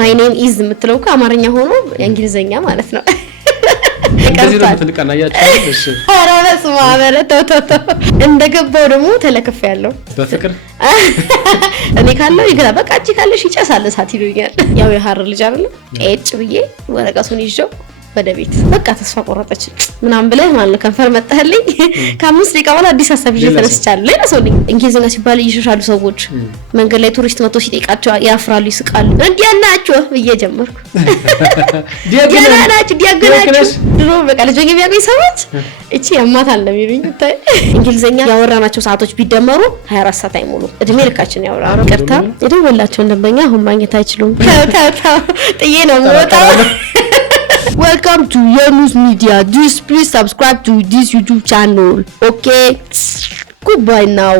my name is የምትለው ከአማርኛ ሆኖ እንግሊዘኛ ማለት ነው እንደዚህ ነው ተንቀናያችሁ እሺ አራስ ማበረቶ እንደገባው ደግሞ ተለከፈ ያለው በፍቅር እኔ ካለው ይገራ በቃ እቺ ካለሽ ይጨሳል ሳት ይሉኛል ያው የሐር ልጅ አይደል እጭ ብዬ ወረቀቱን ይዤው ወደ ቤት በቃ ተስፋ ቆረጠች ምናምን ብለህ ማለት ከንፈር መጣህልኝ ከ5 ደቂቃ በኋላ አዲስ ሀሳብ ይዤ ተነስቻለሁ ለና ሰው ልኝ እንግሊዝኛ ሲባል ይሽሻሉ ሰዎች መንገድ ላይ ቱሪስት መጥቶ ሲጠይቃቸው ያፍራሉ ይስቃሉ እንዲያናችሁ ብዬ ጀመርኩ ዲያገናችሁ ድሮ በቃ ልጅ የሚያውቁኝ ሰዎች እቺ ያማታል ነው የሚሉኝ ታይ እንግሊዝኛ ያወራናቸው ሰዓቶች ቢደመሩ 24 ሰዓት አይሞሉ እድሜ ልካችን ያወራሩ ቀርታ ይደውላቸው እንደበኛ አሁን ማግኘት አይችሉም ታታ ጥዬ ነው የምወጣው Welcome to Yenus Media. Please subscribe to this YouTube channel. Okay? Goodbye now.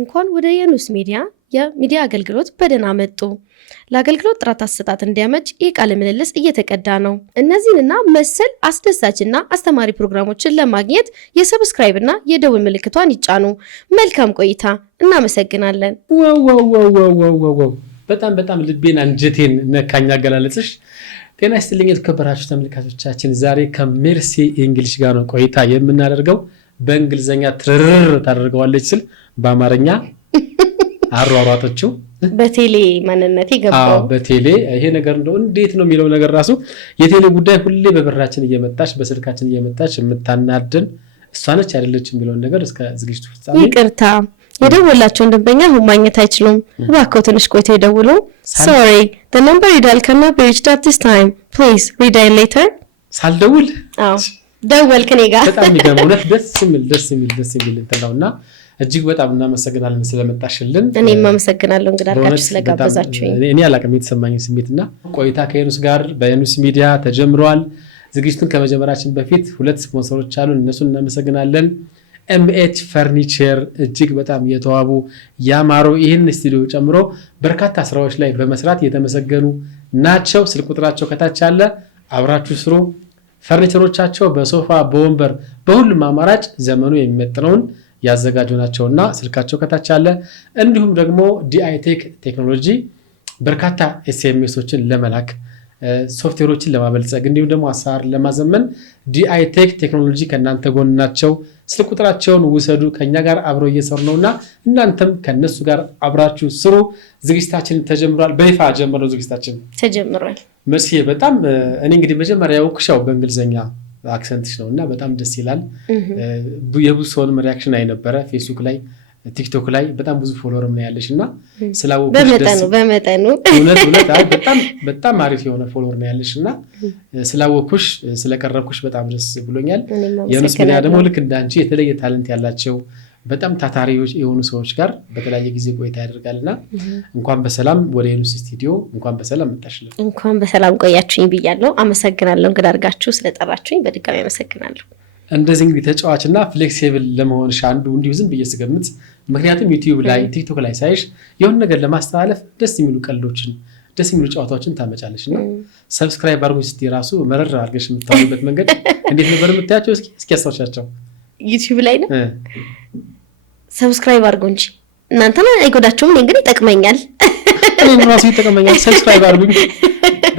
እንኳን ወደ የኑስ ሚዲያ የሚዲያ አገልግሎት በደህና መጡ። ለአገልግሎት ጥራት አሰጣጥ እንዲያመች የቃለ ምልልስ እየተቀዳ ነው። እነዚህንና መሰል አስደሳችና አስተማሪ ፕሮግራሞችን ለማግኘት የሰብስክራይብ እና የደውል ምልክቷን ይጫኑ። መልካም ቆይታ። እናመሰግናለን። ዋው በጣም ልቤን አንጀቴን ነካኝ አገላለጽሽ። ጤና ይስጥልኝ የተከበራችሁ ተመልካቾቻችን፣ ዛሬ ከሜርሲ እንግሊሽ ጋር ነው ቆይታ የምናደርገው። በእንግሊዘኛ ትርር ታደርገዋለች ስል በአማርኛ አሯሯጠችው በቴሌ ማንነቴ ገባው በቴሌ ይሄ ነገር እንደው እንዴት ነው የሚለው ነገር ራሱ የቴሌ ጉዳይ ሁሌ በብራችን እየመጣች በስልካችን እየመጣች የምታናደን እሷ ነች አይደለችም የሚለው ነገር እስከ ዝግጅቱ ፍጻሜ ይቅርታ የደወላቸው እንደበኛ አሁን ማግኘት አይችሉም እባክዎ ትንሽ ቆይተው ይደውሉ sorry the number you dial cannot be reached at this time please redial later ሳልደውል ደወል ከኔ ጋር በጣም የሚገርመው እውነት ደስ የሚል እንተናውና እጅግ በጣም እናመሰግናለን ስለመጣሽልን እኔም አመሰግናለሁ እንግዳርጋችሁ ስለጋበዛችሁኝ እኔ አላቀም የተሰማኝ ስሜትና ቆይታ ከየኑስ ጋር በየኑስ ሚዲያ ተጀምሯል ዝግጅቱን ከመጀመራችን በፊት ሁለት ስፖንሰሮች አሉን እነሱን እናመሰግናለን ኤምኤች ፈርኒቸር እጅግ በጣም የተዋቡ ያማሩ ይህን ስቱዲዮ ጨምሮ በርካታ ስራዎች ላይ በመስራት የተመሰገኑ ናቸው ስልክ ቁጥራቸው ከታች አለ አብራችሁ ስሩ ፈርኒቸሮቻቸው በሶፋ በወንበር በሁሉም አማራጭ ዘመኑ የሚመጥነውን ያዘጋጁ ናቸውና ስልካቸው ከታች አለ እንዲሁም ደግሞ ዲአይቴክ ቴክኖሎጂ በርካታ ኤስኤምኤሶችን ለመላክ ሶፍትዌሮችን ለማበልጸግ እንዲሁም ደግሞ አሰራር ለማዘመን ዲአይቴክ ቴክኖሎጂ ከናንተ ጎን ናቸው ስልክ ቁጥራቸውን ውሰዱ ከኛ ጋር አብረው እየሰሩ ነውና እናንተም ከነሱ ጋር አብራችሁ ስሩ ዝግጅታችን ተጀምሯል በይፋ ጀምሮ ዝግጅታችን ተጀምሯል መርሲ በጣም እኔ እንግዲህ መጀመሪያ ያውቅሻው በእንግሊዘኛ አክሰንትሽ ነውና በጣም ደስ ይላል የብዙ ሰውን ሪአክሽን አይነበረ ፌስቡክ ላይ ቲክቶክ ላይ በጣም ብዙ ፎሎወርም ነው ያለሽና ስላወቅሽ በመጠኑ በጣም አሪፍ የሆነ ፎሎወር ነው ያለሽና ስላወቅሽ ስለቀረብኩሽ በጣም ደስ ብሎኛል የኑስ ሚዲያ ደግሞ ልክ እንዳንቺ የተለየ ታለንት ያላቸው በጣም ታታሪዎች የሆኑ ሰዎች ጋር በተለያየ ጊዜ ቆይታ ያደርጋልና እንኳን በሰላም ወደ የኑስ ስቱዲዮ እንኳን በሰላም መጣሽልን እንኳን በሰላም ቆያችሁኝ ብያለሁ አመሰግናለሁ እንግዳርጋችሁ ስለጠራችሁኝ በድጋሚ አመሰግናለሁ እንደዚህ እንግዲህ ተጫዋችና ፍሌክሲብል ለመሆንሽ አንዱ እንዲሁ ዝም ብዬ ስገምት ምክንያቱም ዩቲዩብ ላይ ቲክቶክ ላይ ሳይሽ የሆነ ነገር ለማስተላለፍ ደስ የሚሉ ቀልዶችን ደስ የሚሉ ጨዋታዎችን ታመጫለሽና ሰብስክራይብ አድርጉኝ ስትይ ራሱ መረር አድርገሽ የምታወሩበት መንገድ እንዴት ነበር የምታያቸው እስኪ ያሳውሻቸው ዩቲዩብ ላይ ነው ሰብስክራይብ አድርጉኝ እናንተ ነው አይጎዳችሁም እንግዲህ ይጠቅመኛል እኔ ራሴ ይጠቅመኛል ሰብስክራይብ አድርጉኝ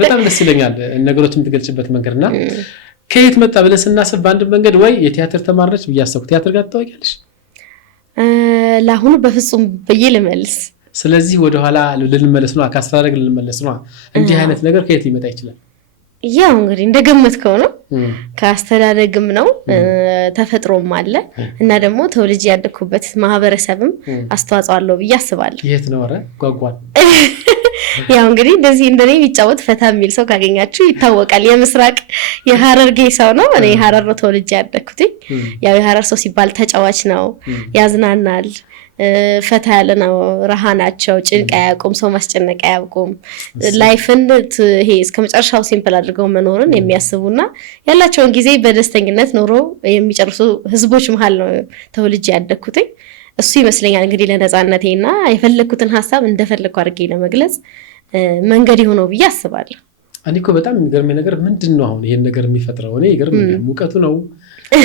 በጣም ደስ ይለኛል ነገሮችን የምትገልጽበት መንገድና ከየት መጣ ብለን ስናስብ በአንድ መንገድ ወይ የቲያትር ተማሪነች ብያሰብኩ ቲያትር ጋር ታውቂያለሽ ለአሁኑ በፍጹም በየልመልስ ስለዚህ ወደ ኋላ ልንመለስ ነው አካስራረግ ልንመለስ ነው እንዲህ አይነት ነገር ከየት ሊመጣ ይችላል ያው እንግዲህ እንደገመትከው ነው ከአስተዳደግም ነው ተፈጥሮም አለ እና ደግሞ ተወልጄ ያደኩበት ማህበረሰብም አስተዋጽኦ አለው ብዬ አስባለሁ የት ነው አረ ጓጓን ያው እንግዲህ እንደዚህ እንደኔ የሚጫወት ፈታ የሚል ሰው ካገኛችሁ ይታወቃል የምስራቅ የሐረርጌ ሰው ነው እኔ ሐረር ነው ተወልጄ ያደኩት ያው የሐረር ሰው ሲባል ተጫዋች ነው ያዝናናል ፈታ ያለ ነው ረሃናቸው ጭንቅ አያውቁም ሰው ማስጨነቅ አያውቁም ላይፍን ይሄ እስከመጨረሻው ሲምፕል አድርገው መኖርን የሚያስቡና ያላቸውን ጊዜ በደስተኝነት ኖሮ የሚጨርሱ ህዝቦች መሃል ነው ተወልጄ ያደኩት እሱ ይመስለኛል እንግዲህ ለነጻነቴና የፈለኩትን ሐሳብ እንደፈለኩ አድርጌ ለመግለጽ መንገድ ይሆነው ብዬ አስባለሁ አንዲኮ በጣም የሚገርመኝ ነገር ምንድነው አሁን ይሄን ነገር የሚፈጥረው እኔ ይገርመኛል ሙቀቱ ነው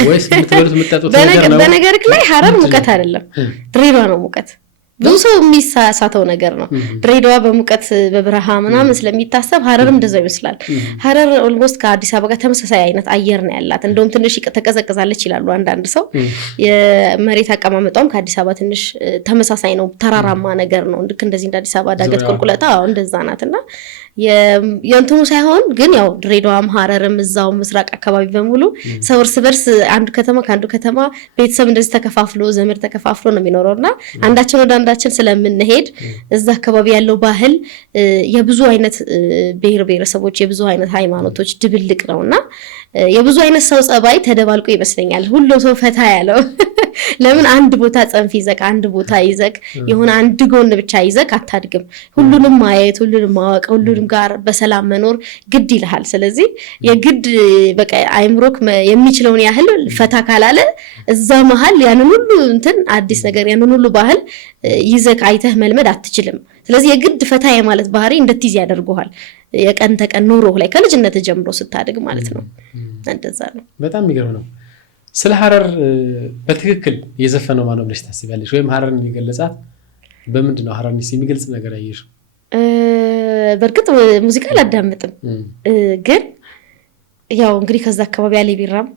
ወይስ የምትበሉት የምትጠጡት ነገር ነው? በነገር ላይ ሐረር ሙቀት አይደለም ድሬዳዋ ነው ሙቀት። ብዙ ሰው የሚሳሳተው ነገር ነው። ድሬዳዋ በሙቀት በብረሃ ምናምን ስለሚታሰብ ሐረርም እንደዛው ይመስላል። ሐረር ኦልሞስት ከአዲስ አበባ ጋር ተመሳሳይ አይነት አየር ነው ያላት። እንደውም ትንሽ ተቀዘቅዛለች ይላሉ አንዳንድ ሰው። የመሬት አቀማመጧም ከአዲስ አበባ ትንሽ ተመሳሳይ ነው። ተራራማ ነገር ነው። ልክ እንደዚህ እንደ አዲስ አበባ ዳገት ቁልቁለታ እንደዛ ናትና የእንትኑ ሳይሆን ግን ያው ድሬዳዋም ሐረርም እዛው ምስራቅ አካባቢ በሙሉ ሰው እርስ በርስ አንዱ ከተማ ከአንዱ ከተማ ቤተሰብ እንደዚህ ተከፋፍሎ ዘመድ ተከፋፍሎ ነው የሚኖረውና አንዳችን ወደ አንዳችን ስለምንሄድ እዛ አካባቢ ያለው ባህል የብዙ አይነት ብሔር ብሔረሰቦች የብዙ አይነት ሃይማኖቶች ድብልቅ ነውና የብዙ አይነት ሰው ጸባይ ተደባልቆ ይመስለኛል ሁሉ ሰው ፈታ ያለው። ለምን አንድ ቦታ ጸንፍ ይዘክ አንድ ቦታ ይዘክ የሆነ አንድ ጎን ብቻ ይዘክ አታድግም። ሁሉንም ማየት ሁሉንም ማወቅ ሁሉንም ጋር በሰላም መኖር ግድ ይልሃል። ስለዚህ የግድ በቃ አይምሮክ የሚችለውን ያህል ፈታ ካላለ እዛ መሃል ያንን ሁሉ እንትን አዲስ ነገር ያንን ሁሉ ባህል ይዘክ አይተህ መልመድ አትችልም። ስለዚህ የግድ ፈታ የማለት ባህሪ እንድትይዝ ያደርጉሃል የቀን ተቀን ኑሮ ላይ ከልጅነት ጀምሮ ስታድግ ማለት ነው። እንደዛ ነው። በጣም የሚገርም ነው። ስለ ሐረር በትክክል የዘፈነው ማነው ብለሽ ታስቢያለሽ? ወይም ሐረርን የሚገልጻት በምንድን ነው? ሐረርን የሚገልጽ ነገር አየሽ? በእርግጥ ሙዚቃ አላዳምጥም፣ ግን ያው እንግዲህ ከዛ አካባቢ ያለ ቢራም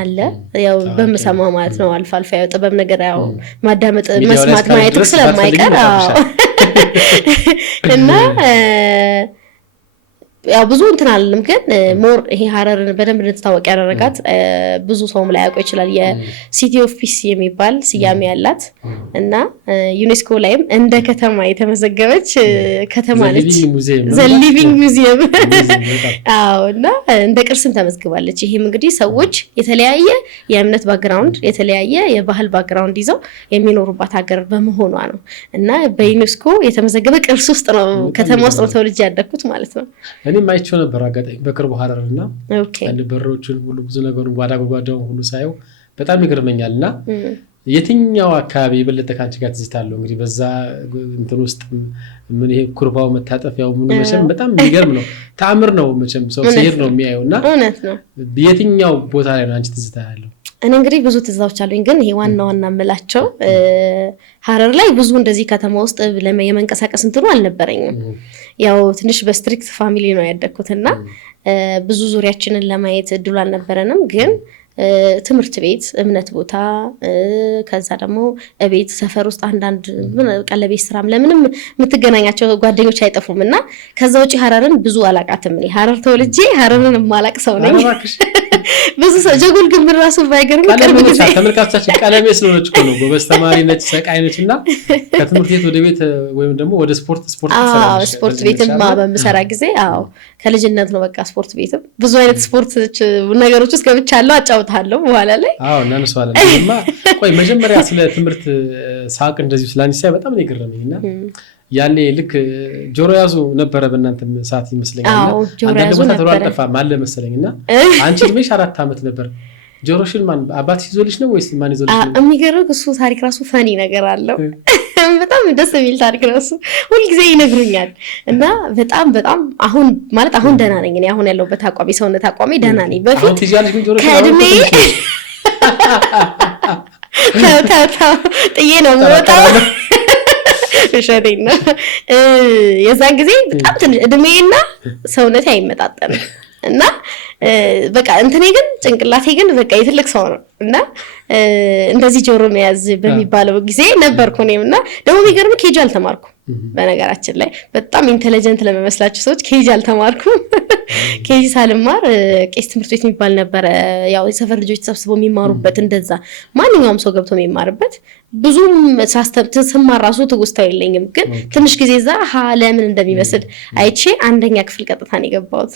አለ ያው በመሰማው ማለት ነው። አልፋ አልፋ ያው ጥበብ ነገር ያው ማዳመጥ መስማት ማየት ስለማይቀር እና ያው ብዙ እንትን አለም ግን ሞር ይሄ ሐረርን በደንብ እንድትታወቅ ያደረጋት ብዙ ሰውም ላይ ያውቀው ይችላል የሲቲ ኦፍ ፒስ የሚባል ስያሜ ያላት እና ዩኔስኮ ላይም እንደ ከተማ የተመዘገበች ከተማ ነች። ዘ ሊቪንግ ሙዚየም አዎ እና እንደ ቅርስም ተመዝግባለች። ይሄም እንግዲህ ሰዎች የተለያየ የእምነት ባክግራውንድ የተለያየ የባህል ባክግራውንድ ይዘው የሚኖሩባት ሀገር በመሆኗ ነው እና በዩኔስኮ የተመዘገበ ቅርስ ውስጥ ነው ከተማ ውስጥ ነው ተወልጄ ያደግኩት ማለት ነው። እኔም አይቼው ነበር አጋጣሚ በቅርቡ ሐረርና አንድ በሮችን ሁሉ ብዙ ነገሩን ጓዳጓዳው ሁሉ ሳየው በጣም ይገርመኛልና የትኛው አካባቢ የበለጠ ካንቺ ጋር ትዝታለሁ? እንግዲህ በዛ እንትን ውስጥ ምን ይሄ ኩርባው መታጠፊያው ምን መቼም በጣም የሚገርም ነው። ተአምር ነው መቼም ሰው ሲሄድ ነው የሚያየውና እውነት ነው። የትኛው ቦታ ላይ ነው አንቺ ትዝታ ያለው? እኔ እንግዲህ ብዙ ትዝታዎች አሉኝ፣ ግን ይሄ ዋና የምላቸው ሐረር ላይ ብዙ እንደዚህ ከተማ ውስጥ የመንቀሳቀስ እንትኑ አልነበረኝም። ያው ትንሽ በስትሪክት ፋሚሊ ነው ያደግኩትና ብዙ ዙሪያችንን ለማየት እድሉ አልነበረንም። ግን ትምህርት ቤት፣ እምነት ቦታ፣ ከዛ ደግሞ ቤት ሰፈር ውስጥ አንዳንድ ቀለቤት ስራም ለምንም የምትገናኛቸው ጓደኞች አይጠፉም እና ከዛ ውጪ ሐረርን ብዙ አላቃትም። እኔ ሐረር ተወልጄ ሐረርን የማላቅ ሰው ነኝ። ብዙ ሰው ጀጎል ግን ራሱ ባይገርም ቅርብ ጊዜ ተመልካቾቻችን ቀለሜ ስለሆነች እኮ ነው ጎበዝ ተማሪ ነች ሰቃይ ነች እና ከትምህርት ቤት ወደ ቤት ወይም ደግሞ ወደ ስፖርት ቤትም በምሰራ ጊዜ አዎ ከልጅነት ነው በቃ ስፖርት ቤትም ብዙ አይነት ስፖርት ነገሮች ውስጥ ገብቻለሁ። አጫውታለሁ በኋላ ላይ አዎ እናነሳዋለን። ቆይ መጀመሪያ ስለ ትምህርት ሳቅ እንደዚህ ስላንቺ ሳይ በጣም ነው የገረመኝና ያኔ ልክ ጆሮ ያዙ ነበረ በእናንተ ሰዓት ይመስለኛል። አንዳንድ ቦታ ተሯል አልጠፋም አለ መሰለኝና አንቺ እድሜሽ 4 ዓመት ነበር። ጆሮሽን ማን አባትሽ ይዞልሽ ነው ወይስ ማን ይዞልሽ ነው? የሚገርም እሱ ታሪክ ራሱ ፈኒ ነገር አለው። በጣም ደስ የሚል ታሪክ ነው እሱ። ሁልጊዜ ይነግሩኛል እና በጣም አሁን ማለት አሁን ደህና ነኝ እኔ አሁን ያለሁበት አቋሚ ሰውነት አቋሚ ደህና ነኝ። በፊት ከእድሜ ጥዬ ነው የምወጣው ሸሪና የዛን ጊዜ በጣም ትንሽ እድሜና ሰውነቴ አይመጣጠንም እና በቃ እንትኔ ግን ጭንቅላቴ ግን በቃ የትልቅ ሰው ነው እና እንደዚህ ጆሮ መያዝ በሚባለው ጊዜ ነበርኩ እኔም እና ደግሞ የሚገርም ኬጂ አልተማርኩም። በነገራችን ላይ በጣም ኢንተለጀንት ለመመስላችሁ ሰዎች ኬጂ አልተማርኩም። ኬጂ ሳልማር ቄስ ትምህርት ቤት የሚባል ነበረ ያው የሰፈር ልጆች ተሰብስበው የሚማሩበት እንደዛ ማንኛውም ሰው ገብቶ የሚማርበት ብዙም ስማር ራሱ ትውስታው የለኝም። ግን ትንሽ ጊዜ እዛ ለምን እንደሚመስል አይቼ አንደኛ ክፍል ቀጥታ ነው የገባሁት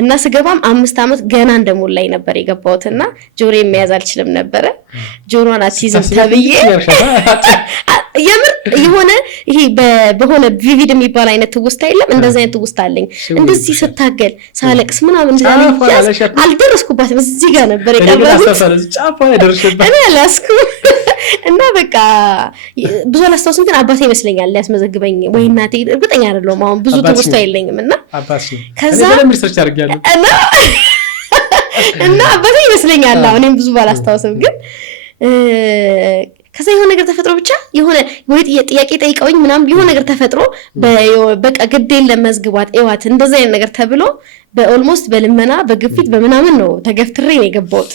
እና ስገባም 5 ዓመት ገና እንደሞላኝ ነበር የገባሁት እና ጆሮ መያዝ አልችልም ነበረ። ጆሮን አትይዝም ተብዬ የምር የሆነ ይሄ በሆነ ቪቪድ የሚባል አይነት ትውስታ የለም እንደዛ አይነት ትውስታ አለኝ። እንደዚህ ስታገል ሳለቅስ ምናምን አልደረስኩባትም። እዚህ ጋር ነበር የቀረሁት እኔ አላስኩም እና በቃ ብዙ አላስታውስም። ግን አባቴ ይመስለኛል ሊያስመዘግበኝ ወይ እናቴ እርግጠኛ አይደለሁም። አሁን ብዙ ትውስታ የለኝም እና ከዛ እና አባቴ ይመስለኛል እኔም ብዙ ባላስታውስም ግን ከዛ የሆነ ነገር ተፈጥሮ ብቻ የሆነ ወይ ጥያቄ ጠይቀውኝ ምናምን የሆነ ነገር ተፈጥሮ በቃ ግዴን ለመዝግባት እዋት እንደዛ አይነት ነገር ተብሎ በኦልሞስት በልመና በግፊት በመናምን ነው ተገፍትሬ ነው የገባሁት።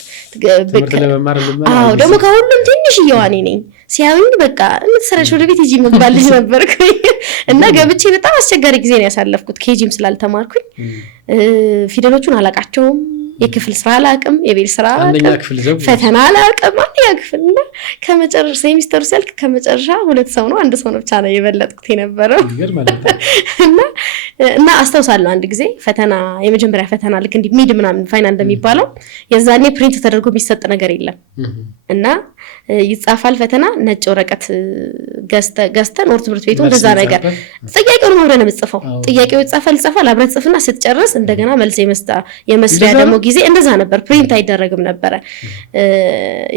ደግሞ ከሁሉም ትንሽ እየዋኔ ነኝ ሲያዩኝ በቃ እንተሰራሽ ወደ ቤት ሂጂ መባል ልጅ ነበርኩኝ እና ገብቼ በጣም አስቸጋሪ ጊዜ ነው ያሳለፍኩት። ኬጂም ስላልተማርኩኝ ፊደሎቹን አላቃቸውም። የክፍል ስራ አላቅም፣ የቤት ስራ አላቅም፣ ፈተና አላቅም። አንደኛ ክፍል እና ከመጨረሻ ሴሚስተሩ ሲያልቅ ከመጨረሻ 2 ሰው ነው 1 ሰው ነው ብቻ ነው የበለጥኩት የነበረው እና አስተውሳለሁ አንድ ጊዜ ፈተና የመጀመሪያ ፈተና ልክ እንዲ ሚድ ምናምን ፋይናል እንደሚባለው የዛኔ ፕሪንት ተደርጎ የሚሰጥ ነገር የለም እና ይጻፋል ፈተና ነጭ ወረቀት ገዝተን ወር ትምህርት ቤቱ እንደዛ ነገር ጥያቄውን ማብረን የምጽፈው ጥያቄው ይጻፋል አብረን ጽፍና ስትጨርስ እንደገና መልስ የመስሪያ ደግሞ ጊዜ እንደዛ ነበር። ፕሪንት አይደረግም ነበር።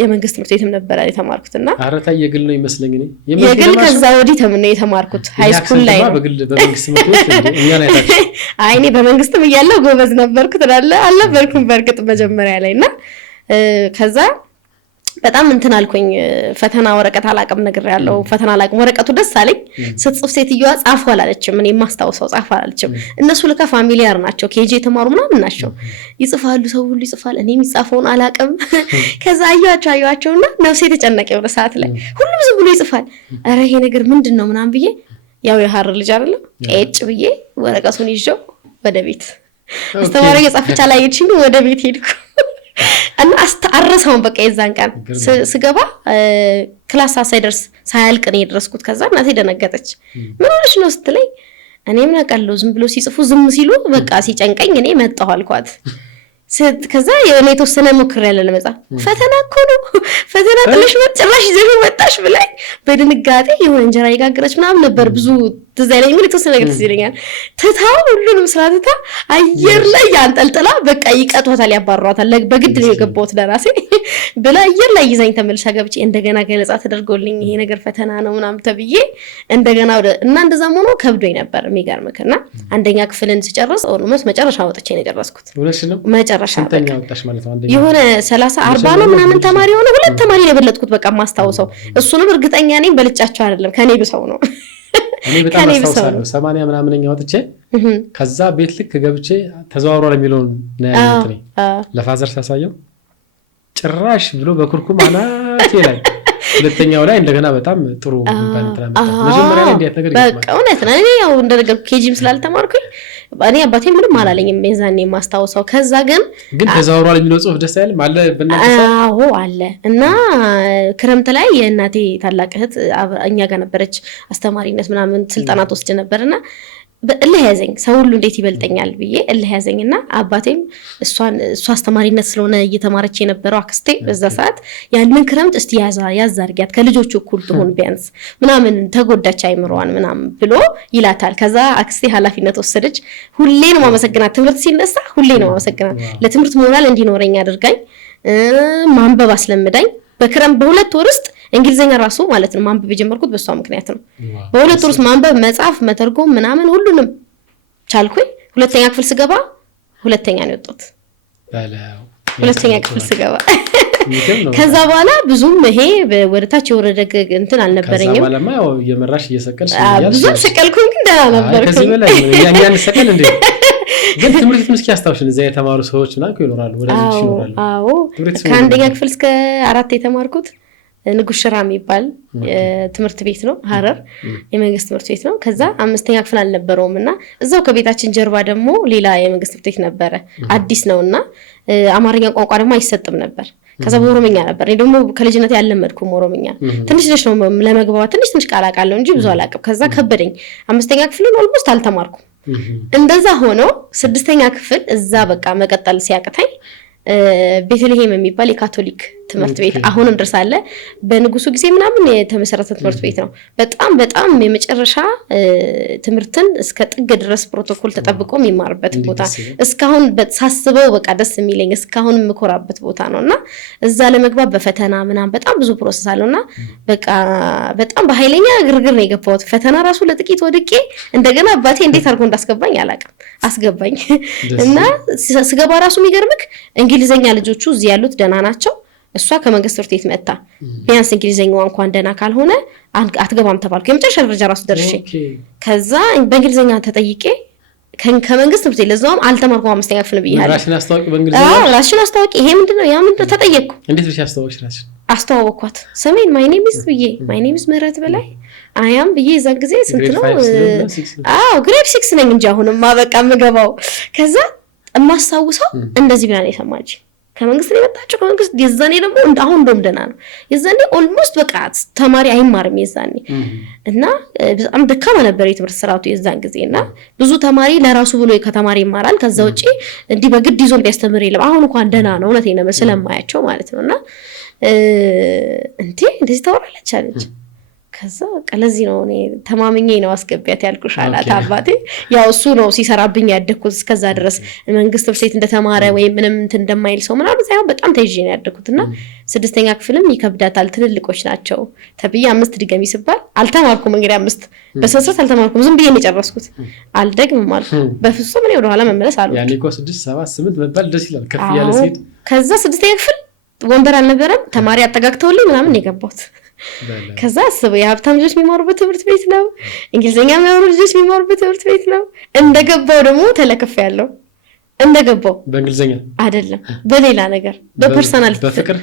የመንግስት ትምህርት ቤትም ነበር የተማርኩትና አረታ የግል ነው ይመስለኝ እኔ የግል ከዛ ወዲህ ተምነ የተማርኩት ሃይ ስኩል ላይ በግል በመንግስት ትምህርት ቤት እኛን አይታችሁ አይኔ በመንግስትም እያለሁ ጎበዝ ነበርኩ ትላለህ አልነበርኩም በርግጥ መጀመሪያ ላይና ከዛ በጣም እንትን አልኩኝ። ፈተና ወረቀት አላቅም ነገር ያለው ፈተና አላቅም ወረቀቱ ደስ አለኝ። ስትጽፍ ሴትዮዋ ጻፉ አላለችም። እኔ ማስታውሰው ጻፉ አላለችም። እነሱ ለካ ፋሚሊያር ናቸው ኬጂ የተማሩ ምናምን ናቸው። ይጽፋሉ ሰው ሁሉ ይጽፋል። እኔ የሚጻፈውን አላቅም። ከዛ አያቸውና ነፍሴ ተጨነቀ። ወደ ሰዓት ላይ ሁሉም ዝም ብሎ ይጽፋል። አረ ይሄ ነገር ምንድነው ምናምን ብዬ ያው የሐረር ልጅ አይደለም ቄጭ ብዬ ወረቀቱን ይዤው ወደ ቤት አስተማሪ የጻፈች አላየችኝ። ወደ ቤት ሄድኩ እና አስተአረሰውን በቃ የዛን ቀን ስገባ ክላስ ሳይደርስ ሳያልቅ ነው የደረስኩት። ከዛ እናቴ ደነገጠች። ምን ሆነሽ ነው ስትለኝ እኔ ምን አውቃለሁ ዝም ብሎ ሲጽፉ ዝም ሲሉ በቃ ሲጨንቀኝ እኔ መጣሁ አልኳት። ከዛ የኔ ተወሰነ ሞክር ያለ ለመጻፍ ፈተና እኮ ነው ፈተና ጥለሽ ጭራሽ ይዘሽ መጣሽ ብላኝ በድንጋጤ የሆነ እንጀራ ይጋገረች ምናምን ነበር ብዙ ትዝ አይለኝም። ግን የተወሰነ ነገር ትዝ ይለኛል። ትታው ሁሉንም ስራ ትታ አየር ላይ ያንጠልጥላ በቃ ይቀጧታል ያባሯታል። በግድ ነው የገባሁት ለራሴ ብላ አየር ላይ ይዛኝ ተመልሳ ገብቼ እንደገና ገለጻ ተደርጎልኝ ይሄ ነገር ፈተና ነው ምናምን ተብዬ እንደገና እና እንደዛም ሆኖ ከብዶኝ ነበር የሚገርምክና አንደኛ ክፍልን ስጨርስ ኦልሞስት መጨረሻ ወጥቼ ነው የደረስኩት። መጨረሻ የሆነ 30 40 ነው ምናምን ተማሪ ሆነ 2 ተማሪ ነው የበለጥኩት በቃ ማስታውሰው። እሱንም እርግጠኛ ነኝ በልጫቸው አይደለም ከኔ ብሰው ነው። እኔ በጣም አስታውሳለሁ 80 ምናምንኛ ወጥቼ ከዛ ቤት ልክ ገብቼ ተዘዋውሯል የሚለውን ነው ያለኝ ለፋዘር ሳሳየው ጭራሽ ብሎ በኩርኩም አናቴ ላይ ሁለተኛው ላይ እንደገና በጣም ጥሩ እንኳን ተራመደ። መጀመሪያ ላይ እንዴት ነገር ይባላል በቃ እውነት ነው። እኔ ያው እንደነገርኩ ኬጂም ስላልተማርኩኝ እኔ አባቴ ምንም አላለኝም የዛኔ ማስታወሰው። ከዛ ግን ተዛውሯል የሚለው ጽሁፍ ደስ አይልም አለ በእናንተ አዎ አለ እና ክረምት ላይ የእናቴ ታላቅ እህት እኛ ጋር ነበረች አስተማሪነት ምናምን ስልጣናት ወስደ ነበርና እልህ ያዘኝ ሰው ሁሉ እንዴት ይበልጠኛል ብዬ እልህ ያዘኝና አባቴም እሷ አስተማሪነት ስለሆነ እየተማረች የነበረው አክስቴ በዛ ሰዓት ያንን ክረምት እስቲ ያዝ አድርጊያት ከልጆቹ እኩል ትሆን ቢያንስ ምናምን ተጎዳች አይምሮዋን ምናምን ብሎ ይላታል። ከዛ አክስቴ ኃላፊነት ወሰደች። ሁሌ ነው ማመሰግናት። ትምህርት ሲነሳ ሁሌ ነው ማመሰግናት። ለትምህርት ሞራል እንዲኖረኝ አድርጋኝ ማንበብ አስለምዳኝ በክረምት በ2 ወር ውስጥ እንግሊዘኛ ራሱ ማለት ነው ማንበብ የጀመርኩት በሷ ምክንያት ነው። በ2 ወር ውስጥ ማንበብ መጻፍ መተርጎም ምናምን ሁሉንም ቻልኩኝ። 2ኛ ክፍል ስገባ 2ኛ ነው የወጣሁት 2ኛ ክፍል ስገባ። ከዛ በኋላ ብዙም ይሄ ወደታች የወረደ እንትን አልነበረኝም። ከዛ በኋላማ ያው የመራሽ እየሰቀልሽ ብዙ ሰቀልኩኝ ግን ደህና ነበርኩኝ። ከዚህ በላይ ያን ሰቀል እንዴ ግን ትምህርት ምስኪ ያስታውሽን እዛ የተማሩ ሰዎች ምናምን ይኖራሉ ወዳጆች ይኖራሉ። አዎ ከአንደኛ ክፍል እስከ 4 የተማርኩት ንጉስ ሽራ የሚባል ትምህርት ቤት ነው ሐረር የመንግስት ትምህርት ቤት ነው። ከዛ 5ኛ ክፍል አልነበረውም እና እዛው ከቤታችን ጀርባ ደግሞ ሌላ የመንግስት ትምህርት ቤት ነበረ አዲስ ነውና አማርኛ ቋንቋ ደግሞ አይሰጥም ነበር። ከዛ በኦሮምኛ ነበር። እኔ ደግሞ ከልጅነት ያለመድኩም ኦሮምኛ ትንሽ ነው ለመግባባት ትንሽ ቃል አውቃለሁ እንጂ ብዙ አላውቅም። ከዛ ከበደኝ 5ኛ ክፍልን ኦልሞስት አልተማርኩም። እንደዛ ሆኖ 6ኛ ክፍል እዛ በቃ መቀጠል ሲያቅተኝ ቤተልሔም የሚባል የካቶሊክ ትምህርት ቤት አሁንም ድረስ አለ። በንጉሱ ጊዜ ምናምን የተመሰረተ ትምህርት ቤት ነው። በጣም በጣም የመጨረሻ ትምህርትን እስከ ጥግ ድረስ ፕሮቶኮል ተጠብቆ የሚማርበት ቦታ እስካሁን ሳስበው በቃ ደስ የሚለኝ እስካሁን የምኮራበት ቦታ ነውና እዛ ለመግባት በፈተና ምናምን በጣም ብዙ ፕሮሰስ አለውና በቃ በጣም በኃይለኛ ግርግር ነው የገባሁት። ፈተና ራሱ ለጥቂት ወድቄ እንደገና አባቴ እንዴት አድርጎ እንዳስገባኝ አላውቅም አስገባኝ እና ስገባ ራሱ የሚገርምክ እንግሊዘኛ ልጆቹ እዚህ ያሉት ደህና ናቸው። እሷ ከመንግስት ትምህርት ቤት መጣ ቢያንስ እንግሊዘኛው እንኳን ደህና ካልሆነ አትገባም ተባልኩ። የመጨረሻ ደረጃ ራሱ ደርሼ ከዛ በእንግሊዘኛ ተጠይቄ ከመንግስት ትምህርት ቤት ለዛውም አልተማርኩም። አምስተኛ ክፍል ብያለሁ። ራስሽን አስተዋውቂ በእንግሊዘኛ ራስሽን አስተዋውቂ ይሄ ምንድነው ያ ምንድነው ተጠየቅኩ። እንዴት ብቻ አስተዋውቅሽ ራስሽን? አስተዋወቅኳት ስሜን ማይ ኔም ኢዝ ብዬ ማይ ኔም ኢዝ ምህረት በላይ አያም ብዬ እዛ ጊዜ ስንት ነው ግሬድ 6 ነኝ እንጂ አሁንማ በቃ የምገባው። ከዛ የማስታውሰው እንደዚህ ብላ ነው የሰማችኝ። ከመንግስት ነው የመጣችው ከመንግስት የዛኔ ደግሞ አሁን እንደውም ደህና ነው። የዛኔ ኦልሞስት በቃ ተማሪ አይማርም የዛኔ እና በጣም ደካማ ነበር የትምህርት ስርዓቱ የዛን ጊዜና ብዙ ተማሪ ለራሱ ብሎ ከተማሪ ይማራል። ከዛ ውጪ እንዲህ በግድ ይዞ ቢያስተምር የለም። አሁን እንኳን ደህና ነው እውነቴን ነው ስለማያቸው ማለት ነውና እንደዚህ ታወራለች አለች። ከዛ በቃ ለዚህ ነው እኔ ተማምኜ ነው አስገቢያት ያልኩሽ አላት አባቴ። ያው እሱ ነው ሲሰራብኝ ያደኩት እስከዛ ድረስ መንግስት ትምህርት ቤት እንደተማረ ወይ ምንም እንደማይል ሰው ምናምን ሳይሆን በጣም ተይዤ ነው ያደኩትና 6ኛ ክፍልም ይከብዳታል ትልልቆች ናቸው ተብዬ 5 ድገሚ ሲባል አልተማርኩም። እንግዲህ 5 በሰሰት አልተማርኩም። ዝም ብዬ ነው የጨረስኩት። አልደግምም አልኩ በፍጹም እኔ ወደ ኋላ መመለስ አልኩ። ያኔ እኮ 6 7 8 መባል ደስ ይላል ከፍ ያለ ሲሄድ። ከዛ 6ኛ ክፍል ወንበር አልነበረም ተማሪ አጠጋግተውልኝ ምናምን የገባሁት። ከዛ አስበው የሀብታም ልጆች የሚማሩበት ትምህርት ቤት ነው። እንግሊዘኛ የሚያወሩ ልጆች የሚማሩበት ትምህርት ቤት ነው። እንደገባው ደግሞ ተለከፈ ያለው እንደገባው በእንግሊዘኛ አይደለም በሌላ ነገር በፐርሰናሊቲ በፍቅር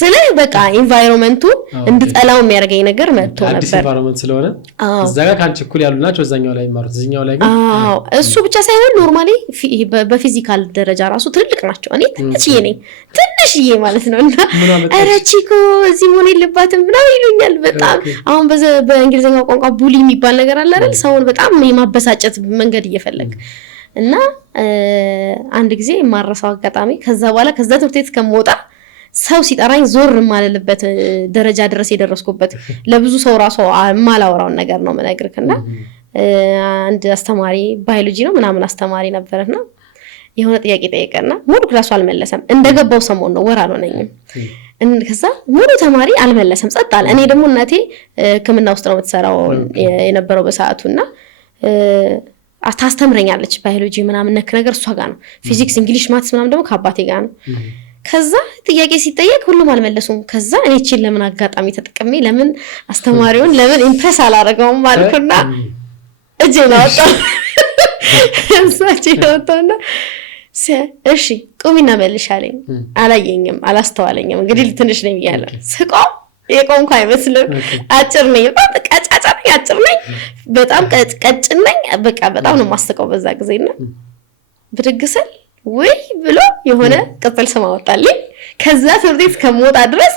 ስለ በቃ ኢንቫይሮንመንቱ እንድጠላው የሚያደርገኝ ነገር መጥቶ ነበር። አዲስ ኢንቫይሮንመንት ስለሆነ እዛ ጋር ካንቺ እኩል ያሉ ናቸው እዛኛው ላይ ማሩት እዚህኛው ላይ ግን እሱ ብቻ ሳይሆን ኖርማሊ በፊዚካል ደረጃ ራሱ ትልቅ ናቸው። እኔ ትንሽዬ ማለት ነውና ኧረ ቺኮ እዚህ ሆነ የለባትም ምናምን ይሉኛል በጣም። አሁን በእንግሊዘኛው ቋንቋ ቡሊ የሚባል ነገር አለ አይደል? ሰውን በጣም የማበሳጨት መንገድ እየፈለግ እና አንድ ጊዜ የማረሳው አጋጣሚ ከዛ በኋላ ከዛ ትምህርት ቤት ከመውጣ ሰው ሲጠራኝ ዞር ማለልበት ደረጃ ድረስ የደረስኩበት ለብዙ ሰው ራሱ ማላወራውን ነገር ነው መነግርክና አንድ አስተማሪ ባዮሎጂ ነው ምናምን አስተማሪ ነበርና የሆነ ጥያቄ ጠየቀና ሙሉ ክላሱ አልመለሰም። እንደገባው ሰሞን ነው ወር አልሆነኝም። ከዛ ሙሉ ተማሪ አልመለሰም ጸጥ አለ። እኔ ደግሞ እናቴ ሕክምና ውስጥ ነው የምትሰራው የነበረው በሰዓቱና ታስተምረኛለች ባዮሎጂ ምናምን ነክ ነገር እሷ ጋር ነው። ፊዚክስ እንግሊሽ ማትስ ምናምን ደግሞ ከአባቴ ጋር ነው። ከዛ ጥያቄ ሲጠየቅ ሁሉም አልመለሱም። ከዛ እኔ እቺን ለምን አጋጣሚ ተጠቅሜ ለምን አስተማሪውን ለምን ኢምፕረስ አላደረገውም አልኩና እጄን አወጣሁ። እሳቸው አወጣውና እሺ ቁሚና መልሽ አለኝ። አላየኝም አላስተዋለኝም። እንግዲህ ትንሽ ነኝ ብያለሁ። ስቆም የቆምኩ አይመስልም። አጭር ነኝ አጭር ነኝ በጣም ቀጭን ነኝ። በቃ በጣም ነው የማስቀው በዛ ጊዜና ብድግ ስል ወይ ብሎ የሆነ ቅጽል ስም አወጣልኝ። ከዛ ትምህርት ቤት ከመውጣ ድረስ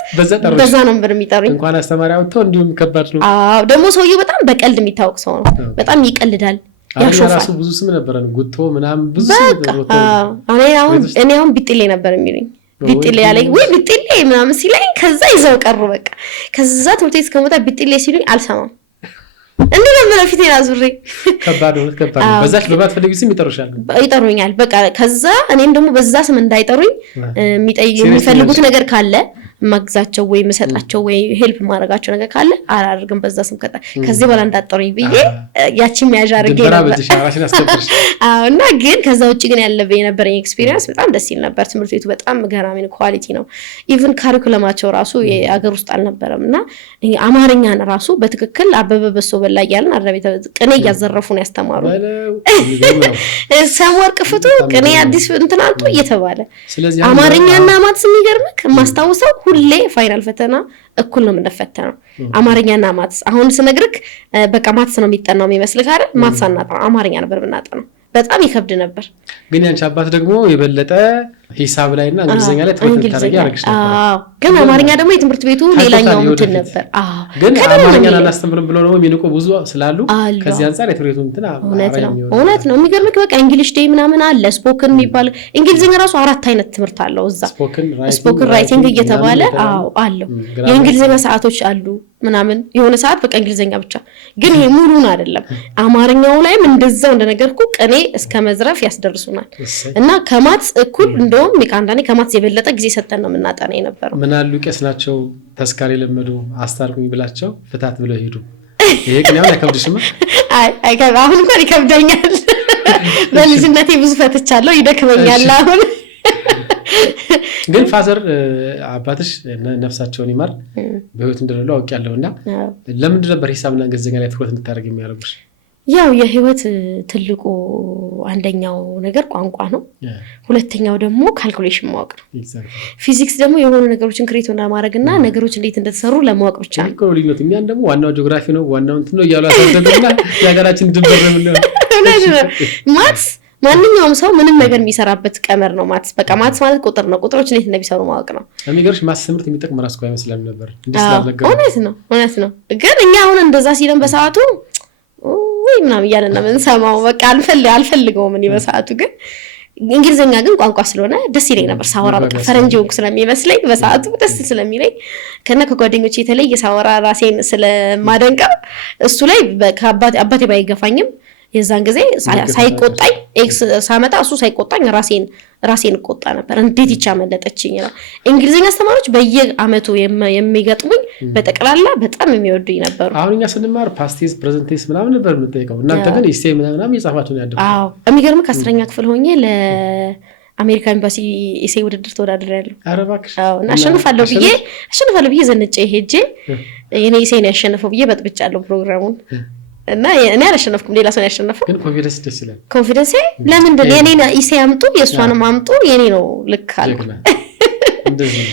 በዛ ነበር የሚጠሩኝ። እንኳን አስተማሪ አውጥቶ እንዲሁም ከባድ ነው። ደግሞ ሰውዬው በጣም በቀልድ የሚታወቅ ሰው ነው። በጣም ይቀልዳል ያሾፋል። ብዙ ስም ነበር ነው ጉቶ ምናምን ብዙ ስም ወጥቶ እኔ አሁን ቢጥሌ ነበር የሚሉኝ። ቢጥሌ ያለኝ ወይ ቢጥሌ ምናምን ሲለኝ ከዛ ይዘው ቀሩ በቃ። ከዛ ትምህርት ቤት ከመውጣ ቢጥሌ ሲሉኝ አልሰማም። እንዴ ነው ፊቴን አዙሬ ከባድ ነው። በዛች በማትፈልጊ ስም ይጠሩኛል በቃ። ከዛ እኔም ደግሞ በዛ ስም እንዳይጠሩኝ የሚፈልጉት ነገር ካለ ማግዛቸው ወይ መሰጣቸው ወይ ሄልፕ ማድረጋቸው ነገር ካለ አላደርግም በዛ ስም ከዚህ በኋላ እንዳጠሩኝ ብዬ ያቺን መያዣ አድርጌ ነበር። እና ግን ከዛ ውጭ ግን ያለበኝ የነበረኝ ኤክስፒሪየንስ በጣም ደስ ይል ነበር። ትምህርት ቤቱ በጣም ገራሚ ነው፣ ኳሊቲ ነው። ኢቭን ካሪኩለማቸው ራሱ የአገር ውስጥ አልነበረም እና አማርኛን ራሱ በትክክል አበበ በሶ በላ እያልን አረቤት ቅኔ እያዘረፉ ነው ያስተማሩ። ሰምወርቅ ፍቱ ቅኔ አዲስ እንትን አንጡ እየተባለ አማርኛና ማትስ የሚገርምክ ማስታወሰው ሁሌ ፋይናል ፈተና እኩል ነው የምንፈተነው አማርኛና ማትስ። አሁን ስነግርክ በቃ ማትስ ነው የሚጠናው የሚመስልህ አይደል? ማትስ አናጠናው አማርኛ ነበር የምናጠናው። በጣም ይከብድ ነበር። ግን ያንቺ አባት ደግሞ የበለጠ ሂሳብ ላይና እንግሊዘኛ ላይ ትኩረት ታደርጊ አድርገሽ ነበር። ግን አማርኛ ደግሞ የትምህርት ቤቱ ሌላኛው እንትን ነበር። ግን አማርኛ አናስተምርም ብለው ነው የሚንቁ ብዙ ስላሉ ከዚህ አንፃር የትምህርት ቤቱ እንትን እውነት ነው። የሚገርምህ በቃ እንግሊሽ ዴይ ምናምን አለ። ስፖክን የሚባል እንግሊዝኛ ራሱ 4 አይነት ትምህርት አለው እዛ። ስፖክን ራይቲንግ እየተባለ አለው። የእንግሊዝኛ ሰዓቶች አሉ ምናምን የሆነ ሰዓት በቃ እንግሊዝኛ ብቻ። ግን ይሄ ሙሉን አይደለም። አማርኛው ላይም እንደዛው እንደነገርኩ ቅኔ እስከ መዝረፍ ያስደርሱናል። እና ከማትስ እኩል እንደውም አንዳንዴ ከማትስ የበለጠ ጊዜ ሰጠን ነው የምናጠና የነበረው። ምን አሉ ቄስ ናቸው ተስካሪ ለመዱ አስታርቁኝ ብላቸው ፍታት ብለው ሄዱ። ይሄ ቅኔው አይከብድሽም? አይ አሁን እንኳን ይከብደኛል። በልጅነቴ ብዙ ፈትቻለሁ፣ ይደክመኛል አሁን። ግን ፋዘር አባትሽ ነፍሳቸውን ይማር በህይወት እንደሌሉ አውቄያለሁና ለምንድን ነበር ሂሳብና እንግሊዝኛ ላይ ትኩረት እንድታደርግ የሚያደርጉሽ? ያው የህይወት ትልቁ አንደኛው ነገር ቋንቋ ነው። ሁለተኛው ደግሞ ካልኩሌሽን ማወቅ ነው። ፊዚክስ ደግሞ የሆኑ ነገሮችን ክሬት ለማድረግና ነገሮች እንዴት እንደተሰሩ ለማወቅ ብቻ ነው። ኮሊኖት እኛን ደግሞ ዋናው ጂኦግራፊ ነው ዋናው እንትን ነው እያሉ አሳደጉና የሀገራችን ድንበር ነው የምንለው። ማትስ ማንኛውም ሰው ምንም ነገር የሚሰራበት ቀመር ነው ማትስ። በቃ ማትስ ማለት ቁጥር ነው። ቁጥሮች እንዴት እንደሚሰሩ ማወቅ ነው። የሚገርምሽ ማትስ ትምህርት የሚጠቅም ራስ እኮ አይመስልም ነበር እንዴ? እውነት ነው። ግን እኛ አሁን እንደዛ ሲለን በሰዓቱ ወይ ምናምን እያለና ምን ሰማው በቃ አልፈልገውም እኔ በሰዓቱ። ግን እንግሊዝኛ ግን ቋንቋ ስለሆነ ደስ ይለኝ ነበር ሳወራ። በቃ ፈረንጅ ወንኩ ስለሚመስለኝ በሰዓቱ ደስ ስለሚለኝ ከጓደኞቼ የተለየ ሳወራ ራሴን ስለማደንቀው እሱ ላይ አባቴ ባይገፋኝም የዛን ጊዜ ሳይቆጣኝ ኤክስ ሳመጣ እሱ ሳይቆጣኝ ራሴን ቆጣ ነበር። እንዴት ይቻመለጠችኝ ነው። እንግሊዝኛ አስተማሪዎች በየአመቱ የሚገጥሙኝ በጠቅላላ በጣም የሚወዱኝ ነበሩ። አሁን እኛ ስንማር ፓስቴስ ፕሬዘንቴስ ምናምን ነበር የምንጠይቀው። እናንተ ግን ኢሴ ምናምን የጻፋችሁ ነው ያደረኩት። አዎ የሚገርምህ ከ10ኛ ክፍል ሆኜ ለአሜሪካ ኤምባሲ ኢሴ ውድድር ተወዳድሬያለሁ። ኧረ እባክሽ። አዎ እና አሸንፋለሁ ብዬ ዘንጬ ሄጄ የኔ ኢሴ ነው ያሸነፈው ብዬ በጥብጫለሁ ፕሮግራሙን። እና እኔ አላሸነፍኩም፣ ሌላ ሰው ያሸነፈው። ግን ኮንፊደንስ ደስ ይላል። ኮንፊደንስ ለምንድን ነው የኔን ኢሴ አምጡ የእሷንም አምጡ የኔ ነው ልክ አልኩ። እንደዚህ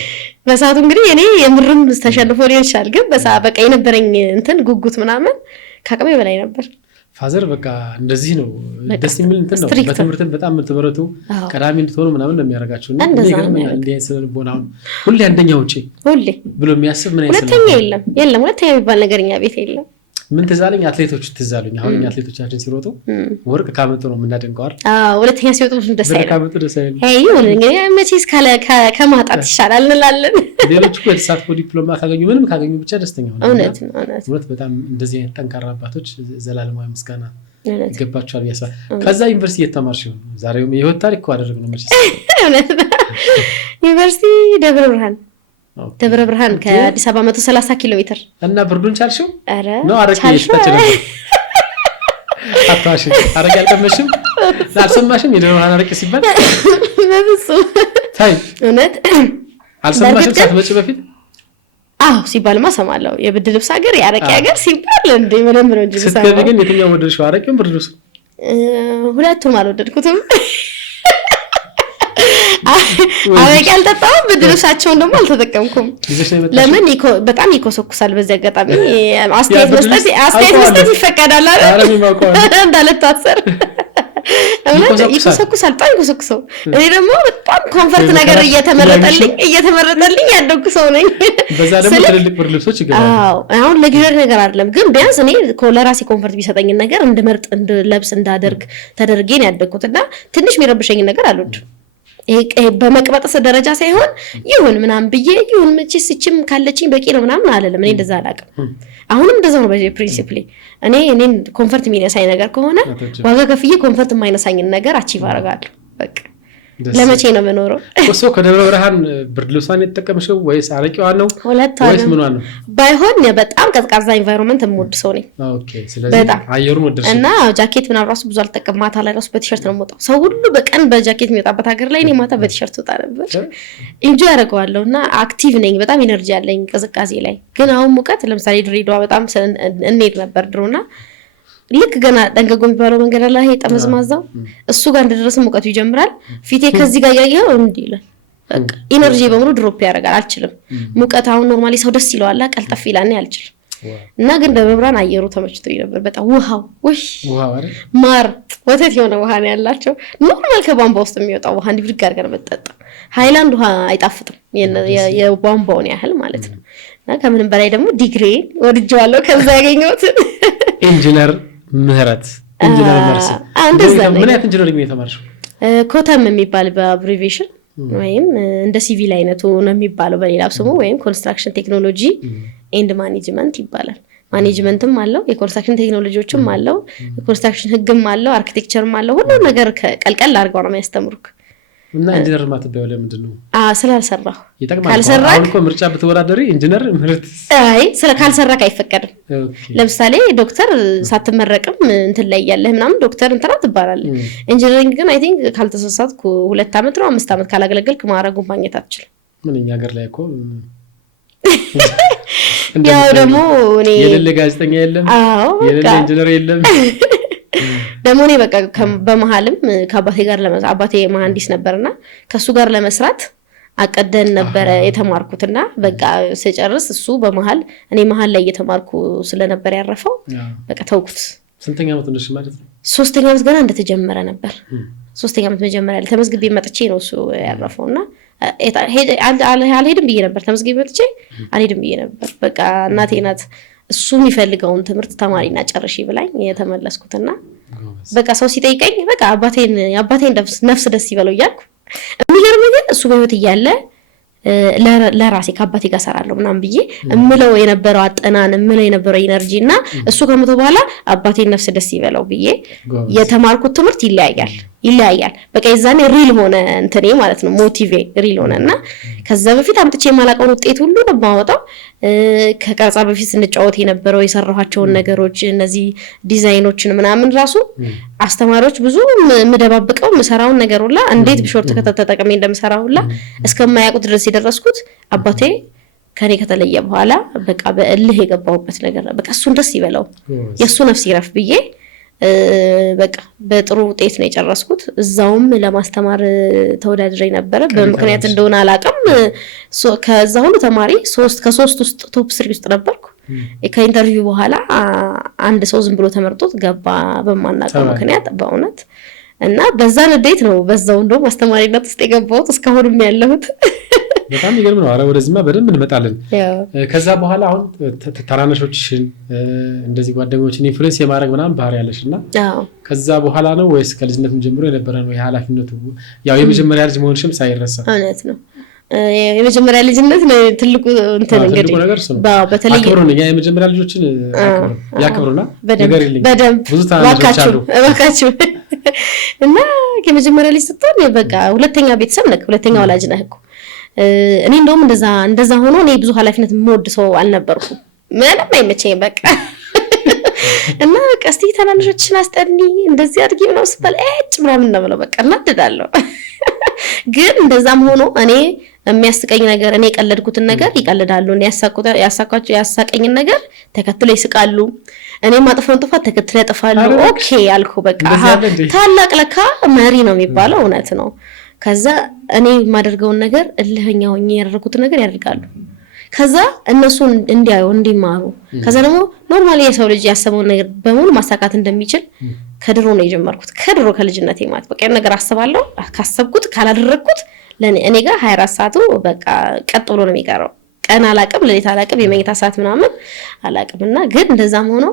በሰዓቱ እንግዲህ እኔ የምርም ተሸንፎ ሊሆን ይችላል፣ ግን በቃ የነበረኝ እንትን ጉጉት ምናምን ከአቅሜ በላይ ነበር። ፋዘር በቃ እንደዚህ ነው ደስ የሚል እንትን ነው። በትምህርትም በጣም የምትበረቱ ቀዳሚ እንድትሆኑ ምናምን ነው የሚያደርጋችሁ። እና ይገርመኛል እንዲህ አይነት ስለልቦና ሁሌ አንደኛ ውጪ ሁሌ ብሎ የሚያስብ ምን አይነት ሁለተኛ የለም ሁለተኛ የሚባል ነገር እኛ ቤት የለም። ምን ትዛለኝ አትሌቶች ትዛሉኝ። አሁን እኛ አትሌቶቻችን ሲሮጡ ወርቅ ካመጡ ነው የምናደንቀው አይደል? ሁለተኛ ሲወጡ ደስ አይልም። ካመጡ ደስ አይልም። ይሁን እንግዲህ መቼስ ከማጣት ይሻላል እንላለን። ሌሎች እኮ የተሳትፎ ዲፕሎማ ካገኙ ምንም ካገኙ ብቻ ደስተኛ ሆነ። እውነት በጣም እንደዚህ አይነት ጠንካራ አባቶች ዘላለማዊ ምስጋና ይገባቸዋል ብዬ አስባለሁ። ከዛ ዩኒቨርሲቲ የተማርሽ ነው ዛሬው የህይወት ታሪክ እኮ አደረግነው መቼስ። ዩኒቨርሲቲ ደብረ ብርሃን ከአዲስ አበባ 130 ኪሎ ሜትር። እና ብርዱን ቻልሽው? አረ ነው አረቄ ይፈጨለ አታሽ አረቄ አልቀመሽም? አልሰማሽም? የደብረ ብርሃን አረቄ ሲባል በፍጹም ታይ እውነት አልሰማሽም? ሳትመጪ በፊት ሲባልማ ሰማለሁ። የብርድ ልብስ ሀገር የአረቄ ሀገር ሲባል እንደ ምንም ነው እንጂ ሰማሁ። ስትገቢ ግን የትኛው ወደድሽው? አረቄውን ብርድ ልብስ? ሁለቱም አልወደድኩትም። አረቄ አልጠጣሁም፣ ብርድ ልብሳቸውን ደግሞ አልተጠቀምኩም። ለምን በጣም ይኮሰኩሳል። በዚህ አጋጣሚ አስተያየት መስጠት ይፈቀዳል አይደል? እንዳልታሰር ይኮሰኩሳል፣ በጣም ይኮሰኩሰው። እኔ ደግሞ በጣም ኮምፈርት ነገር እየተመረጠልኝ ያደጉ ሰው ነኝ። በዛ ደግሞ ትልልቅ ብርድ ልብሶች ይገባሉ። አሁን ለጊዜው ነገር አይደለም፣ ግን ቢያንስ እኔ ለራሴ ኮምፈርት ቢሰጠኝ ነገር እንድመርጥ እንድለብስ እንዳደርግ ተደርጌ ነው ያደግኩትና ትንሽ የሚረብሸኝ ነገር አልወድም። በመቅበጥስ ደረጃ ሳይሆን ይሁን ምናምን ብዬ ይሁን መቼስ እቺም ካለችኝ በቂ ነው ምናምን አለለም። እኔ እንደዛ አላውቅም። አሁንም እንደዛው ነው በፕሪንሲፕሊ እኔን ኮምፈርት የሚነሳኝ ነገር ከሆነ ዋጋ ከፍዬ ኮምፈርት የማይነሳኝን ነገር አቺቭ አደርጋለሁ። በቃ ለመቼ ነው የምኖረው? እሱ ከደብረ ብርሃን ብርድ ልብሷን የተጠቀምሽው ወይስ አረቂዋን ነው ወይስ ምኗን ነው? ባይሆን በጣም ቀዝቃዛ ኢንቫይሮንመንት የምወድ ሰው ነኝ። ኦኬ። ስለዚህ አየሩን ወደድሽ እና ጃኬት ምናምን ራሱ ብዙ አልጠቀም። ማታ ላይ ራሱ በቲሸርት ነው የምወጣው። ሰው ሁሉ በቀን በጃኬት የሚወጣበት ሀገር ላይ እኔ ማታ በቲሸርት ወጣ ነበር። ኢንጆይ አደርገዋለሁ እና አክቲቭ ነኝ። በጣም ኢነርጂ አለኝ ቅዝቃዜ ላይ። ግን አሁን ሙቀት ለምሳሌ ድሬዳዋ በጣም እንሄድ ነበር ድሮና ልክ ገና ደንገጎ የሚባለው መንገድ አለ ይሄ ጠመዝማዛው እሱ ጋር እንደደረሰ ሙቀቱ ይጀምራል። ፊቴ ከዚህ ጋር ያያየው እንዲህ ይላል። በቃ ኢነርጂ በሙሉ ድሮፕ ያደርጋል። አልችልም። ሙቀት አሁን ኖርማሊ ሰው ደስ ይለዋል ቀልጠፍ ይላል። እኔ አልችልም። እና ግን በመብራን አየሩ ተመችቶኝ ነበር በጣም ውሃው አይደል ማር ወተት የሆነ ውሃ ነው ያላቸው ኖርማል ከቧንቧ ውስጥ የሚወጣው ውሃ እንዲህ ብድግ አድርገን መጠጣ ሃይላንድ ውሃ አይጣፍጥም የቧንቧውን ያህል ማለት ነው እና ከምንም በላይ ደግሞ ዲግሪ ወድጄዋለሁ ከዛ ያገኘሁት ኢንጂነር ምህረት ኢንጂነር መርሲ ምን አይነት ኢንጂነሪንግ ነው የተማርሽው ኮተም የሚባል በአብሪቬሽን ወይም እንደ ሲቪል አይነቱ ነው የሚባለው በሌላ ስሙ ወይም ኮንስትራክሽን ቴክኖሎጂ ኤንድ ማኔጅመንት ይባላል ማኔጅመንትም አለው የኮንስትራክሽን ቴክኖሎጂዎችም አለው የኮንስትራክሽን ህግም አለው አርኪቴክቸርም አለው ሁሉ ነገር ቀልቀል አድርገው ነው የሚያስተምሩክ እና ኢንጂነር ማትበው ለምንድን ነው ስላልሰራሁ ካልሰራህ እኮ ምርጫ ብትወዳደሪ ኢንጂነር ምርት ካልሰራህ አይፈቀድም ለምሳሌ ዶክተር ሳትመረቅም እንትን ላይ ያለህ ምናምን ዶክተር እንትና ትባላለህ ኢንጂነሪንግ ግን አይ ቲንክ ካልተሳሳትኩ 2 አመት ነው 5 አመት ካላገለገልክ ማዕረጉን ማግኘት አትችልም ምንኛ ሀገር ላይ እኮ ያው ደግሞ እኔ የሌለ ጋዜጠኛ የለም የሌለ ኢንጂነር የለም ደግሞ እኔ በቃ በመሐልም ከአባቴ ጋር አባቴ መሐንዲስ ነበርና ከሱ ጋር ለመስራት አቀደን ነበር የተማርኩትና በቃ ሲጨርስ እሱ በመሐል እኔ መሐል ላይ እየተማርኩ ስለነበር ያረፈው በቃ ተውኩት ስንተኛ ዓመት እንደሽ ማለት ነው 3ኛ ዓመት ገና እንደተጀመረ ነበር 3ኛ ዓመት መጀመሪያ ተመዝግቤ መጥቼ ነው እሱ ያረፈውና አልሄድም ብዬ ነበር ተመዝግቤ መጥቼ አልሄድም ብዬ ነበር በቃ እናቴ ናት እሱ የሚፈልገውን ትምህርት ተማሪና ጨርሺ ብላኝ የተመለስኩትና በቃ ሰው ሲጠይቀኝ በቃ አባቴን ነፍስ ደስ ይበለው እያልኩ የሚገርም ግን እሱ በህይወት እያለ ለራሴ ከአባቴ ጋር ሰራለሁ ምናምን ብዬ እምለው የነበረው አጠናን እምለው የነበረው ኢነርጂ እና እሱ ከሞተ በኋላ አባቴን ነፍስ ደስ ይበለው ብዬ የተማርኩት ትምህርት ይለያያል በቃ የዛኔ ሪል ሆነ እንትኔ ማለት ነው ሞቲቬ ሪል ሆነና ከዛ በፊት አምጥቼ የማላቀውን ውጤት ሁሉ ነው ማወጣው ከቀርጻ በፊት ስንጫወት የነበረው የሰራኋቸውን ነገሮች እነዚህ ዲዛይኖችን ምናምን ራሱ አስተማሪዎች ብዙ ምደባብቀው መሰራውን ነገር ሁላ እንዴት ቢሾርት ተጠቅሜ እንደምሰራው ሁላ እስከማያውቁት ድረስ የደረስኩት አባቴ ከኔ ከተለየ በኋላ በቃ በእልህ የገባውበት ነገር በቃ እሱን ደስ ይበለው የሱ ነፍስ ይረፍ ብዬ በቃ በጥሩ ውጤት ነው የጨረስኩት እዛውም ለማስተማር ተወዳድሬ ነበር በምክንያት እንደሆነ አላቀም ከዛ ሁሉ ተማሪ ከ3 ውስጥ ቶፕ 3 ውስጥ ነበርኩ ከኢንተርቪው በኋላ አንድ ሰው ዝም ብሎ ተመርጦት ገባ በማናቀው ምክንያት በእውነት እና በዛ ንዴት ነው በዛው እንደው ማስተማሪነት ውስጥ የገባሁት እስካሁንም ያለሁት በጣም ይገርም ነው አረ ወደዚህማ በደንብ እንመጣለን ከዛ በኋላ አሁን ተራናሾችሽን እንደዚህ ጓደኞችን ኢንፍሉዌንስ የማድረግ ምናምን ባህሪ ያለሽና ከዛ በኋላ ነው ወይስ ከልጅነትም ጀምሮ የነበረ ነው የኃላፊነቱ ያው የመጀመሪያ ልጅ መሆንሽም ሳይረሳ እውነት ነው የመጀመሪያ ልጅነት ነው ትልቁ እንትን እንግዲህ በተለይ አክብሩ ነው የመጀመሪያ ልጆችን ያክብሩና ነገር ይልኝ ብዙ ታናናሾች አሉ እባካችሁ እና የመጀመሪያ ልጅ ስትሆን በቃ ሁለተኛ ቤተሰብ ነህ ሁለተኛ ወላጅ ነህ እኮ እኔ እንደውም እንደዛ ሆኖ እኔ ብዙ ኃላፊነት የምወድ ሰው አልነበርኩም ምንም አይመቸኝ በቃ እና በቃ እስቲ ታናናሾችን አስጠኒ እንደዚህ አድርጊ ምናምን ስባል ምናምን ነው ብለው በቃ እናደዳለሁ ግን እንደዛም ሆኖ እኔ የሚያስቀኝ ነገር እኔ ቀለድኩትን ነገር ይቀልዳሉ እኔ ያሳቀኝን ነገር ተከትለው ይስቃሉ እኔ ማጥፋውን ጥፋት ተከትለው ያጠፋሉ ኦኬ አልኩ በቃ ታላቅ ለካ መሪ ነው የሚባለው እውነት ነው ከዛ እኔ ማደርገውን ነገር እልህኛ ሆኜ ያደረኩትን ነገር ያደርጋሉ ከዛ እነሱ እንዲያዩ እንዲማሩ ከዛ ደግሞ ኖርማሊ የሰው ልጅ ያሰበውን ነገር በሙሉ ማሳካት እንደሚችል ከድሮ ነው የጀመርኩት ከድሮ ከልጅነቴ ማለት በቃ ነገር አስባለሁ ካሰብኩት ካላደረኩት እኔ ጋር 24 ሰዓቱ በቃ ቀጥ ብሎ ነው የሚቀረው ቀን አላቀም ለሌት አላቀም የመኝታ ሰዓት ምናምን አላቀምና ግን እንደዛም ሆኖ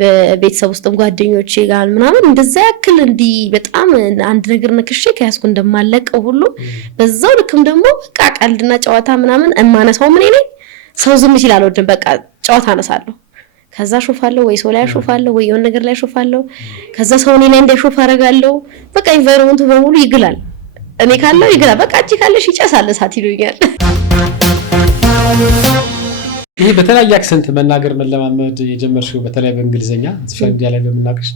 በቤተሰብ ውስጥም ጓደኞቼ ጋር ምናምን እንደዛ ያክል እንዲ በጣም አንድ ነገር ነክሼ ከያስኩ እንደማለቀው ሁሉ በዛው ልክም ደግሞ በቃ ቀልድና ጨዋታ ምናምን እማነሳው ምን ነኝ ሰው ዝም ሲል አልወድም በቃ ጨዋታ አነሳለሁ ከዛ ሾፋለሁ ወይ ሰው ላይ ሾፋለሁ ወይ የሆነ ነገር ላይ ሾፋለሁ ከዛ ሰው እኔ ላይ እንዳይሾፍ አደርጋለሁ በቃ ኢንቫይሮመንቱ በሙሉ ይግላል እኔ ካለው ይግላል በቃ እቺ ካለሽ ይጨሳል እሳት ይሉኛል ይሄ በተለያየ አክሰንት መናገር መለማመድ የጀመርሽው በተለይ በእንግሊዘኛ ሶሻል ሚዲያ ላይ በመናገርሽ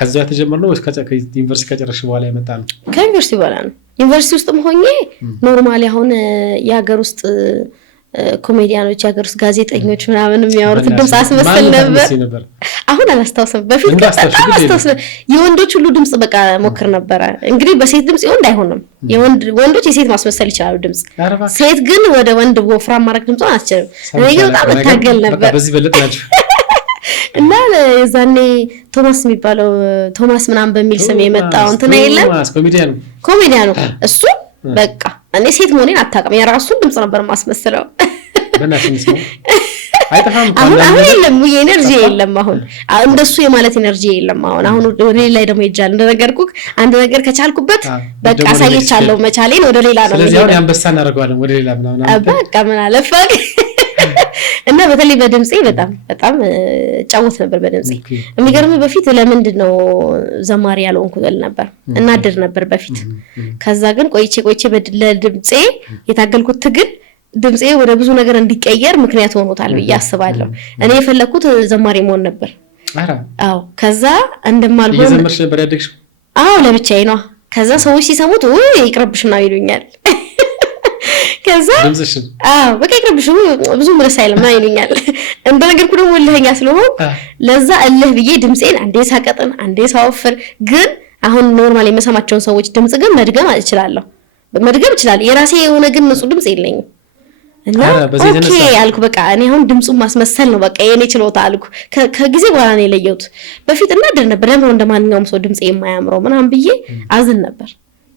ከዛ የተጀመረው ወይስ ከዩኒቨርሲቲ ከጨረስሽ በኋላ የመጣ ነው ከዩኒቨርሲቲ በኋላ ነው ዩኒቨርሲቲ ውስጥም ሆኜ ኖርማሊ አሁን የሀገር ውስጥ ኮሜዲያኖች የሀገር ውስጥ ጋዜጠኞች ምናምን የሚያወሩት ድምጽ አስመስል ነበር አሁን አላስታውስም በፊት በጣም አስታውስም የወንዶች ሁሉ ድምጽ በቃ ሞክር ነበር እንግዲህ በሴት ድምጽ ይወንድ አይሆንም ወንዶች የሴት ማስመሰል ይችላሉ ድምጽ ሴት ግን ወደ ወንድ ወፍራም ማድረግ ድምጽ አትችልም እኔ በጣም ታገል ነበር በዚህ በለጥ ናቸው እና የዛኔ ቶማስ የሚባለው ቶማስ ምናምን በሚል ስም የመጣው እንትና የለም ኮሜዲያኑ እሱ በቃ እኔ ሴት መሆኔን አታውቅም። የራሱን ድምጽ ነበር ማስመስለው። አሁን የለም ኤነርጂ የለም። አሁን እንደሱ የማለት ኤነርጂ የለም። አሁን ወደ ሌላ ላይ ደግሞ ይጃል እንደነገርኩህ አንድ ነገር ከቻልኩበት በቃ አሳይቻለሁ መቻሌን ወደ ሌላ ነው። ስለዚህ አሁን ያንበሳ እናደርገዋለን ወደ ሌላ ምናምን በቃ ምን አለፈክ። እና በተለይ በድምጼ በጣም ጫወት ነበር በድምጼ። የሚገርም በፊት ለምንድን ነው ዘማሪ ያልሆንኩት ነበር እናድር ነበር በፊት። ከዛ ግን ቆይቼ ለድምጼ የታገልኩት ትግል ድምጼ ወደ ብዙ ነገር እንዲቀየር ምክንያት ሆኖታል ብዬ አስባለሁ። እኔ የፈለኩት ዘማሪ መሆን ነበር። አዎ ከዛ እንደማልሆን እየዘመርሽ ነበር ያደግሽው? አዎ ለብቻዬ ነው። ከዛ ሰዎች ሲሰሙት ወይ ይቅርብሽና ይሉኛል። ከዛ በቃ ይቅርብሽ ብዙ ምረስ አይልም ይሉኛል። እንደነገርኩ ደግሞ እልህኛ ስለሆነ ለዛ እልህ ብዬ ድምጼን አንዴ ሳቀጥን አንዴ ሳወፍር፣ ግን አሁን ኖርማሊ የምሰማቸውን ሰዎች ድምጽ ግን መድገም እችላለሁ። የራሴ የሆነ ግን ንጹህ ድምጽ የለኝም። እና ኦኬ አልኩ በቃ እኔ አሁን ድምጹን ማስመሰል ነው በቃ የኔ ችሎታ አልኩ። ከጊዜ በኋላ ነው የለየሁት። በፊት እናድር ነበር ለምን እንደማንኛውም ሰው ድምጽ የማያምረው ምናምን ብዬ አዝን ነበር።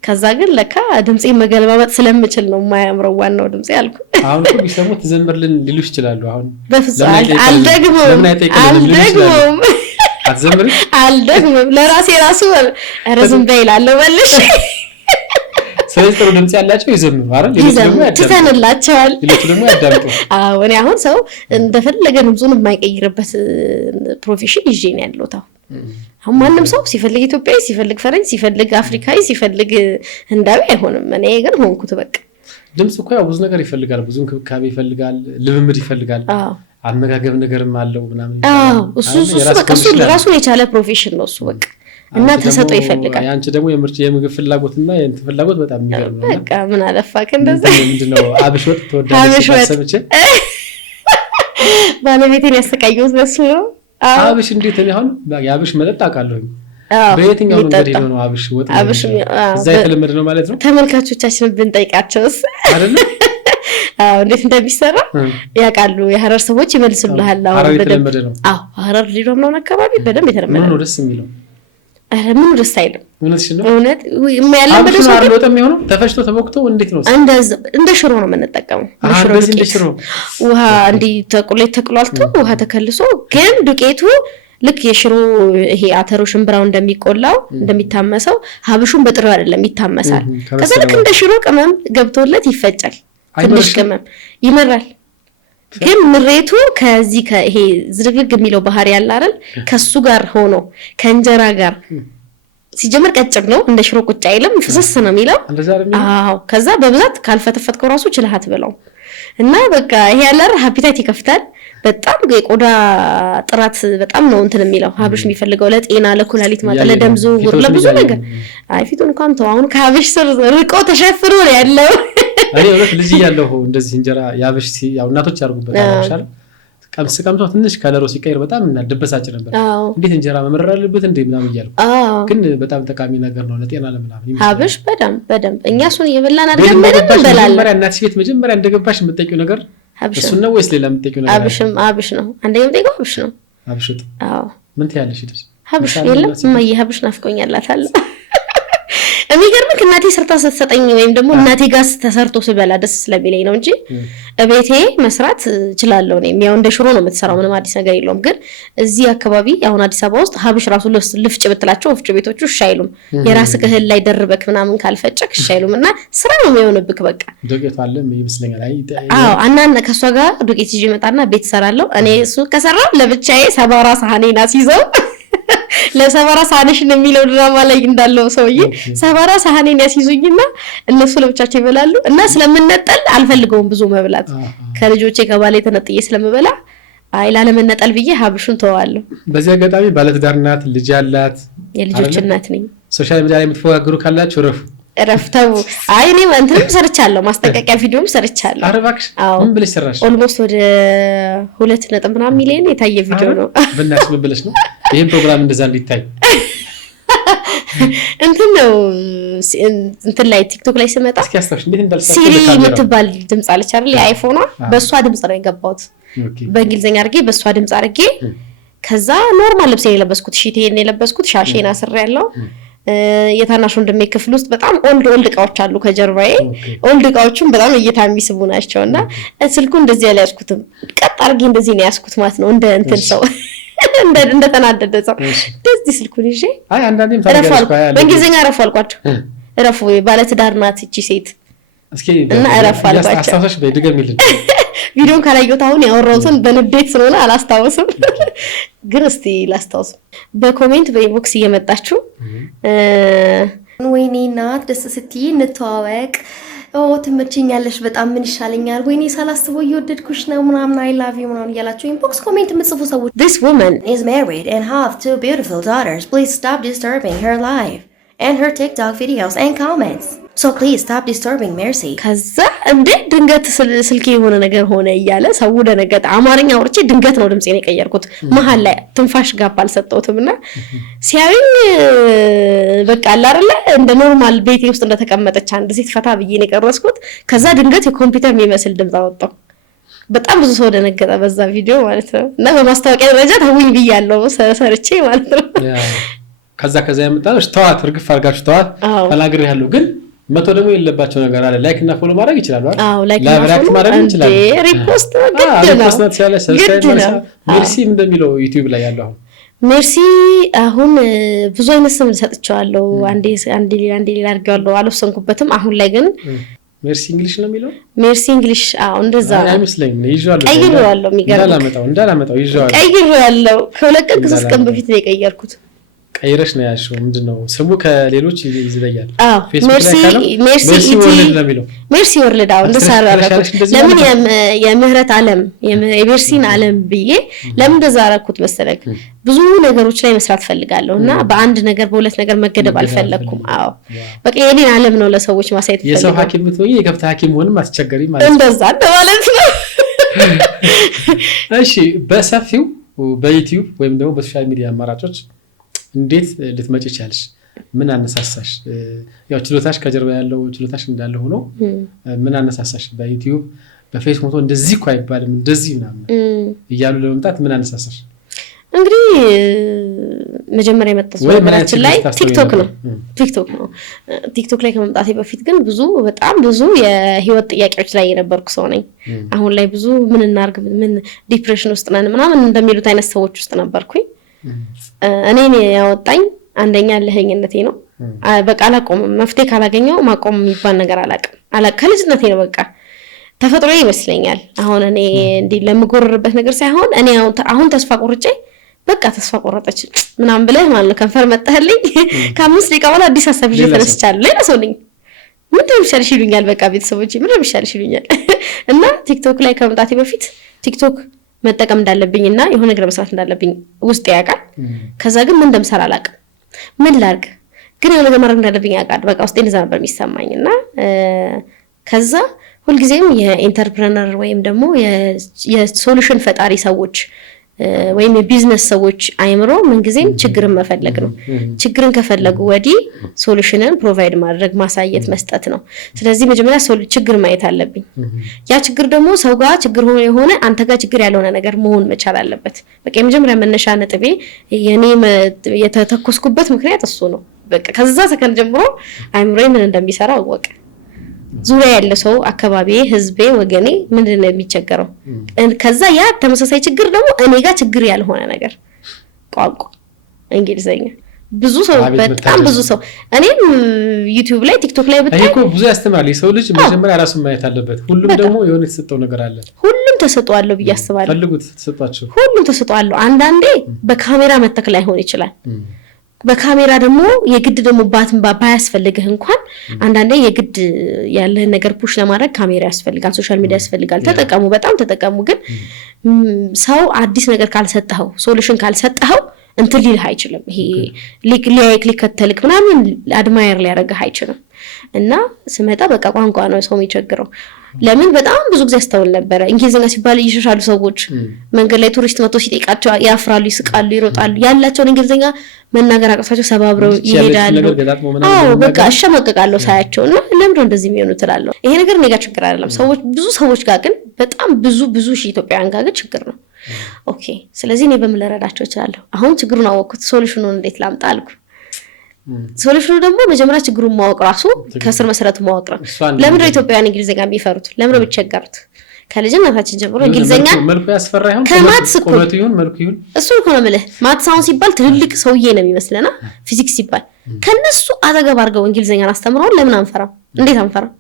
ከዛ ግን ለካ ድምጽ መገልባበጥ ስለምችል ነው የማያምረው ዋናው ድምጽ አልኩ። አሁን እኮ ቢሰሙት ዘምርልን ሊሉሽ ይችላሉ። አሁን አልደግሞም ለራሴ ራሱ ረዝም በይላለሁ መልሽ። ስለዚህ ጥሩ ድምጽ ያላቸው ይዘምሩ አይደል? ይዘምሩላቸዋል። ሌሎች ደግሞ ያዳምጡ። አዎ እኔ አሁን ሰው እንደፈለገ ድምጹን የማይቀይርበት ፕሮፌሽን ይዤ ነው ያለሁት። አሁን ማንም ሰው ሲፈልግ ኢትዮጵያዊ፣ ሲፈልግ ፈረንጅ፣ ሲፈልግ አፍሪካዊ፣ ሲፈልግ ህንዳዊ አይሆንም። እኔ ግን ሆንኩት በቃ። ድምጽ እኮ ያው ብዙ ነገር ይፈልጋል፣ ብዙ እንክብካቤ ይፈልጋል፣ ልምምድ ይፈልጋል፣ አመጋገብ ነገርም አለው ምናምን። እሱ በቃ እሱ ራሱን የቻለ ፕሮፌሽን ነው እሱ በቃ። እና ተሰጥኦ ይፈልጋል። ያንቺ ደግሞ የምግብ ፍላጎትና የእንትን ፍላጎት በጣም የሚገርም ነው። በቃ ምን አለፋክ እንደዛ። ምንድነው አብሽ ወጥ ተወዳለች ሰምቼ ባለቤቴን ያሰቃየሁት በሱ ነው። አብሽ እንዴት ነው አሁን? የአብሽ መጠጥ አውቃለሁ። በየትኛው መንገድ ሄዶ ነው አብሽ ወጥ? እዛ የተለመደ ነው ማለት ነው። ተመልካቾቻችንን ብንጠይቃቸውስ አይደል? እንዴት እንደሚሰራ ያውቃሉ። የሐረር ሰዎች ይመልሱልሃል። አሁን በደንብ ሐረር ሊዶም ነው አካባቢ በደንብ የተለመደ ነው። ደስ የሚለው ምን ደስ አይልም። እውነት ያለው በደስ ነው። ወጣም ይሆነው ተፈጭቶ ተቦክቶ እንዴት ነው? እንደ ሽሮ ነው የምንጠቀመው። እንደ ሽሮ ውሃ እንዲ ተቆላልቶ ውሃ ተከልሶ፣ ግን ዱቄቱ ልክ የሽሮ ይሄ አተሩ ሽምብራው እንደሚቆላው እንደሚታመሰው ሀብሹን በጥሬው አይደለም ይታመሳል። ከዛ ልክ እንደ ሽሮ ቅመም ገብቶለት ይፈጫል። ትንሽ ቅመም ይመራል። ግን ምሬቱ ከዚህ ከይሄ ዝርግግ የሚለው ባህሪ ያለ አይደል? ከሱ ጋር ሆኖ ከእንጀራ ጋር ሲጀመር ቀጭቅ ነው። እንደ ሽሮ ቁጭ አይልም፣ ፍስስ ነው የሚለው። አዎ ከዛ በብዛት ካልፈተፈትከው ራሱ ችለሃት ብለው እና በቃ ይሄ ያለ ሃፒታይት ይከፍታል። በጣም የቆዳ ጥራት በጣም ነው እንትን የሚለው ሀብሽ የሚፈልገው ለጤና፣ ለኩላሊት ማጠለ፣ ለደም ዝውውር፣ ለብዙ ነገር። አይ ፊቱን እንኳን ተው አሁን ከሀብሽ ስር ርቆ ተሸፍሮ ነው ያለው። እኔ ወለት ልጅ ያለው እንደዚህ እንጀራ ያብሽ ያው እናቶች ያርጉበት አሻል ቀምስ ትንሽ ከለሮ ሲቀየር በጣም እናደበሳጭ ነበር። እንዴት እንጀራ መመረር አለበት እንዴ ምናምን እያልኩ፣ ግን በጣም ጠቃሚ ነገር ነው ለጤና ለምናምን። ሀብሽ በደም እኛ እሱን እየበላን አይደለም እንበላለን። መጀመሪያ እናትሽ ቤት መጀመሪያ እንደገባሽ የምትጠቂው ነገር እሱ ነው ወይስ ሌላ የምትጠቂው ነገር? ሀብሽ ነው አንደኛው የምጠቂው ሀብሽ ነው። ሀብሽ አዎ ምን ትያለሽ? ሀብሽ የለም እማዬ ሀብሽ ናፍቆኛላታል። የሚገርምህ እናቴ ሰርታ ስትሰጠኝ ወይም ደግሞ እናቴ ጋር ተሰርቶ ስበላ ደስ ስለሚለኝ ነው እንጂ እቤቴ መስራት እችላለሁ። እኔም ያው እንደ ሽሮ ነው የምትሰራው፣ ምንም አዲስ ነገር የለውም። ግን እዚህ አካባቢ አሁን አዲስ አበባ ውስጥ ሀብሽ ራሱ ልፍጭ ብትላቸው ወፍጮ ቤቶቹ እሺ አይሉም። የራስህ እህል ላይ ደርበክ ምናምን ካልፈጨክ እሺ አይሉም። እና ስራ ነው የሚሆንብክ በቃ። ዱቄት አለ ይመስለኛል። አዎ አናና ከሷ ጋር ዱቄት ይዤ መጣና ቤት ሰራለሁ። እኔ እሱ ከሰራው ለብቻዬ ሰባራ ሳህኔን አስይዘው ለሰባራ ሳህኔሽን የሚለው ድራማ ላይ እንዳለው ሰውዬ ሰባራ ሳህኔን ያስይዙኝና እነሱ ለብቻቸው ይበላሉ። እና ስለምንነጠል አልፈልገውም ብዙ መብላት ከልጆቼ ከባሌ ተነጥዬ ስለምበላ ላለመነጠል ብዬ ሀብሹን ተዋለሁ። በዚህ አጋጣሚ ባለትዳር ናት፣ ልጅ አላት፣ የልጆች እናት ነኝ። ሶሻል ሚዲያ ላይ የምትፎጋግሩ ካላችሁ ረፍተው እኔ እንትንም ሰርቻለሁ፣ ማስጠንቀቂያ ቪዲዮም ሰርቻለሁ። አረባክሽ ምን ብለሽ ሰራሽ? ኦልሞስት ወደ 2.5 ሚሊዮን የታየ ቪዲዮ ነው። በእናትሽ ምን ብለሽ ነው ይሄን ፕሮግራም እንደዛ እንዲታይ? እንትን ነው እንትን ላይ ቲክቶክ ላይ ስመጣ ሲሪ የምትባል ድምጽ አለች አይደል? የአይፎኗ በእሷ ድምጽ ነው የገባሁት። በእንግሊዝኛ አድርጌ በእሷ ድምጽ አድርጌ ከዛ ኖርማል ልብሴን የለበስኩት ሺቴን የለበስኩት ሻሼን አስሬያለሁ። የታናሽ ወንድሜ ክፍል ውስጥ በጣም ኦልድ እቃዎች አሉ ከጀርባዬ። ኦልድ እቃዎቹም በጣም እይታ የሚስቡ ናቸውና ስልኩ እንደዚህ ያልያዝኩትም ቀጥ አድርጌ እንደዚህ ነው ያዝኩት ማለት ነው። እንደ እንትን ሰው እንደ ተናደደ ሰው እንደዚህ ስልኩን ይዤ አይ አንዳንዴም ታደርጋለሽ በእንግሊዝኛ ረፉ አልኳቸው። ረፉ ባለትዳር ናት እቺ ሴት እስኪ እና ረፉ አልኳቸው። አስተሳሰሽ በድገምልኝ ቪዲዮን ካላየሁት አሁን ያወራሁትን በንዴት ስለሆነ አላስታውስም፣ ግን እስቲ ላስታውስ። በኮሜንት በኢንቦክስ እየመጣችሁ ወይኔ እናት ደስ ስትይ እንተዋወቅ፣ ትመችኛለሽ በጣም ምን ይሻለኛል፣ ወይኔ ሳላስበው እየወደድኩሽ ነው ምናምን አይ ላቭ ዩ ምናምን እያላችሁ ኢንቦክስ ኮሜንት የምትጽፉ ሰዎች this woman is married and have 2 beautiful daughters. Please stop disturbing her life and her TikTok videos and comments. So please stop disturbing Mercy. ከዛ እንዴ ድንገት ስልኬ የሆነ ነገር ሆነ እያለ ሰው ደነገጠ። አማርኛ አውርቼ ድንገት ነው ድምጼን የቀየርኩት። መሀል ላይ ትንፋሽ ጋፕ አልሰጠሁትምና ሲያዩኝ በቃ አይደለ እንደ ኖርማል ቤቴ ውስጥ እንደተቀመጠች አንድ ሴት ፈታ ብዬ ነው የቀረስኩት። ከዛ ድንገት የኮምፒውተር የሚመስል ድምጽ አወጣው። በጣም ብዙ ሰው ደነገጠ በዛ ቪዲዮ ማለት ነው። እና በማስታወቂያ ደረጃ ተውኝ ብያለሁ ሰርቼ ማለት ነው። ከዛ ያመጣሽ ተዋት፣ እርግፍ አድርጋችሁ ተዋት ተናግሬ ያለው ግን መቶ ደግሞ የሌለባቸው ነገር አለ። ላይክ እና ፎሎ ማድረግ ይችላል አይደል? አዎ ላይክ እና ፎሎ ማድረግ ይችላል። ሪፖስት ግድ ነው። ሰብስክራይብ ማለት ሜርሲ እንደሚለው ዩቲዩብ ላይ ያለው ሜርሲ አሁን ብዙ አይነት ስም ሰጥቻለሁ። አንዴ ሌላ አድርጌዋለሁ፣ አልወሰንኩበትም። አሁን ላይ ግን ሜርሲ እንግሊሽ ነው የሚለው ሜርሲ እንግሊሽ። አዎ እንደዛ አይመስለኝም። ይዤዋለሁ እንዳላመጣው ይዤዋለሁ። ቀይሬዋለሁ። ከሁለት ቀን ከሶስት ቀን በፊት ነው የቀየርኩት። ቀይረሽ ነው ያልሽው? ምንድነው ስሙ ከሌሎች ይዝለያል? ሜርሲ ወርልድ ነው የሚለው። ሜርሲ ወርልድ አሁን እንደሳራራኩት ለምን የምህረት ዓለም የሜርሲን ዓለም ብዬ ለምን እንደዛ አደረኩት መሰለክ? ብዙ ነገሮች ላይ መስራት ፈልጋለሁና በአንድ ነገር በሁለት ነገር መገደብ አልፈለኩም። አዎ በቃ የኔን ዓለም ነው ለሰዎች ማሳየት ፈልጋለሁ። የሰው ሐኪም ብትሆኚ የከብት ሐኪም ሆንም አስቸገሪ ማለት ነው። እንደዛ ማለት ነው። እሺ በሰፊው በዩቲዩብ ወይም ደግሞ በሶሻል ሚዲያ አማራጮች እንዴት ልትመጪ ቻልሽ? ምን አነሳሳሽ? ያው ችሎታሽ ከጀርባ ያለው ችሎታሽ እንዳለ ሆኖ ምን አነሳሳሽ? በዩቲዩብ በፌስቡክ እንደዚህ እኮ አይባልም እንደዚህ ምናምን እያሉ ለመምጣት ምን አነሳሳሽ? እንግዲህ መጀመሪያ የመጣው ወራችን ላይ ቲክቶክ ነው። ቲክቶክ ላይ ከመምጣቴ በፊት ግን በጣም ብዙ የህይወት ጥያቄዎች ላይ የነበርኩ ሰው ነኝ። አሁን ላይ ብዙ ምን እናርግ ምን ዲፕሬሽን ውስጥ ነን ምናምን እንደሚሉት አይነት ሰዎች ውስጥ ነበርኩኝ። እኔን ያወጣኝ አንደኛ ለህኝነቴ ነው። በቃ አላቆምም። መፍትሄ ካላገኘው ማቆም የሚባል ነገር አላውቅም። ከልጅነቴ ነው በቃ ተፈጥሮዬ ይመስለኛል። አሁን እኔ እንዲህ ለምጎርርበት ነገር ሳይሆን እኔ አሁን ተስፋ ቆርጬ በቃ ተስፋ ቆረጠች ምናምን ብለህ ማለት ነው ከንፈር መጣህልኝ ከ5 ደቂቃ በኋላ አዲስ ሀሳብ ይዤ ተነስቻለሁ። ሌላ ሰው ነኝ። ምንድን ነው የሚሻልሽ ይሉኛል። በቃ ቤተሰቦቼ ምንድን ነው የሚሻልሽ ይሉኛል። እና ቲክቶክ ላይ ከመምጣቴ በፊት ቲክቶክ መጠቀም እንዳለብኝና የሆነ ነገር መስራት እንዳለብኝ ውስጥ ያውቃል። ከዛ ግን ምን እንደምሰራ አላውቅም። ምን ላድርግ ግን የሆነ ነገር ማድረግ እንዳለብኝ ያውቃል። በቃ ውስጤ እንደዛ ነበር የሚሰማኝና ከዛ ሁልጊዜም የኢንተርፕረነር ወይም ደግሞ የሶሉሽን ፈጣሪ ሰዎች ወይም የቢዝነስ ሰዎች አይምሮ ምንጊዜም ችግርን መፈለግ ነው። ችግርን ከፈለጉ ወዲህ ሶሉሽንን ፕሮቫይድ ማድረግ ማሳየት መስጠት ነው። ስለዚህ መጀመሪያ ችግር ማየት አለብኝ። ያ ችግር ደግሞ ሰው ጋር ችግር የሆነ አንተ ጋር ችግር ያልሆነ ነገር መሆን መቻል አለበት። በቃ የመጀመሪያ መነሻ ነጥቤ የኔ የተተኮስኩበት ምክንያት እሱ ነው። በቃ ከዛ ሰከንድ ጀምሮ አይምሮዬ ምን እንደሚሰራ አወቀ። ዙሪያ ያለ ሰው አካባቢ ህዝቤ ወገኔ ምንድነው የሚቸገረው? ከዛ ያ ተመሳሳይ ችግር ደግሞ እኔ ጋር ችግር ያልሆነ ነገር ቋንቋ እንግሊዘኛ ብዙ ሰው በጣም ብዙ ሰው እኔም ዩቲዩብ ላይ ቲክቶክ ላይ ብታይ እኮ ብዙ ያስተምራል። የሰው ልጅ መጀመሪያ ራሱን ማየት አለበት። ሁሉም ደግሞ የሆነ የተሰጠው ነገር አለ። ሁሉም ተሰጥቷለሁ ብዬ አስባለሁ። ፈልጉት ተሰጥቷቸው ሁሉም ተሰጥቷለሁ። አንዳንዴ በካሜራ መተክል አይሆን ይችላል። በካሜራ ደግሞ የግድ ደግሞ ባያስፈልግህ እንኳን አንዳንዴ የግድ ያለህን ነገር ፑሽ ለማድረግ ካሜራ ያስፈልጋል፣ ሶሻል ሚዲያ ያስፈልጋል። ተጠቀሙ፣ በጣም ተጠቀሙ። ግን ሰው አዲስ ነገር ካልሰጠኸው ሶሉሽን ካልሰጠኸው እንትን ሊልህ አይችልም። ይሄ ሊከተልክ ምናምን አድማየር ሊያደርግህ አይችልም። እና ስመጣ በቃ ቋንቋ ነው ሰው የሚቸግረው። ለምን በጣም ብዙ ጊዜ አስተውል ነበር እንግሊዝኛ ሲባል ይሸሻሉ ሰዎች። መንገድ ላይ ቱሪስት መጥቶ ሲጠይቃቸው ያፍራሉ፣ ይስቃሉ፣ ይሮጣሉ። ያላቸውን እንግሊዝኛ መናገር አቅቷቸው ሰባብረው ይሄዳሉ። አዎ በቃ አሸማቀቃለሁ ሳያቸው እና ለምን እንደዚህ የሚሆኑ ትላለሁ። ይሄ ነገር እኔ ጋር ችግር አይደለም። ብዙ ሰዎች ጋር ግን በጣም ብዙ ሺህ ኢትዮጵያውያን ጋር ግን ችግር ነው። ኦኬ ስለዚህ እኔ በምን ልረዳቸው እችላለሁ አሁን ችግሩን አወቅኩት ሶሉሽኑን እንዴት ላምጣ አልኩ ሶሉሽኑ ደግሞ መጀመሪያ ችግሩን ማወቅ ራሱ ከስር መሰረቱ ማወቅ ነው ለምን ኢትዮጵያውያን እንግሊዘኛ የሚፈሩት ለምን ቢቸገሩት ከልጅነታችን ጀምሮ እንግሊዘኛ መልኩ ያስፈራ ይሁን ከማትስ ቁመቱ ይሁን መልኩ ይሁን እሱ እኮ ነው ማለት ማትስ አሁን ሲባል ትልልቅ ሰውዬ ነው የሚመስለና ፊዚክስ ሲባል ከነሱ አጠገብ አድርገው እንግሊዘኛን አስተምረውን ለምን አንፈራም እንዴት አንፈራም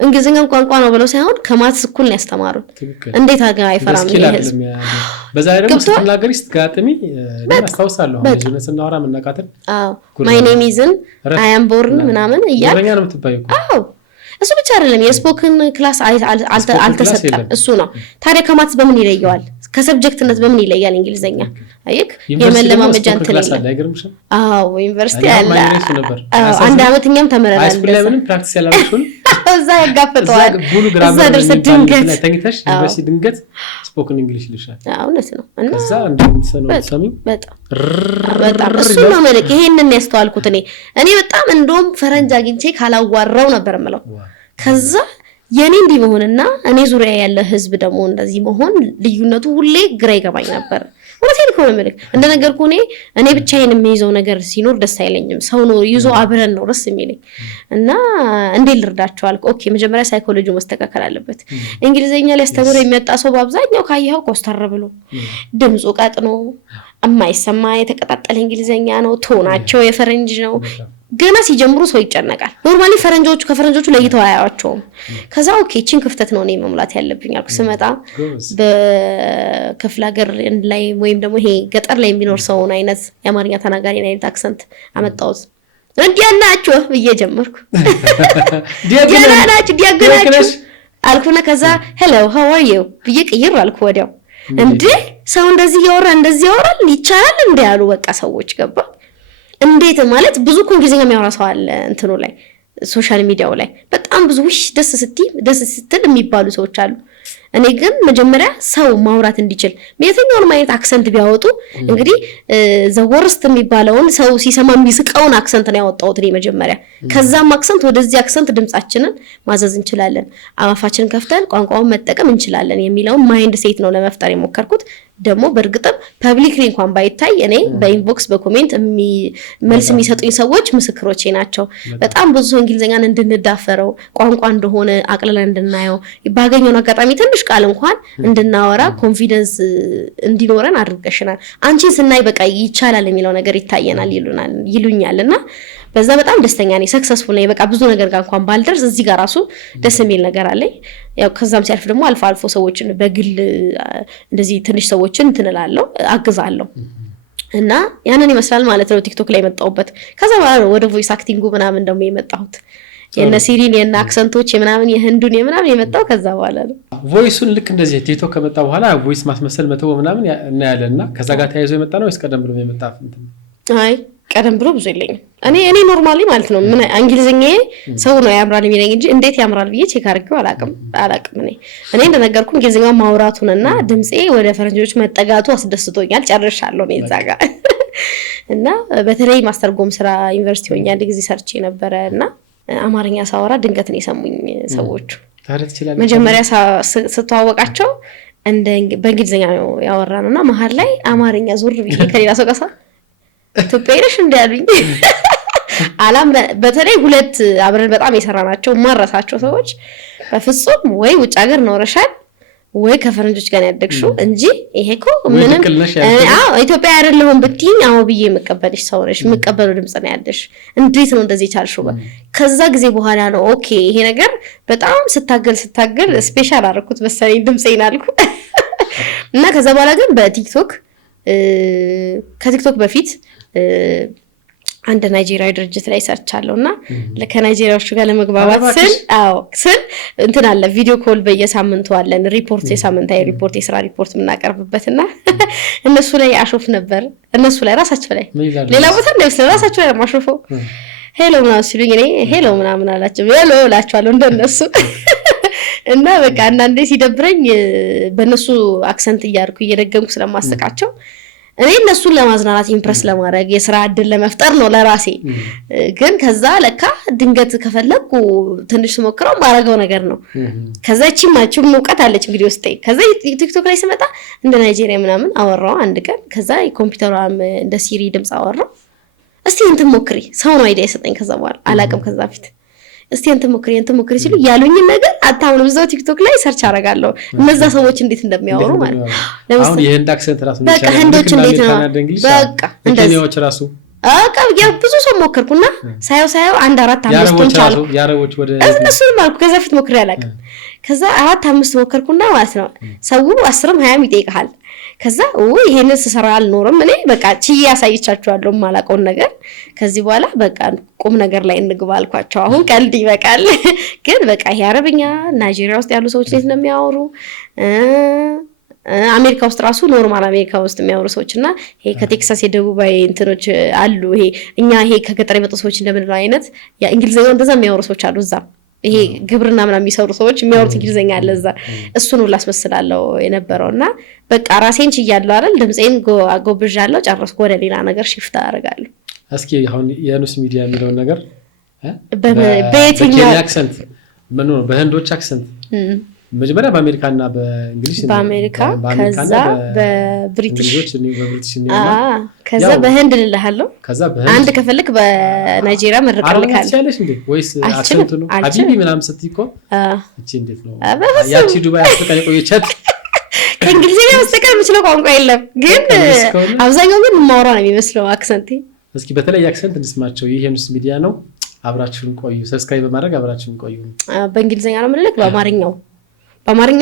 እንግሊዘኛን ቋንቋ ነው ብለው ሳይሆን ከማትስ እኩል ነው ያስተማሩን እንዴት አገ አይፈራም ይሄስ በዛ ላይ ደግሞ ስትናገሪ ስትጋጥሚ አስታውሳለሁ ልጅነት ስናወራ መናቃተል ማይ ኔም ኢዝን አይ አም ቦርን ምናምን ይያል ወረኛ ነው የምትባየው እሱ ብቻ አይደለም የስፖክን ክላስ አልተሰጠም እሱ ነው ታዲያ ከማትስ በምን ይለያል ከሰብጀክትነት በምን ይለያል እንግሊዘኛ አይክ የመለማመጃ እንትን አዎ ዩኒቨርሲቲ አለ አንድ አመትኛም ተመረናል ሃይስኩል ላይ ምንም ፕራክቲስ ያላልኩን እዛ ያጋፈጠዋል ሙሉ ግራመር ድንገት ተኝተሽ ዩኒቨርሲቲ ድንገት ስፖክን እንግሊሽ ልሻል እውነት ነው እና ከዛ እንደምትሰነው ሰሚው በጣም እሱ ነው ማለት ይሄንን ያስተዋልኩት እኔ በጣም እንደውም ፈረንጅ አግኝቼ ካላዋራው ነበር ማለት ከዛ የኔ እንዲህ መሆንና እኔ ዙሪያ ያለ ህዝብ ደግሞ እንደዚህ መሆን ልዩነቱ ሁሌ ግራ ይገባኝ ነበር ወራሴን ኮነ መልክ እንደነገርኩ እኔ ብቻዬን የሚይዘው ነገር ሲኖር ደስ አይለኝም ሰው ነው ይዞ አብረን ነው ደስ የሚለኝ እና እንዴ ልርዳቸው አልኩ ኦኬ መጀመሪያ ሳይኮሎጂው መስተካከል አለበት እንግሊዘኛ ሊያስተምር የሚመጣ ሰው በአብዛኛው ካየው ኮስተር ብሎ ድምጹ ቀጥኖ የማይሰማ የተቀጣጠለ እንግሊዘኛ ነው ቶናቸው የፈረንጅ ነው ገና ሲጀምሩ ሰው ይጨነቃል ኖርማሊ ከፈረንጆቹ ለይተው አያዋቸውም ከዛ ኦኬ እቺን ክፍተት ነው መሙላት ያለብኝ አልኩ ስመጣ በክፍለ ሀገር ላይ ወይም ደግሞ ይሄ ገጠር ላይ የሚኖር ሰውን አይነት የአማርኛ ተናጋሪ አይነት አክሰንት አመጣሁት እንዲያናችሁ ብዬ ጀመርኩ ዲያገናችሁ አልኩና ከዛ ሄሎ ሃው አር ዩ ብዬ ቅይር አልኩ ወዲያው እንዴ ሰው እንደዚህ ያወራል ይቻላል እንዴ ያሉ በቃ ሰዎች ገባ እንዴት ማለት ብዙ እንግሊዘኛ የሚያወራ ሰው አለ እንትኑ ላይ ሶሻል ሚዲያው ላይ በጣም ብዙ ደስ ስትል የሚባሉ ሰዎች አሉ እኔ ግን መጀመሪያ ሰው ማውራት እንዲችል የትኛውንም አይነት አክሰንት ቢያወጡ እንግዲህ ዘወርስት የሚባለውን ሰው ሲሰማ የሚስቀውን አክሰንት ነው ያወጣሁት እኔ መጀመሪያ ከዛም አክሰንት ወደዚህ አክሰንት ድምጻችንን ማዘዝ እንችላለን አፋችንን ከፍተን ቋንቋውን መጠቀም እንችላለን የሚለውን ማይንድ ሴት ነው ለመፍጠር የሞከርኩት ደግሞ በርግጥም ፐብሊክሊ እንኳን ባይታይ እኔ በኢንቦክስ በኮሜንት መልስ የሚሰጡኝ ሰዎች ምስክሮቼ ናቸው በጣም ብዙ እንግሊዘኛን እንድንዳፈረው ቋንቋ እንደሆነ አቅልለን እንድናየው ባገኘው አጋጣሚ ትንሽ ቃል እንኳን እንድናወራ ኮንፊደንስ እንዲኖረን አድርገሽናል አንቺን ስናይ በቃ ይቻላል የሚለው ነገር ይታየናል ይሉኛልና በዛ በጣም ደስተኛ ነኝ ሰክሰስፉል ነኝ በቃ ብዙ ነገር ጋር እንኳን ባልደርስ እዚህ ጋር ራሱ ደስ የሚል ነገር አለኝ ያው ከዛም ሲያልፍ ደግሞ አልፎ ሰዎችን በግል እንደዚህ ትንሽ ሰዎችን እንትንላለሁ አግዛለሁ እና ያንን ይመስላል ማለት ነው ቲክቶክ ላይ የመጣሁበት ከዛ በኋላ ወደ ቮይስ አክቲንጉ ምናምን ደግሞ የመጣሁት የነ ሲሪን የነ አክሰንቶች ምናምን የህንዱን ምናምን የመጣው ከዛ በኋላ ነው ቮይሱን ልክ እንደዚህ ቲክቶክ ከመጣ በኋላ ቮይስ ማስመሰል መተው ምናምን እናያለና ከዛ ጋር ተያይዞ የመጣ ነው ወይስ ቀደም ብሎ የመጣ አይ ቀደም ብሎ ብዙ የለኝም እኔ ኖርማሊ ማለት ነው ምን እንግሊዘኛዬ ሰው ነው ያምራል የሚለኝ እንጂ እንዴት ያምራል ብዬ ቼክ አድርጌው አላቅም እኔ እንደነገርኩ እንግሊዘኛው ማውራቱንና ድምጼ ወደ ፈረንጆች መጠጋቱ አስደስቶኛል ጨርሻለሁ እኔ እዛ ጋር እና በተለይ ማስተርጎም ስራ ዩኒቨርሲቲ ሆኜ አንድ ጊዜ ሰርቼ ነበርና አማርኛ ሳወራ ድንገት ነው የሰሙኝ ሰዎች መጀመሪያ ስተዋወቃቸው በእንግሊዘኛ ነው ያወራነውና መሀል ላይ አማርኛ ዙር ብዬ ከሌላ ሰው ጋር ኢትዮጵያዊሽ እንዳሉኝ አላም በተለይ ሁለት አብረን በጣም የሰራናቸው ማረሳቸው ሰዎች በፍጹም ወይ ውጭ ሀገር ኖረሻል ወይ ከፈረንጆች ጋር ያደግሽው እንጂ ይሄኮ ምንም ኢትዮጵያ አይደለሁም ብትይኝ አዎ ብዬ መቀበልሽ ሰው ነሽ መቀበሉ ድምጽ ነው ያለሽ እንዴት ነው እንደዚህ ቻልሽው ከዛ ጊዜ በኋላ ነው ኦኬ ይሄ ነገር በጣም ስታገል ስፔሻል አደረኩት መሰለኝ ድምጽዬን አልኩ እና ከዛ በኋላ ግን በቲክቶክ ከቲክቶክ በፊት አንድ ናይጄሪያዊ ድርጅት ላይ ሰርቻለሁና ለከናይጄሪያዎች ጋር ለመግባባት ስል እንትን አለ ቪዲዮ ኮል በየሳምንቱ አለን ሪፖርት የሳምንታዊ ሪፖርት የስራ ሪፖርት የምናቀርብበትና እነሱ ላይ አሾፍ ነበር እነሱ ላይ ራሳቸው ላይ ሌላ ቦታ እንደዚህ ራሳቸው ላይ ማሾፈው ሄሎ ምናምን ሲሉኝ እኔ ሄሎ ምናምን አላቸው ሄሎ እላቸዋለሁ እንደነሱ እና በቃ አንዳንዴ ሲደብረኝ በእነሱ አክሰንት እያርኩ እየደገምኩ ስለማስቃቸው እኔ እነሱን ለማዝናናት ኢምፕረስ ለማድረግ የስራ እድል ለመፍጠር ነው ለራሴ። ግን ከዛ ለካ ድንገት ከፈለኩ ትንሽ ስሞክረው ማረገው ነገር ነው። ከዛ እቺም እውቀት አለች እንግዲህ ውስጤ። ከዛ ቲክቶክ ላይ ስመጣ እንደ ናይጄሪያ ምናምን አወራው አንድ ቀን። ከዛ ኮምፒውተሯም እንደ ሲሪ ድምጽ አወራው። እስቲ እንትን ሞክሪ፣ ሰው ነው አይዲያ የሰጠኝ። ከዛ በኋላ አላቅም ከዛ ፊት እስቲ እንትን ሞክሪ ሲሉ ያሉኝን ነገር አታምኑም። እዛው ቲክቶክ ላይ ሰርች አደርጋለሁ እነዛ ሰዎች እንዴት እንደሚያወሩ ማለት ነው። አሁን የህንድ አክሰንት ራሱ በቃ ህንዶች እንዴት ነው በቃ እንደኔዎች ራሱ ብዙ ሰው ሞከርኩና ሳየው 1-4-5 ቻልኩ። ያረቦች ወደ እነሱን ማልኩ። ከዛ ፊት ሞክሬ አላውቅም። ከዛ 4-5 ሞከርኩና ማለት ነው ሰው 10-20 ይጠይቃል። ከዛ ይሄንን ስሰራ አልኖርም እኔ በቃ ቺ ያሳይቻችኋለሁ ማላቀውን ነገር። ከዚህ በኋላ በቃ ቁም ነገር ላይ እንግባ አልኳቸው። አሁን ቀልድ ይበቃል። ግን በቃ ይሄ አረብኛ ናይጄሪያ ውስጥ ያሉ ሰዎች እንዴት ነው የሚያወሩ፣ አሜሪካ ውስጥ ራሱ ኖርማል አሜሪካ ውስጥ የሚያወሩ ሰዎችና ይሄ ከቴክሳስ የደቡባዊ እንትኖች አሉ። ይሄ እኛ ይሄ ከገጠር የመጡ ሰዎች እንደምንለው አይነት ያ እንግሊዘኛው እንደዛ የሚያወሩ ሰዎች አሉ እዛ። ይሄ ግብርና ምናምን የሚሰሩ ሰዎች የሚያወሩት እንግሊዘኛ አለ እዛ። እሱን ሁሉ አስመስላለሁ የነበረውና በቃ ራሴን ችያለሁ አይደል። ድምጼን ጎብዣለሁ፣ ጨረስኩ። ወደ ሌላ ነገር ሽፍት አደርጋለሁ። እስኪ አሁን የኑስ ሚዲያ የሚለውን ነገር በየትኛው አክሰንት ምን ነው? በህንዶች አክሰንት መጀመሪያ በአሜሪካና በእንግሊዝ በአሜሪካ ከዛ በብሪቲሽ ከዛ በህንድ ልልሃለሁ። ከዛ በህንድ አንድ ከፈልክ በናይጄሪያ መርቀልካል አለሽ እንዴ? ወይስ አክሰንቱ ነው? ሀቢቢ ምናምን ስትይ እኮ እቺ እንዴት ነው ያቺ ዱባይ አስተካኝ ቆየቻት። ከእንግሊዝኛ በስተቀር የምችለው ቋንቋ የለም። ግን አብዛኛው ግን ማውራ ነው የሚመስለው አክሰንቴ። እስኪ በተለይ አክሰንት እንስማቸው። ይሄ የኑስ ሚዲያ ነው። አብራችሁን ቆዩ። ሰብስክራይብ በማድረግ አብራችሁን ቆዩ። በእንግሊዝኛ ነው የምልክ በአማርኛ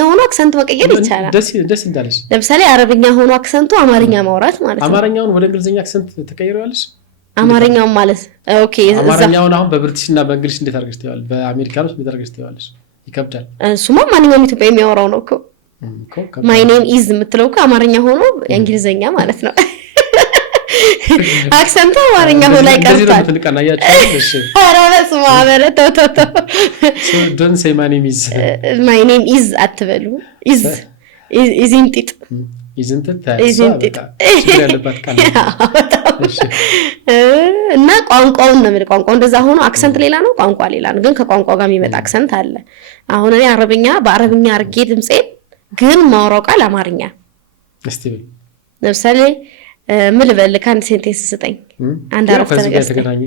ሆኖ አክሰንት መቀየር ይቻላል። ደስ እንዳለሽ ለምሳሌ አረብኛ ሆኖ አክሰንቱ አማርኛ ማውራት ማለት ነው። አማርኛውን ወደ እንግሊዝኛ አክሰንት ተቀይረዋለሽ? አማርኛውን ማለት ኦኬ። አማርኛውን አሁን በብሪቲሽ እና በእንግሊሽ እንዴት አድርገሽ ትይዋለሽ? በአሜሪካኖች እንዴት አድርገሽ ትይዋለሽ? ይከብዳል። እሱማ ማንኛውም ኢትዮጵያ የሚያወራው ነው እኮ። ማይ ኔም ኢዝ የምትለው እኮ አማርኛ ሆኖ እንግሊዘኛ ማለት ነው። አክሰንቱ አማርኛ ሆኖ አይቀርታል። እሺ አራራስ ማበረቶ ዶንት ሴይ ማይ ኔም ኢዝ ማይ ኔም ኢዝ አትበሉ። ኢዝንቲት ያለባት ቃል እና ቋንቋውን ነው የምልህ። ቋንቋው እንደዛ ሆኖ አክሰንት ሌላ ነው፣ ቋንቋ ሌላ ነው። ግን ከቋንቋው ጋር የሚመጣ አክሰንት አለ። አሁን እኔ በአረብኛ አርጌ ድምጼን ግን ማውራው ቃል አማርኛ። እስቲ ለምሳሌ ምን ልበልህ? አንድ ሴንቴንስ ስጠኝ። አንድ አረፍተ ነገር ስጠኝ።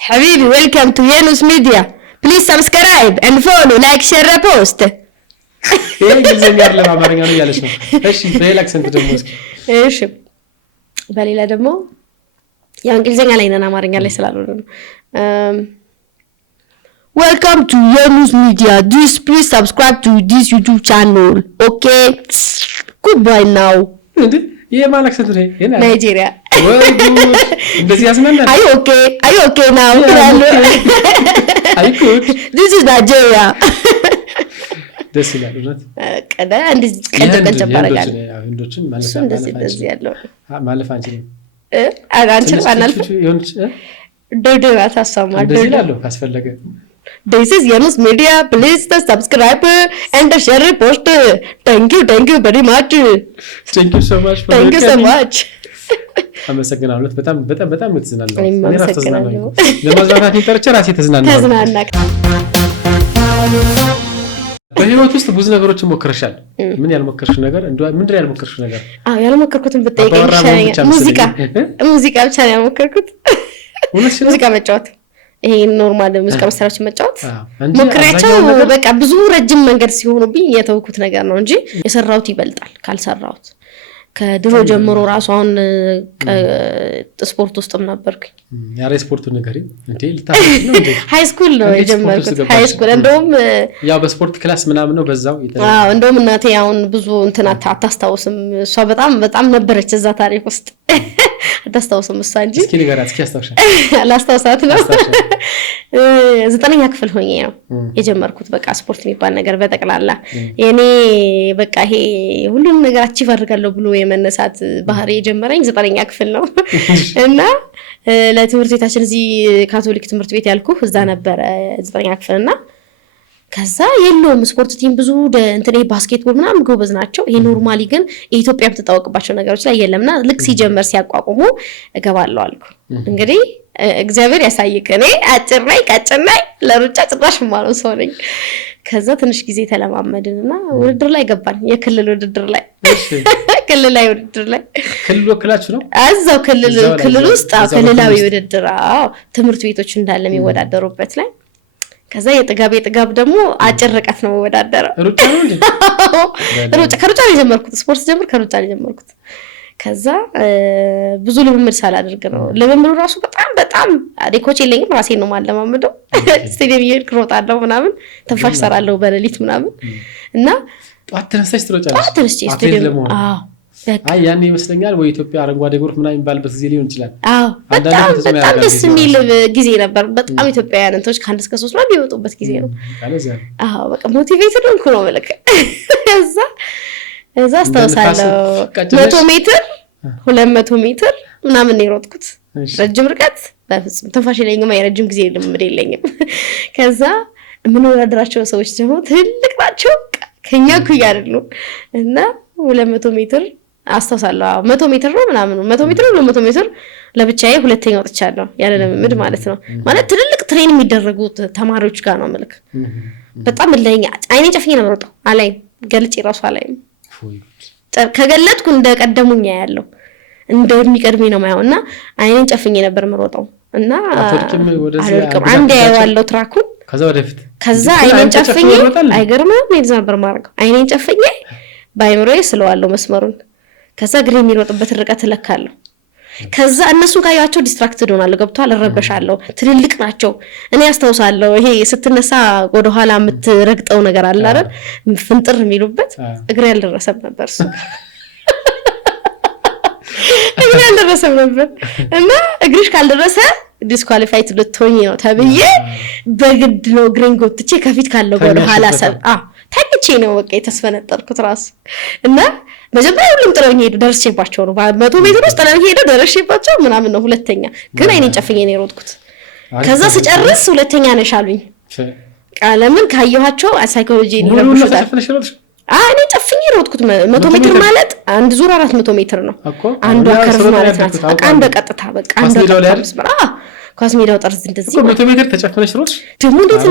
حبيبي welcome to የኑስ ሚዲያ please subscribe and follow like share repost። ይሄ እንግሊዝኛ አይደለም አማርኛ ነው ያለሽ ነው። እሺ በሌላ አክሰንት ደግሞ እስኪ። እሺ በሌላ ደግሞ ያው እንግሊዝኛ ላይ ነን አማርኛ ላይ ስላልሆነ ነው። welcome to የኑስ ሚዲያ please subscribe to this YouTube channel okay goodbye now። ይሄ ማለት አክሰንት ነው። ይሄ ናይጄሪያ ወይ እንደዚህ ያስመናል። አይ ኦኬ now አይኩት this is Nigeria። ደስ ይላል እውነት። ቀዳ እንደዚህ ቀንጨ ባረጋል። ህንዶችን እንደዚህ ያለው ማለፍ አንችልም። አንችልም አናልፍ ደውደራ ታሳማ እንደዚህ ይላል ካስፈለገ። This is የኑስ ሚዲያ please subscribe and share post thank you very much thank you so much አመሰግናለሁ። በጣም ተዝናናለሁ። እኔ ራሴ ተዝናናለሁ። ለማዝናናት ተርቼ ራሴ ተዝናናለሁ። በህይወት ውስጥ ብዙ ነገሮችን ሞክረሻል። ምን ያልሞከርሽው ነገር ምንድን ያልሞከርሽው ነገር? ያልሞከርኩትን ብትጠይቀኝ ይሻለኛል። ሙዚቃ ብቻ ነው ያልሞከርኩት። ሙዚቃ መጫወት፣ ይሄ ኖርማል ሙዚቃ መሳሪያዎችን መጫወት ሞክሬያቸው በቃ ብዙ ረጅም መንገድ ሲሆኑብኝ የተውኩት ነገር ነው እንጂ የሰራሁት ይበልጣል ካልሰራሁት። ከድሮ ጀምሮ ራሱ አሁን ስፖርት ውስጥም ነበርኩኝ። ያሬ ስፖርቱ ነገር እንዴ ልታፈሽ ነው እንዴ? ሃይ ስኩል ነው የጀመርኩት። ሃይ ስኩል እንደውም ያው በስፖርት ክላስ ምናምን ነው በዛው እንደውም እናቴ አሁን ብዙ እንትን አታስታውስም። እሷ በጣም ነበረች እዛ ታሪክ ውስጥ አታስታውስም እሷ እንጂ። እስኪ ንገራት እስኪ አስታውሻ። አላስታውሳት ነው። 9ኛ ክፍል ሆኜ ነው የጀመርኩት በቃ ስፖርት የሚባል ነገር በጠቅላላ። የኔ በቃ ይሄ ሁሉም ነገር አቺቭ አድርጋለሁ ብሎ የመነሳት ባህሪ የጀመረኝ 9ኛ ክፍል ነው። እና ለትምህርት ቤታችን እዚህ ካቶሊክ ትምህርት ቤት ያልኩህ እዛ ነበረ 9ኛ ክፍልና ከዛ የለውም ስፖርት ቲም ብዙ እንትን ባስኬትቦል ምናምን ጎበዝ ናቸው። ይሄ ኖርማሊ ግን የኢትዮጵያ የምትታወቅባቸው ነገሮች ላይ የለምና ልክ ሲጀመር ሲያቋቁሙ እገባለሁ አልኩ። እንግዲህ እግዚአብሔር ያሳይክ። እኔ አጭር ላይ ቀጭን ላይ ለሩጫ ጭራሽ ማለው ሰው ነኝ። ከዛ ትንሽ ጊዜ ተለማመድንና ውድድር ላይ ገባን። የክልል ውድድር ላይ ክልል ላይ ውድድር ላይ ክልል ወክላችሁ ነው? አዛው ክልል ውስጥ ክልላዊ ውድድር ትምህርት ቤቶች እንዳለ የሚወዳደሩበት ላይ ከዛ የጥጋብ ደግሞ አጭር ርቀት ነው ወዳደረው። ሩጫ ነው እንዴ? ከሩጫ ነው የጀመርኩት። ስፖርት ጀምር ከሩጫ ነው የጀመርኩት። ከዛ ብዙ ልምምድ ሳላደርግ ነው። ልምምዱ ራሱ በጣም ኮች የለኝም፣ ራሴ ነው ማለማመደው። ስቴዲየም እየሄድኩ እሮጣለሁ ምናምን፣ ትንፋሽ እሰራለሁ በሌሊት ምናምን እና ጠዋት ተነስተሽ ትሮጫለሽ? ስቴዲየም ያን ይመስለኛል ወይ ኢትዮጵያ አረንጓዴ ጎርፍ ምናምን የሚባልበት ጊዜ ሊሆን ይችላል። በጣም ደስ የሚል ጊዜ ነበር። በጣም ኢትዮጵያውያን እንቶች ከ1 እስከ 3 ማለት የሚወጡበት ጊዜ ነው። በቃ ሞቲቬትድ ሆንኩ ነው ማለት እዛ አስታውሳለሁ 100 ሜትር 200 ሜትር ምናምን ነው የሮጥኩት። ረጅም ርቀት በፍጹም ትንፋሽ የለኝም፣ የረጅም ጊዜ ልምድ የለኝም። ከዛ የምንወዳደራቸው ሰዎች ደግሞ ትልቅ ናቸው፣ ከኛ እኩያ አይደሉም እና 200 ሜትር አስታውሳለሁ 100 ሜትር ነው ምናምን 100 ሜትር ነው 200 ሜትር ለብቻዬ ሁለተኛ ወጥቻለሁ። ያለ ልምምድ ማለት ነው። ማለት ትልልቅ ትሬን የሚደረጉት ተማሪዎች ጋር ነው መልክ በጣም ለኛ አይኔ ጨፍኜ ነው የምሮጠው። አላይም ገልጬ ራሱ አላይም። ከገለጥኩ እንደቀደሙኛ ያለው እንደሚቀድሜ ነው ማየውና አይኔን ጨፍኜ ነበር የምሮጠው እና አልወድቅም። አንዴ ያየዋለሁ ትራኩን ከዛ አይኔን ጨፍኜ አይገርምም ሄድ ነበር ማድረገው። አይኔን ጨፍኜ ባይምሮዬ ስለዋለሁ መስመሩን። ከዛ እግሬ የሚሮጥበት ርቀት እለካለሁ። ከዛ እነሱን ካያቸው ዲስትራክትድ ሆናለሁ። ገብቷል። እረበሻለሁ። ትልልቅ ናቸው። እኔ አስታውሳለሁ ይሄ ስትነሳ ወደ ኋላ የምትረግጠው ነገር አለ አይደል? ፍንጥር የሚሉበት እግሬ ያልደረሰም ነበር እሱ እግሬ ያልደረሰም ነበር እና እግርሽ ካልደረሰ ዲስኳሊፋይድ ልትሆኚ ነው ተብዬ በግድ ነው እግሬን ጎትቼ ከፊት ካለው ወደ ኋላ ታግቼ ነው በቃ የተስፈነጠርኩት ራሱ እና መጀመሪያ ሁሉም ጥለውኝ ሄዱ። ደርሼባቸው ነው 100 ሜትር ውስጥ ጥለውኝ ሄዱ። ደርሼባቸው ምናምን ነው ሁለተኛ። ግን አይኔን ጨፍኜ ነው የሮጥኩት። ከዛ ስጨርስ ሁለተኛ ነሽ አሉኝ። ለምን ካየኋቸው ሳይኮሎጂ ይረብሹታል። አይኔን ጨፍኜ ሮጥኩት። 100 ሜትር ማለት አንድ ዙር 400 ሜትር ነው። አንዷ ከርቭ ማለት ናት። በቃ አንድ ቀጥታ በቃ አንድ ቀጥታ ኳስ ሜዳው ጠርዝ እንደዚህ 100 ሜትር ተጨፈነሽ ሮጥሽ። ደግሞ እንዴት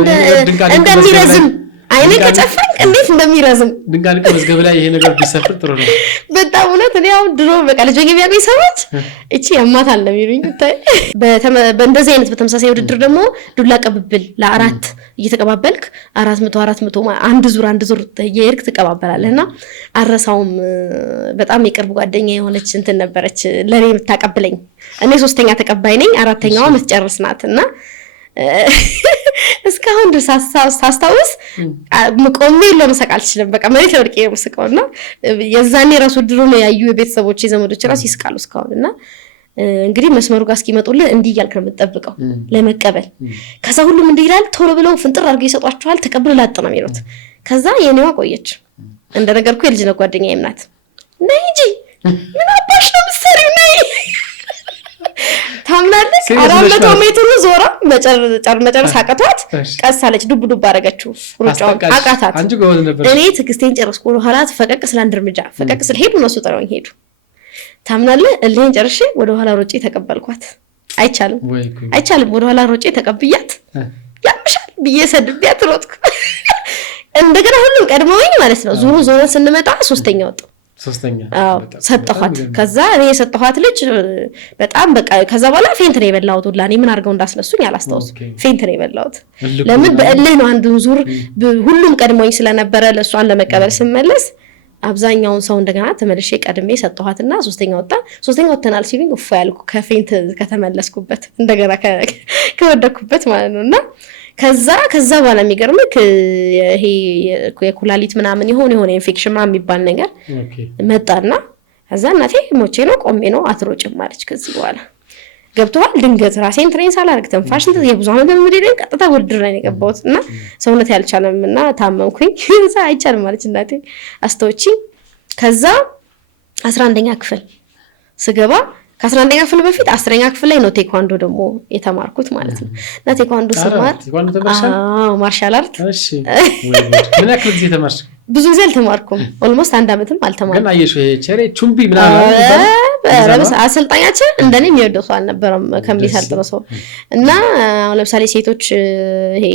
እንደሚረዝም አይኔ ከጨፈንክ እንዴት እንደሚረዝም ድንጋልቆ መዝገብ ላይ ይሄ ነገር ቢሰፍር ጥሩ ነው። በጣም እውነት እኔ አሁን ድሮ በቃ ልጅ የሚያውቁኝ ሰዎች እቺ ያማታል ነው የሚሉኝ። ታይ በእንደዚህ አይነት በተመሳሳይ ውድድር ደግሞ ዱላ ቀብብል ለአራት እየተቀባበልክ 400 አንድ ዙር የሄድክ ትቀባበላለህና አረሳውም። በጣም የቅርብ ጓደኛ የሆነች እንትን ነበረች ለኔ የምታቀብለኝ። እኔ 3ኛ ተቀባይ ነኝ፣ 4ኛዋ የምትጨርስ ናትና እስካሁን ድረስ ሳስታውስ ቆሜ ለመሳቅ አልችልም። በቃ መሬት ወድቄ ነው የምስቀውና የዛኔ ራሱ ድሮ ነው ያዩ የቤተሰቦች የዘመዶች ራሱ ይስቃሉ እስካሁንና እንግዲህ መስመሩ ጋር እስኪመጡልህ እንዲህ እያልክ ነው የምትጠብቀው ለመቀበል። ከዛ ሁሉም እንዲህ ይላል። ቶሎ ብለው ፍንጥር አድርገው ይሰጧቸዋል። ተቀብለው ላጥ ነው የሚሉት። ከዛ የኔዋ ቆየች እንደነገርኩ የልጅነት ጓደኛዬ ናት። ነይ እንጂ ምን አባሽ ነው የምትሰሪው ነይ ታምናለች። 400 ሜትር ዞራ መጨረስ አቃታት። ቀስ አለች። ዱብ አደረገችው። ሩጫውን አቃታት። እኔ ትዕግስቴን ጨረስኩ። ወደ ኋላ ፈቀቅ ስለ አንድ እርምጃ ፈቀቅ ስለ ሄዱ እነሱ ጥለውኝ ሄዱ። ታምናለህ? እልህን ጨርሼ ወደ ኋላ ሮጬ ተቀበልኳት። አይቻልም ወደ ኋላ ሮጬ ተቀብያት ያምሻል ብዬ ሰድቤያት ሮጥኩ። እንደገና ሁሉም ቀድመውኝ ማለት ነው። ዞሮ ስንመጣ 3ኛ ወጣሁ። ሰጠኋት። ከዛ እኔ የሰጠኋት ልጅ በጣም በቃ ከዛ በኋላ ፌንት ነው የበላሁት። ሁላ እኔ ምን አድርገው እንዳስነሱኝ አላስታውስም። ፌንት ነው የበላሁት። ለምን በእልህ ነው። አንዱን ዙር ሁሉም ቀድሞኝ ስለነበረ ለእሷን ለመቀበል ስመለስ አብዛኛውን ሰው እንደገና ተመልሼ ቀድሜ ሰጠኋትና 3ኛ ወጣ። 3ኛ ወጥተናል ሲሉኝ እፎ ያልኩ ከፌንት ከተመለስኩበት እንደገና ከወደኩበት ማለት ነውና ከዛ በኋላ የሚገርምክ ይሄ የኩላሊት ምናምን የሆነ ኢንፌክሽን ምናምን የሚባል ነገር መጣና ከዛ እናቴ ሞቼ ነው ቆሜ ነው አትሮጭም ማለች። ከዚህ በኋላ ገብቷል። ድንገት ራሴን ትሬን ሳላደርግ ተንፋሽ የብዙ ዓመት በመደደኝ ቀጥታ ውድድር ላይ የገባሁት እና ሰውነት ያልቻለምና ታመምኩኝ። ከዛ አይቻልም ማለች እናቴ አስተውጪ። ከዛ 11ኛ ክፍል ስገባ ከ11ኛ ክፍል በፊት 10ኛ ክፍል ላይ ነው ቴኳንዶ ደግሞ የተማርኩት ማለት ነው። እና ቴኳንዶ ስማር ማርሻል አርት እሺ ምን ያክል ጊዜ ተማርሽ? ብዙ ጊዜ አልተማርኩም። ኦልሞስት 1 አመትም አልተማርኩም። ግን አየሽ ቸሬ ቹምቢ ምናምን አሰልጣኛችን እንደኔ የሚወደው ሰው አልነበረም ከሚሰልጥነው ሰው እና አሁን ለምሳሌ ሴቶች ይሄ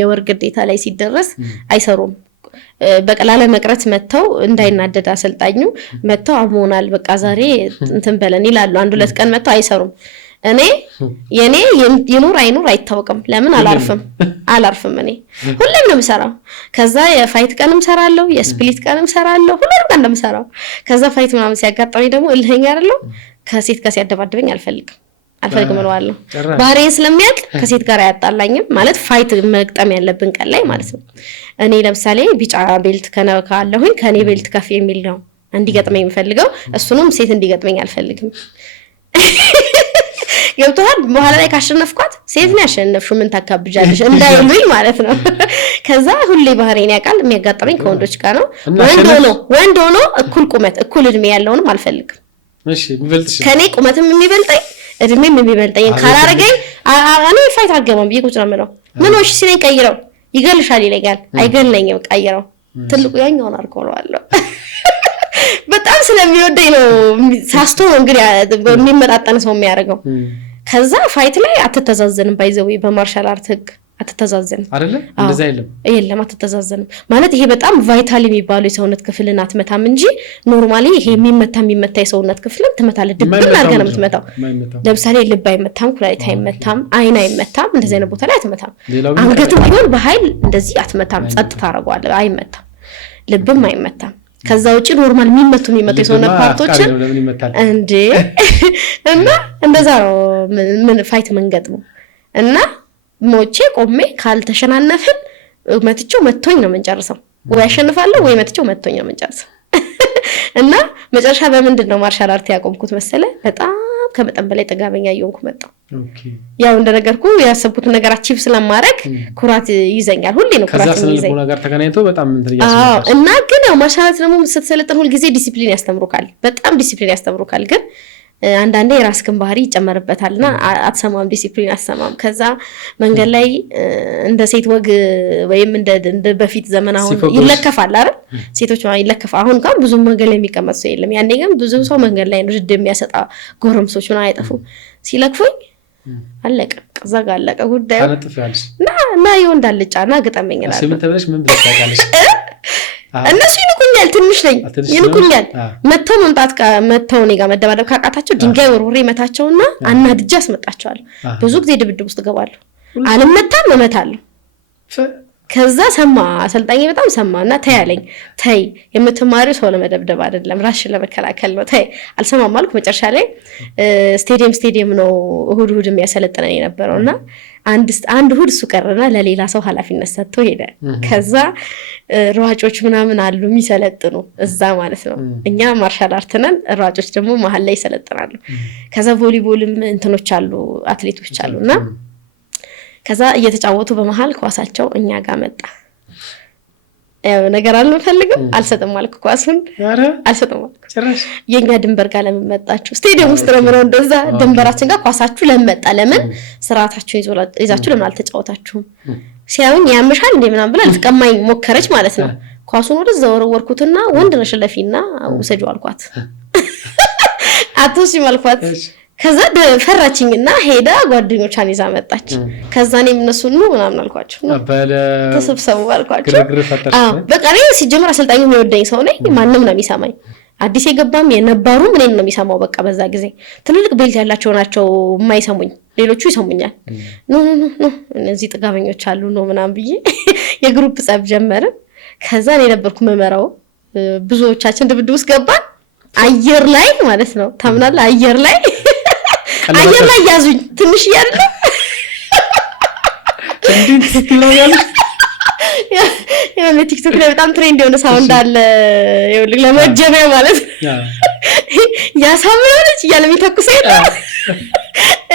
የወር ግዴታ ላይ ሲደረስ አይሰሩም። በቀላለ መቅረት መተው እንዳይናደድ አሰልጣኙ መተው አሞናል በቃ ዛሬ እንትን በለን ይላሉ። 1-2 ቀን መተው አይሰሩም። እኔ የኔ ይኑር አይኑር አይታወቅም። ለምን አላርፍም እኔ ሁሌም ነው የምሰራው። ከዛ የፋይት ቀንም ሰራለሁ፣ የስፕሊት ቀንም ሰራለሁ፣ ሁሉንም ቀን እንደምሰራው። ከዛ ፋይት ምናምን ሲያጋጥመኝ ደግሞ እልህኛ አይደለም ከሴት ጋር ሲያደባድበኝ አልፈልግም እለዋለሁ። ባህሪዬን ስለሚያውቅ ከሴት ጋር አያጣላኝም ማለት ፋይት መግጠም ያለብን ቀን ላይ ማለት ነው። እኔ ለምሳሌ ቢጫ ቤልት ካለሁኝ ከኔ ቤልት ከፍ የሚል ነው እንዲገጥመኝ የምፈልገው። እሱንም ሴት እንዲገጥመኝ አልፈልግም። ገብቶሃል? በኋላ ላይ ካሸነፍኳት ሴት ነው ያሸነፍሽው ምን ታካብጃለሽ እንዳይሉኝ ማለት ነው። ከዛ ሁሌ ባህሪዬን ያውቃል። የሚያጋጥመኝ ከወንዶች ጋር ነው። ወንድ ሆኖ እኩል ቁመት እኩል እድሜ ያለውንም አልፈልግም። እሺ የሚበልጥሽ ከኔ ቁመትም የሚበልጠኝ እድሜም የሚበልጠኝ ካላረገኝ እኔ ፋይት አልገባም ብዬ ቁጭ ነው የምለው። ምን ሆነሽ ሲለኝ ቀይረው ይገልሻል ይለኛል። አይገለኝም ቀይረው ትልቁ ያኛውን አርቆለዋለሁ። በጣም ስለሚወደኝ ነው ሳስቶ ነው እንግዲህ የሚመጣጠን ሰው የሚያደርገው። ከዛ ፋይት ላይ አትተዛዘንም ባይዘው በማርሻል አርት ህግ አትተዛዘንም አይደለ? እንደዛ የለም አትተዛዘንም ማለት ይሄ በጣም ቫይታል የሚባለው የሰውነት ክፍልን አትመታም እንጂ ኖርማሊ ይሄ የሚመታ የሰውነት ክፍልን ትመታለህ። ድብን አድርገህ ነው የምትመታው። ለምሳሌ ልብ አይመታም፣ ኩላሊት አይመታም፣ አይን አይመታም። እንደዚህ አይነት ቦታ ላይ አትመታም። አንገትም ቢሆን በኃይል እንደዚህ አትመታም። ጸጥ ታደርገዋለህ። አይመታም። ልብም አይመታም። ከዛ ውጪ ኖርማል የሚመቱ የሰውነት ፓርቶችን እንዴ እና እንደዛ ነው ምን ፋይት መንገጥሙ እና ሞቼ ቆሜ ካልተሸናነፍን መትቼው መቶኝ ነው የምንጨርሰው። ወይ አሸንፋለሁ ወይ መትቼው መቶኝ ነው የምንጨርሰው። እና መጨረሻ በምንድን ነው ማርሻል አርት ያቆምኩት መሰለ? በጣም ከመጠን በላይ ጥጋበኛ እየሆንኩ መጣሁ። ያው እንደነገርኩ ያሰብኩት ነገር አቺቭ ስለማድረግ ኩራት ይዘኛል። ሁሌ ነው ኩራት ይዘኛል። ከዛ ስለሆነ ነገር ተገናኝቶ በጣም እንትን ያስፈልጋል። እና ግን ያው ማርሻል አርት ደግሞ ስትሰለጥን ሁሉ ጊዜ ዲሲፕሊን ያስተምሩካል። በጣም ዲሲፕሊን ያስተምሩካል። ግን አንዳንዴ የራስህን ባህሪ ይጨመርበታልና አትሰማም፣ ዲሲፕሊን አትሰማም። ከዛ መንገድ ላይ እንደ ሴት ወግ ወይም እንደ በፊት ዘመን አሁን ይለከፋል አይደል? ሴቶች ይለከፋ። አሁን ጋር ብዙ መንገድ ላይ የሚቀመጥ ሰው የለም። ያኔ ግን ብዙ ሰው መንገድ ላይ ነው የሚያሰጣ ጎረምሶች ምን አይጠፉ ሲለክፉኝ አለቀ። ከዛ ጋር አለቀ ጉዳዩ። እና ይሁን እንዳልጫና ግጠመኝ ይላል። ስምን ተብለሽ ምን ብለሽ ታውቃለሽ? እነሱ ይንቁኛል፣ ትንሽ ነኝ ይንቁኛል። መተው እኔ ጋር መደባደብ ካቃታቸው ድንጋይ ወርውሬ መታቸውና አናድጄ አስመጣቸዋለሁ። ብዙ ጊዜ ድብድብ ውስጥ ገባለሁ። አልመታም እመታለሁ። ከዛ ሰማ አሰልጣኝ በጣም ሰማና ተይ አለኝ። ተይ የምትማሪው ሰው ለመደብደብ አይደለም ራስሽን ለመከላከል ነው። ተይ አልሰማም አልኩ። መጨረሻ ላይ ስቴዲየም ነው እሁድ የሚያሰለጥነን የነበረውና አንድ እሁድ እሱ ቀረና ለሌላ ሰው ኃላፊነት ሰጥቶ ሄደ። ከዛ ሯጮች ምናምን አሉ የሚሰለጥኑ እዛ ማለት ነው። እኛ ማርሻል አርት ነን፣ ሯጮች ደግሞ መሀል ላይ ይሰለጥናሉ። ከዛ ቮሊቦልም እንትኖች አሉ አትሌቶች አሉና ከዛ እየተጫወቱ በመሃል ኳሳቸው እኛ ጋር መጣ። ያው ነገር አልፈልግም አልሰጥም አልኩ። ኳሱን አልሰጥም አልኩ። ጭራሽ የኛ ድንበር ጋር ለምን መጣችሁ? ስቴዲየም ውስጥ ነው እንደዛ ድንበራችን ጋር ኳሳችሁ ለምን መጣ? ለምን ስርዓታችሁን ይዛችሁ ለምን አልተጫወታችሁም? ሲያዩኝ ያምሻል እንዴ ምናምን ብላ ልትቀማኝ ሞከረች ማለት ነው። ኳሱን ወደዛ ወረወርኩትና ወንድ ነሽ ለፊና ውሰጂው አልኳት። አትወስጂም አልኳት። ከዛ ፈራችኝና ሄዳ ጓደኞቿን ይዛ መጣች። ከዛ እኔም እነሱን ነው ምናምን አልኳቸው ነው ተሰብሰቡ አልኳቸው። በቃ እኔ ሲጀምር አሰልጣኙ የሚወደኝ ሰው ነኝ። ማንም ነው የሚሰማኝ። አዲስ የገባም የነባሩ ምንም ነው የሚሰማው። በቃ በዛ ጊዜ ትልልቅ ቤልት ያላቸው ናቸው የማይሰሙኝ፣ ሌሎቹ ይሰሙኛል። ኖ እነዚህ ጥጋበኞች አሉ ነው ምናምን ብዬ የግሩፕ ጸብ ጀመርን። ከዛ እኔ ነበርኩ መመራው። ብዙዎቻችን ድብድብ ውስጥ ገባን። አየር ላይ ማለት ነው ታምናለህ? አየር ላይ ያዙኝ ትንሽ ያለ የሆነ ቲክቶክ ላይ በጣም ትሬንድ የሆነ ሳውንድ አለ ይኸውልህ ለመጀመሪያ ማለት ያሳምነች እያለ የሚተኩስ የለም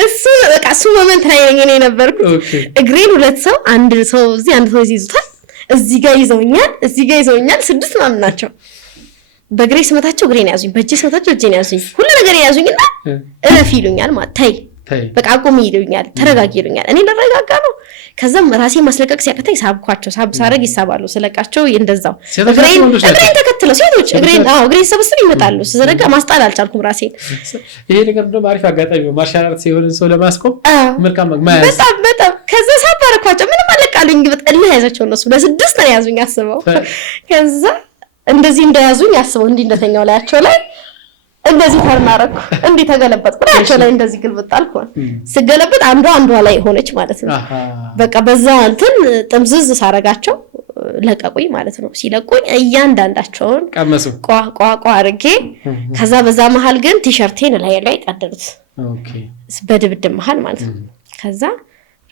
እሱ በቃ እሱ ሞመንት ላይ ነኝ እኔ ነበርኩት። እግሬን ሁለት ሰው አንድ ሰው እዚህ አንድ ሰው ይዙታል። እዚህ ጋር ይዘውኛል 6 ምናምን ናቸው። በግሬ ስመታቸው ግሬን ያዙኝ፣ በእጄ ስመታቸው እጄን ያዙኝ፣ ሁሉ ነገር ያዙኝና እረፍ ይሉኛል ማለት ተይ በቃ አቁም ይሉኛል፣ ተረጋጊ ይሉኛል። እኔ ለረጋጋ ነው። ከዛም ራሴ ማስለቀቅ ሲያቅተኝ ሳብኳቸው፣ ሳረግ ይሳባሉ፣ ስለቃቸው እንደዛው እግሬን ተከትለው ሴቶች እግሬን ሰብስብ ይመጣሉ። ስዘረጋ ማስጣል አልቻልኩም ራሴን። ይሄ ነገር ደግሞ አሪፍ አጋጣሚ ነው ማርሻል አርት ሲሆን ሰው ለማስቆም መልካም ማያዝ በጣም ከዛ ሳባረኳቸው ምንም አለቃሉኝ። በጣም ያዛቸው እነሱ ለስድስት ነው ያዙኝ አስበው። ከዛ እንደዚህ እንደያዙኝ አስበው እንዲህ እንደተኛው ላያቸው ላይ እንደዚህ ተርናረኩ እንዲህ ተገለበጥኩ ላያቸው ላይ እንደዚህ ግልብጥ አልኩ። ስገለበጥ አንዷ ላይ ሆነች ማለት ነው። በቃ በዛ እንትን ጥምዝዝ ሳረጋቸው ለቀቁኝ ማለት ነው። ሲለቁኝ እያንዳንዳቸውን ቀመሱ ቋቋቋ አርጌ ከዛ በዛ መሃል ግን ቲሸርቴን ላይ ቀደዱት። ኦኬ በድብድብ መሃል ማለት ነው። ከዛ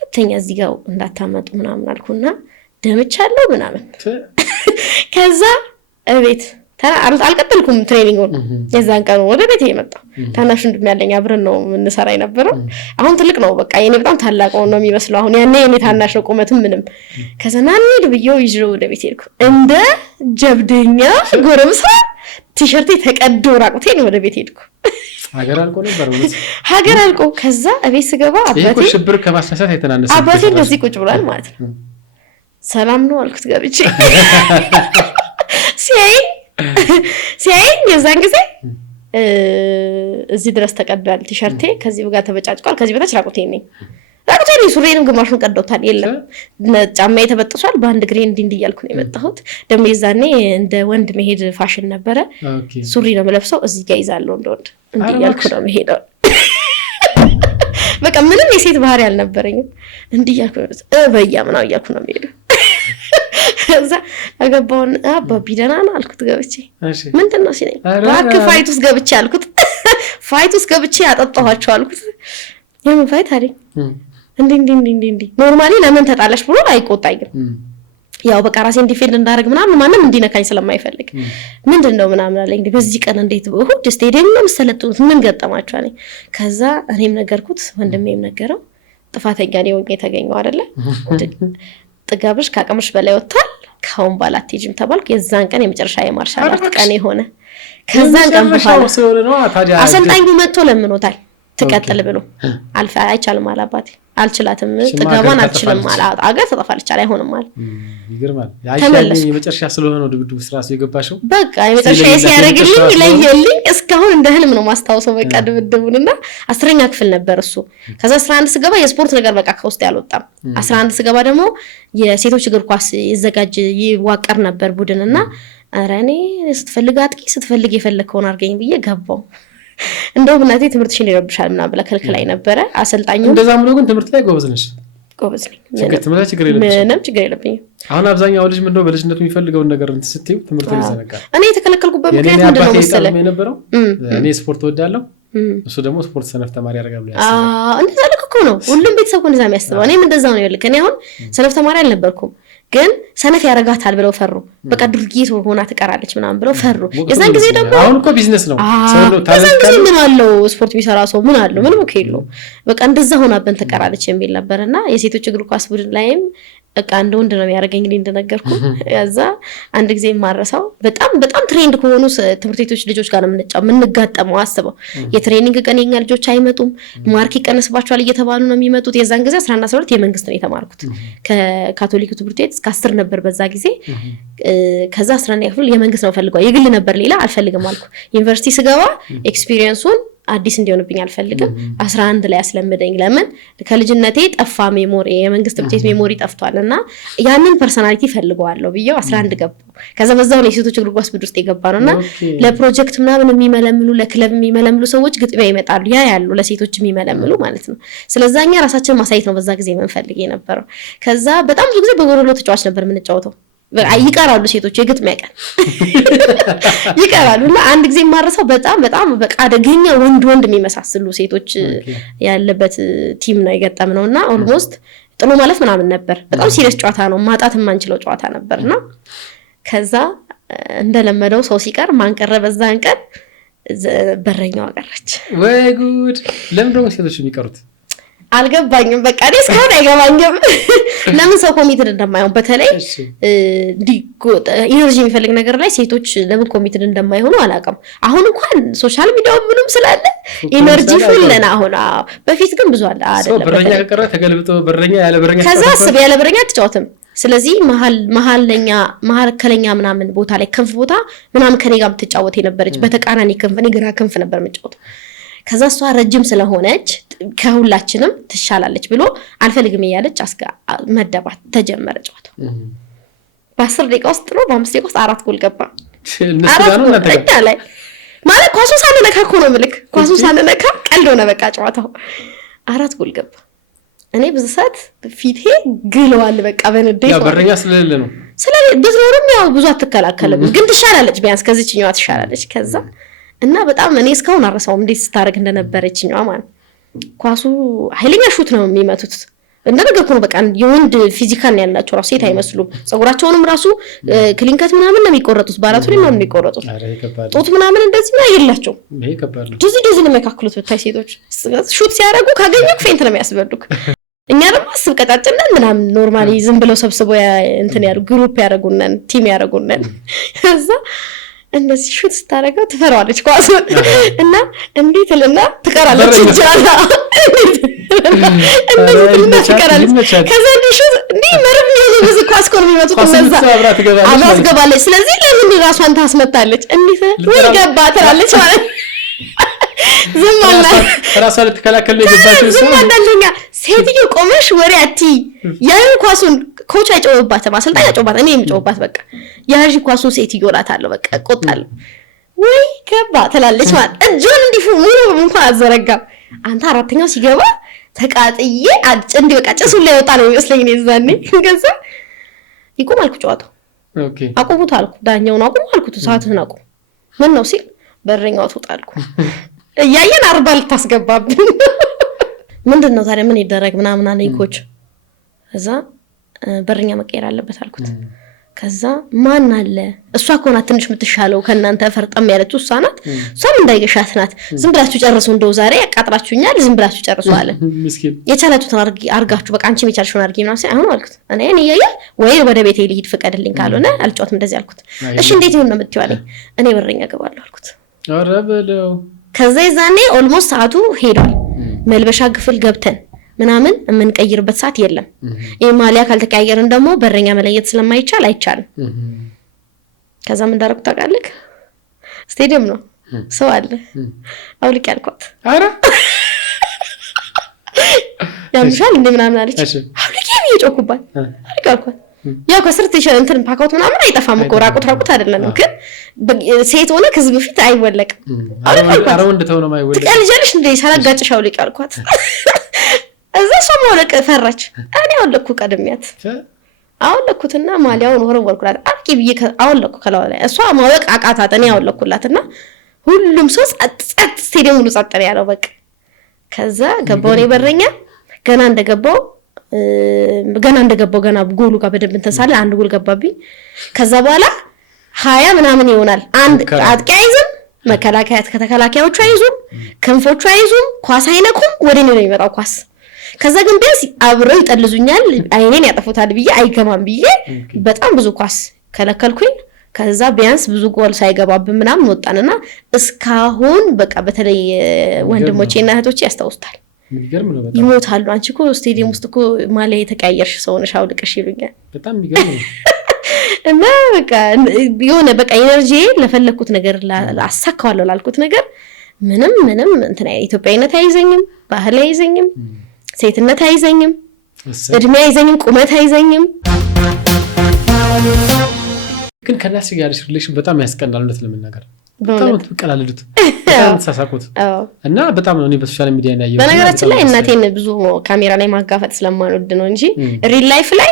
ሁለተኛ እዚህ ጋር እንዳታመጡ ምናምን አልኩና ደምቻለሁ ምናምን ከዛ እቤት አልቀጠልኩም ትሬኒንጉን። የዛን ቀን ወደ ቤት የመጣው ታናሽ እንደሚያለኝ አብረን ነው የምንሰራ የነበረው። አሁን ትልቅ ነው በቃ የኔ በጣም ታላቅ ነው የሚመስለው። አሁን ያኔ የኔ ታናሽ ነው ቁመቱም ምንም። ከዛ ናንድ ብዬው ይዤው ወደ ቤት ሄድኩ። እንደ ጀብደኛ ጎረምሳ ቲሸርቴ ተቀዶ ራቁቴን ወደ ቤት ሄድኩ። ሀገር አልቆ ነበር ማለት ሀገር አልቆ። ከዛ እቤት ስገባ አባቴ ሽብር ከማስነሳት የተናነሰ አባቴ እንደዚህ ቁጭ ብሏል ማለት ነው። ሰላም ነው አልኩት ገብቼ ሲያይ የዛን ጊዜ እዚህ ድረስ ተቀዷል ቲሸርቴ፣ ከዚህ ጋር ተበጫጭቋል፣ ከዚህ በታች ራቁቴን ነኝ። ሱሪዬንም ግማሹን ቀዶታል። የለም ጫማዬ ተበጥሷል። በአንድ ግሬ እንዲህ እያልኩ ነው የመጣሁት። ደግሞ የዛኔ እንደ ወንድ መሄድ ፋሽን ነበረ። ሱሪ ነው የምለብሰው፣ እዚህ ጋር ይዛለሁ እንደ ወንድ እንዲህ እያልኩ ነው የምሄደው። በቃ ምንም የሴት ባህሪ አልነበረኝም። እንዲህ እያልኩ በያ ምናምን እያልኩ ነው የምሄደው። ከዛ አገባውን አባቢ ደህና ነው አልኩት ገብቼ። ምንድን ነው ሲለኝ እባክህ ፋይት ውስጥ ገብቼ አልኩት። ፋይት ውስጥ ገብቼ አጠጣኋቸው አልኩት። የምን ፋይት አለኝ። እንዲህ ኖርማሊ ለምን ተጣላሽ ብሎ አይቆጣኝም። ያው በቃ ራሴን ዲፌንድ እንዳደርግ ምናምን ማንም እንዲነካኝ ስለማይፈልግ ምንድን ነው ምናምን አለኝ። በዚህ ቀን እንዴት እሑድ ስቴዲየም ነው የምትሰለጥኑት ምን ገጠማችሁ አለኝ። ከዛ እኔም ነገርኩት፣ ወንድሜም ነገረው። ጥፋተኛ እኔ ሆኜ የተገኘው አይደለ ጥጋብሽ ከአቅምሽ በላይ ወጥቷል፣ ካሁን በኋላ አትሄጂም ተባልኩ። የዛን ቀን የመጨረሻ የማርሻል አርት ቀን የሆነ ከዛን ቀን በኋላ አሰልጣኙ መጥቶ ለምኖታል ትቀጥል ብሎ አይቻልም አለ አባቴ። አልችላትም ጥጋቧን አልችልም አለ። አገር ተጠፋለች አለ አይሆንም አለ። ይገርማል። ያይሻለኝ የመጨረሻ ስለሆነ ነው ድብድብ ስራሱ የገባሽው። በቃ የመጨረሻ ሲያደርግልኝ ለየልኝ እስካሁን እንደ ህልም ነው ማስታወሰው። በቃ ድብድቡንና 10ኛ ክፍል ነበር እሱ። ከዛ 11 ስገባ የስፖርት ነገር በቃ ከውስጥ ያልወጣም። 11 ስገባ ደግሞ የሴቶች እግር ኳስ ይዘጋጅ ይዋቀር ነበር ቡድንና ኧረ እኔ ስትፈልግ አጥቂ ስትፈልግ የፈለከውን አድርገኝ ብዬ ገባው። እንደውም እናቴ ትምህርትሽን ይረብሻል ምናምን ብላ ከልክላኝ ነበረ። አሰልጣኙ እንደዛ ሙሉ ግን ትምህርት ላይ ጎበዝ ነሽ? ጎበዝ ነኝ። ምንም ችግር የለብኝም። አሁን አብዛኛው ልጅ ምንድነው በልጅነቱ የሚፈልገውን ነገር ስትይው ትምህርት ላይ ይዘነጋል። እኔ የተከለከልኩበት ምክንያት ምንድነው መሰለህ? እኔ ስፖርት እወዳለሁ፣ እሱ ደግሞ ስፖርት ሰነፍ ተማሪ ያደርጋል ብሎ ያስባል። እንደዛ ልክ እኮ ነው። ሁሉም ቤተሰብ እንደዛ የሚያስበው። እኔም እንደዛው ነው ያልከኝ። እኔ አሁን ሰነፍ ተማሪ አልነበርኩም፣ ግን ሰነፍ ያረጋታል ብለው ፈሩ። በቃ ድርጊት ሆና ትቀራለች ምናምን ብለው ፈሩ። የዛን ጊዜ ደግሞ አሁን እኮ ቢዝነስ ነው የዛን ጊዜ ምን አለው ስፖርት ቢሰራ ሰው ምን አለው? ምንም እኮ የለውም። በቃ እንደዛ ሆናብን ትቀራለች የሚል ነበርና የሴቶች እግር ኳስ ቡድን ላይም በቃ እንደ ወንድ ነው የሚያደርገኝ እንደነገርኩ። ያዛ አንድ ጊዜ ማረሳው በጣም ትሬንድ ከሆኑ ትምህርት ቤቶች ልጆች ጋር ነው የምንጋጠመው። አስበው የትሬኒንግ ቀን የኛ ልጆች አይመጡም፣ ማርክ ይቀነስባቸዋል እየተባሉ ነው የሚመጡት። የዛን ጊዜ 11 12 የመንግስት ነው የተማርኩት። ከካቶሊክ ትምህርት ቤት እስከ 10 ነበር በዛ ጊዜ። ከዛ 11ኛ ክፍል የመንግስት ነው ፈልገው የግል ነበር ሌላ አልፈልግም አልኩ። ዩኒቨርሲቲ ስገባ ኤክስፒሪየንሱን አዲስ እንዲሆንብኝ አልፈልግም። 11 ላይ አስለምደኝ። ለምን ከልጅነቴ ጠፋ ሜሞሪ፣ የመንግስት ትምህርት ቤት ሜሞሪ ጠፍቷልና ያንን ፐርሰናሊቲ ፈልገዋለሁ ብዬው 11 ገባሁ። ከዛ በዛው ነው የሴቶች እግር ኳስ ቡድን ውስጥ የገባነውና ለፕሮጀክት ምናምን የሚመለምሉ ለክለብ የሚመለምሉ ሰዎች ግጥሚያ ይመጣሉ። ያ ያሉ ለሴቶች የሚመለምሉ ማለት ነው። ስለዛኛ ራሳችንን ማሳየት ነው በዛ ጊዜ መንፈልግ የነበረው። ከዛ በጣም ብዙ ጊዜ በጎረሎ ተጫዋች ነበር የምንጫወተው። ይቀራሉ ሴቶች የግጥሚያ ቀን ይቀራሉና አንድ ጊዜ ማረሳው በጣም በቃ አደገኛ ወንድ የሚመሳስሉ ሴቶች ያለበት ቲም ነው የገጠምነውና ኦልሞስት ጥሎ ማለት ምናምን ነበር። በጣም ሲሪየስ ጨዋታ ነው፣ ማጣት የማንችለው ጨዋታ ነበርና ከዛ እንደለመደው ሰው ሲቀር ማን ቀረ? በዛን ቀን በረኛዋ ቀረች። ወይ ጉድ! ለምን ደግሞ ሴቶች የሚቀሩት? አልገባኝም። በቃ እኔ እስካሁን አይገባኝም ለምን ሰው ኮሚትድ እንደማይሆን በተለይ ኢነርጂ የሚፈልግ ነገር ላይ ሴቶች ለምን ኮሚትድ እንደማይሆኑ አላውቅም። አሁን እንኳን ሶሻል ሚዲያው ምንም ስላለ ኢነርጂ ፉል ነን አሁን። በፊት ግን ብዙ አለ አይደለም። በረኛ ከቀረ ተገልብጦ በረኛ ያለ በረኛ ከዛ አስብ ያለ በረኛ አትጫወትም። ስለዚህ መሀከለኛ ምናምን ቦታ ላይ ክንፍ ቦታ ምናምን ከኔ ጋር የምትጫወት የነበረች በተቃራኒ ክንፍ እኔ ግራ ክንፍ ነበር የምጫወተው። ከዛ እሷ ረጅም ስለሆነች ከሁላችንም ትሻላለች ብሎ አልፈልግም እያለች መደባት ተጀመረ ጨዋታው። በ10 ደቂቃ ውስጥ ጥሎ በ5 ደቂቃ ውስጥ 4 ጎል ገባ። እኛ ላይ ማለት ኳሱ ሳንነካ እኮ ነው ምልክ ኳሱ ሳንነካ ቀልድ ሆነ በቃ ጨዋታው 4 ጎል ገባ። እኔ ብዙ ሰዓት ፊቴ ግለዋል በቃ በንዴት ያው በረኛ ስለሌለ ነው። ብትኖርም ያው ብዙ አትከላከልም ግን ትሻላለች ቢያንስ ከዚህኛዋ ትሻላለች። ከዛ እና በጣም እኔ እስካሁን አረሳውም እንዴት ስታረግ እንደነበረችኛዋ ማለት ኳሱ ኃይለኛ ሹት ነው የሚመቱት። እንደነገርኩ ነው በቃ የወንድ ፊዚካል ነው ያላቸው ራሱ ሴት አይመስሉም። ጸጉራቸውንም ራሱ ክሊንከት ምናምን ነው የሚቆረጡት ባራቱ ላይ ነው የሚቆረጡት። ጦት ምናምን እንደዚህ ነው የላቸው። ይሄ ከባድ ነው። ዲዚ ነው የሚያካክሉት ብታይ ሴቶች ሹት ሲያረጉ ካገኙክ ፌንት ነው የሚያስበዱክ። እኛ ደግሞ አስብ ቀጣጭና ምናምን ኖርማሊ ዝም ብለው ሰብስበው እንትን ያሉ ግሩፕ ያረጉናል ቲም ያረጉናል። ከዛ እንደዚህ ሹት ስታረገው ትፈራዋለች ኳሱን እና እንዴት ልና ትቀራለች ይቻላ እንደዚህ ትቀራለች። ከዛ ሹት እንዴ መረብ ነው ብዙ ኳስ ኮር የሚመጡት እንደዛ አባስገባለች። ስለዚህ ለምን ራሷን ታስመታለች እንዴት ወይ ገባ ትላለች ማለት ዝም አላ ራሷ ልትከላከል ነው የገባችው። ዝም አላለኛ ሴትዮ ቆመሽ ወሬ አቲ ያን ኳሱን ኮች አይጮህባትም አሰልጣኝ አይጮህባት እኔ የምጮህባት በቃ ያጂ ኳሱን ሴትዮ እላታለሁ በቃ እቆጣለሁ ወይ ገባ ትላለች ማለት እጁን እንዲሁ ሙሉ እንኳን አዘረጋም። አንተ አራተኛው ሲገባ ተቃጥዬ እንዲ በቃ ጭሱ ላይ ወጣ ነው የሚመስለኝ እኔ ዛኔ። ከዛ ይቆም አልኩ ጨዋታው ኦኬ አቆሙት አልኩ ዳኛውን አቆሙ አልኩት ሰዓትን አቆሙ ምን ነው ሲል በረኛው ተጣልኩ እያየን 40 ልታስገባብን ምንድነው ታዲያ ምን ይደረግ ምናምን አለኝ ኮች። ከዛ በረኛ መቀየር አለበት አልኩት። ከዛ ማን አለ እሷ ኮና ትንሽ የምትሻለው ከናንተ ፈርጠም ያለች እሷ ናት እሷም እንዳይገሻት ናት። ዝም ብላችሁ ጨርሱ እንደው ዛሬ ያቃጥላችሁኛል ዝም ብላችሁ ጨርሱ አለ። ምስኪን የቻላችሁትን አርጋችሁ በቃ አንቺ የቻልሽውን አርጊ ነው አሁን አልኩት። እኔ እያየ ወይ ወደ ቤቴ ልሂድ ፍቀድልኝ ካልሆነ አልጫወትም እንደዚህ አልኩት። እሺ እንዴት ይሁን ነው የምትይው አለኝ። እኔ በረኛ ገባለሁ አልኩት። ኧረ በለው ከዛ ይዛኔ ኦልሞስት ሰዓቱ ሄዷል። መልበሻ ክፍል ገብተን ምናምን የምንቀይርበት ሰዓት የለም። ይሄ ማሊያ ካልተቀያየርን ደግሞ በረኛ መለየት ስለማይቻል አይቻልም። ከዛ ምን እንዳደረኩ ታውቃለህ? ስቴዲየም ነው ሰው አለ አውልቅ ያልኳት። ኧረ ያምሻል እንዴ ምናምን አለች። አውልቅ ይጮኩባት አውልቅ ያልኳት። ያው ከስር እንትን ፓካውት ምናምን አይጠፋም እኮ ራቁት አይደለም ግን ሴት ሆነ ከዚህ በፊት አይወለቅም። አረ ወንድ ተው ነው ማይወለቅ ትቀልጃለሽ እንዴ ሳላጋጭሽ አውልቅ ያልኳት። እዛ ሰው ማውለቅ ፈራች። እኔ አውለቅኩ ቀድሚያት አውለቅኩትና ማሊያውን ወረወርኩላት አርቂ ብዬ አውለቅኩ ከላው ላይ እሷ ማውለቅ አቃታት። እኔ አውለቅኩላትና ሁሉም ሰው ጸጥ ስቴዲየም ሁሉ ጸጥ ያለው በቃ። ከዛ ገባው እኔ በረኛ ገና እንደገባው ጎሉ ጋር በደንብ እንተሳለ አንድ ጎል ገባብኝ። ከዛ በኋላ 20 ምናምን ይሆናል አንድ አጥቂ አይዝም መከላከያ ከተከላካዮቹ አይዙም ክንፎቹ አይዙም ኳስ አይነኩም ወደኔ ነው የሚመጣው ኳስ። ከዛ ግን ቢያንስ አብረው ይጠልዙኛል አይኔን ያጠፉታል ብዬ አይገማም ብዬ በጣም ብዙ ኳስ ከለከልኩኝ። ከዛ ቢያንስ ብዙ ጎል ሳይገባብን ምናምን ወጣንና እስካሁን በቃ በተለይ ወንድሞቼና እህቶቼ ያስታውሱታል። ይሞታሉ አንቺ እኮ ስቴዲየም ውስጥ እኮ ማሊያ የተቀያየርሽ ሰው ነሽ አውልቀሽ ይሉኛል። በጣም የሚገርም ነው። እና በቃ የሆነ በቃ ኢነርጂ ለፈለኩት ነገር አሳካዋለሁ ላልኩት ነገር ምንም እንትን ኢትዮጵያዊነት አይዘኝም ባህል አይዘኝም ሴትነት አይዘኝም እድሜ አይዘኝም ቁመት አይዘኝም። ግን ከናስ ጋር ሪሌሽን በጣም ያስቀናል እንደት ለምናገር በጣም ተቀላልዱት በጣም ተሳሳቁት እና በጣም ነው እኔ በሶሻል ሚዲያ ላይ ያየው። በነገራችን ላይ እናቴን ብዙ ካሜራ ላይ ማጋፈጥ ስለማልወድ ነው እንጂ ሪል ላይፍ ላይ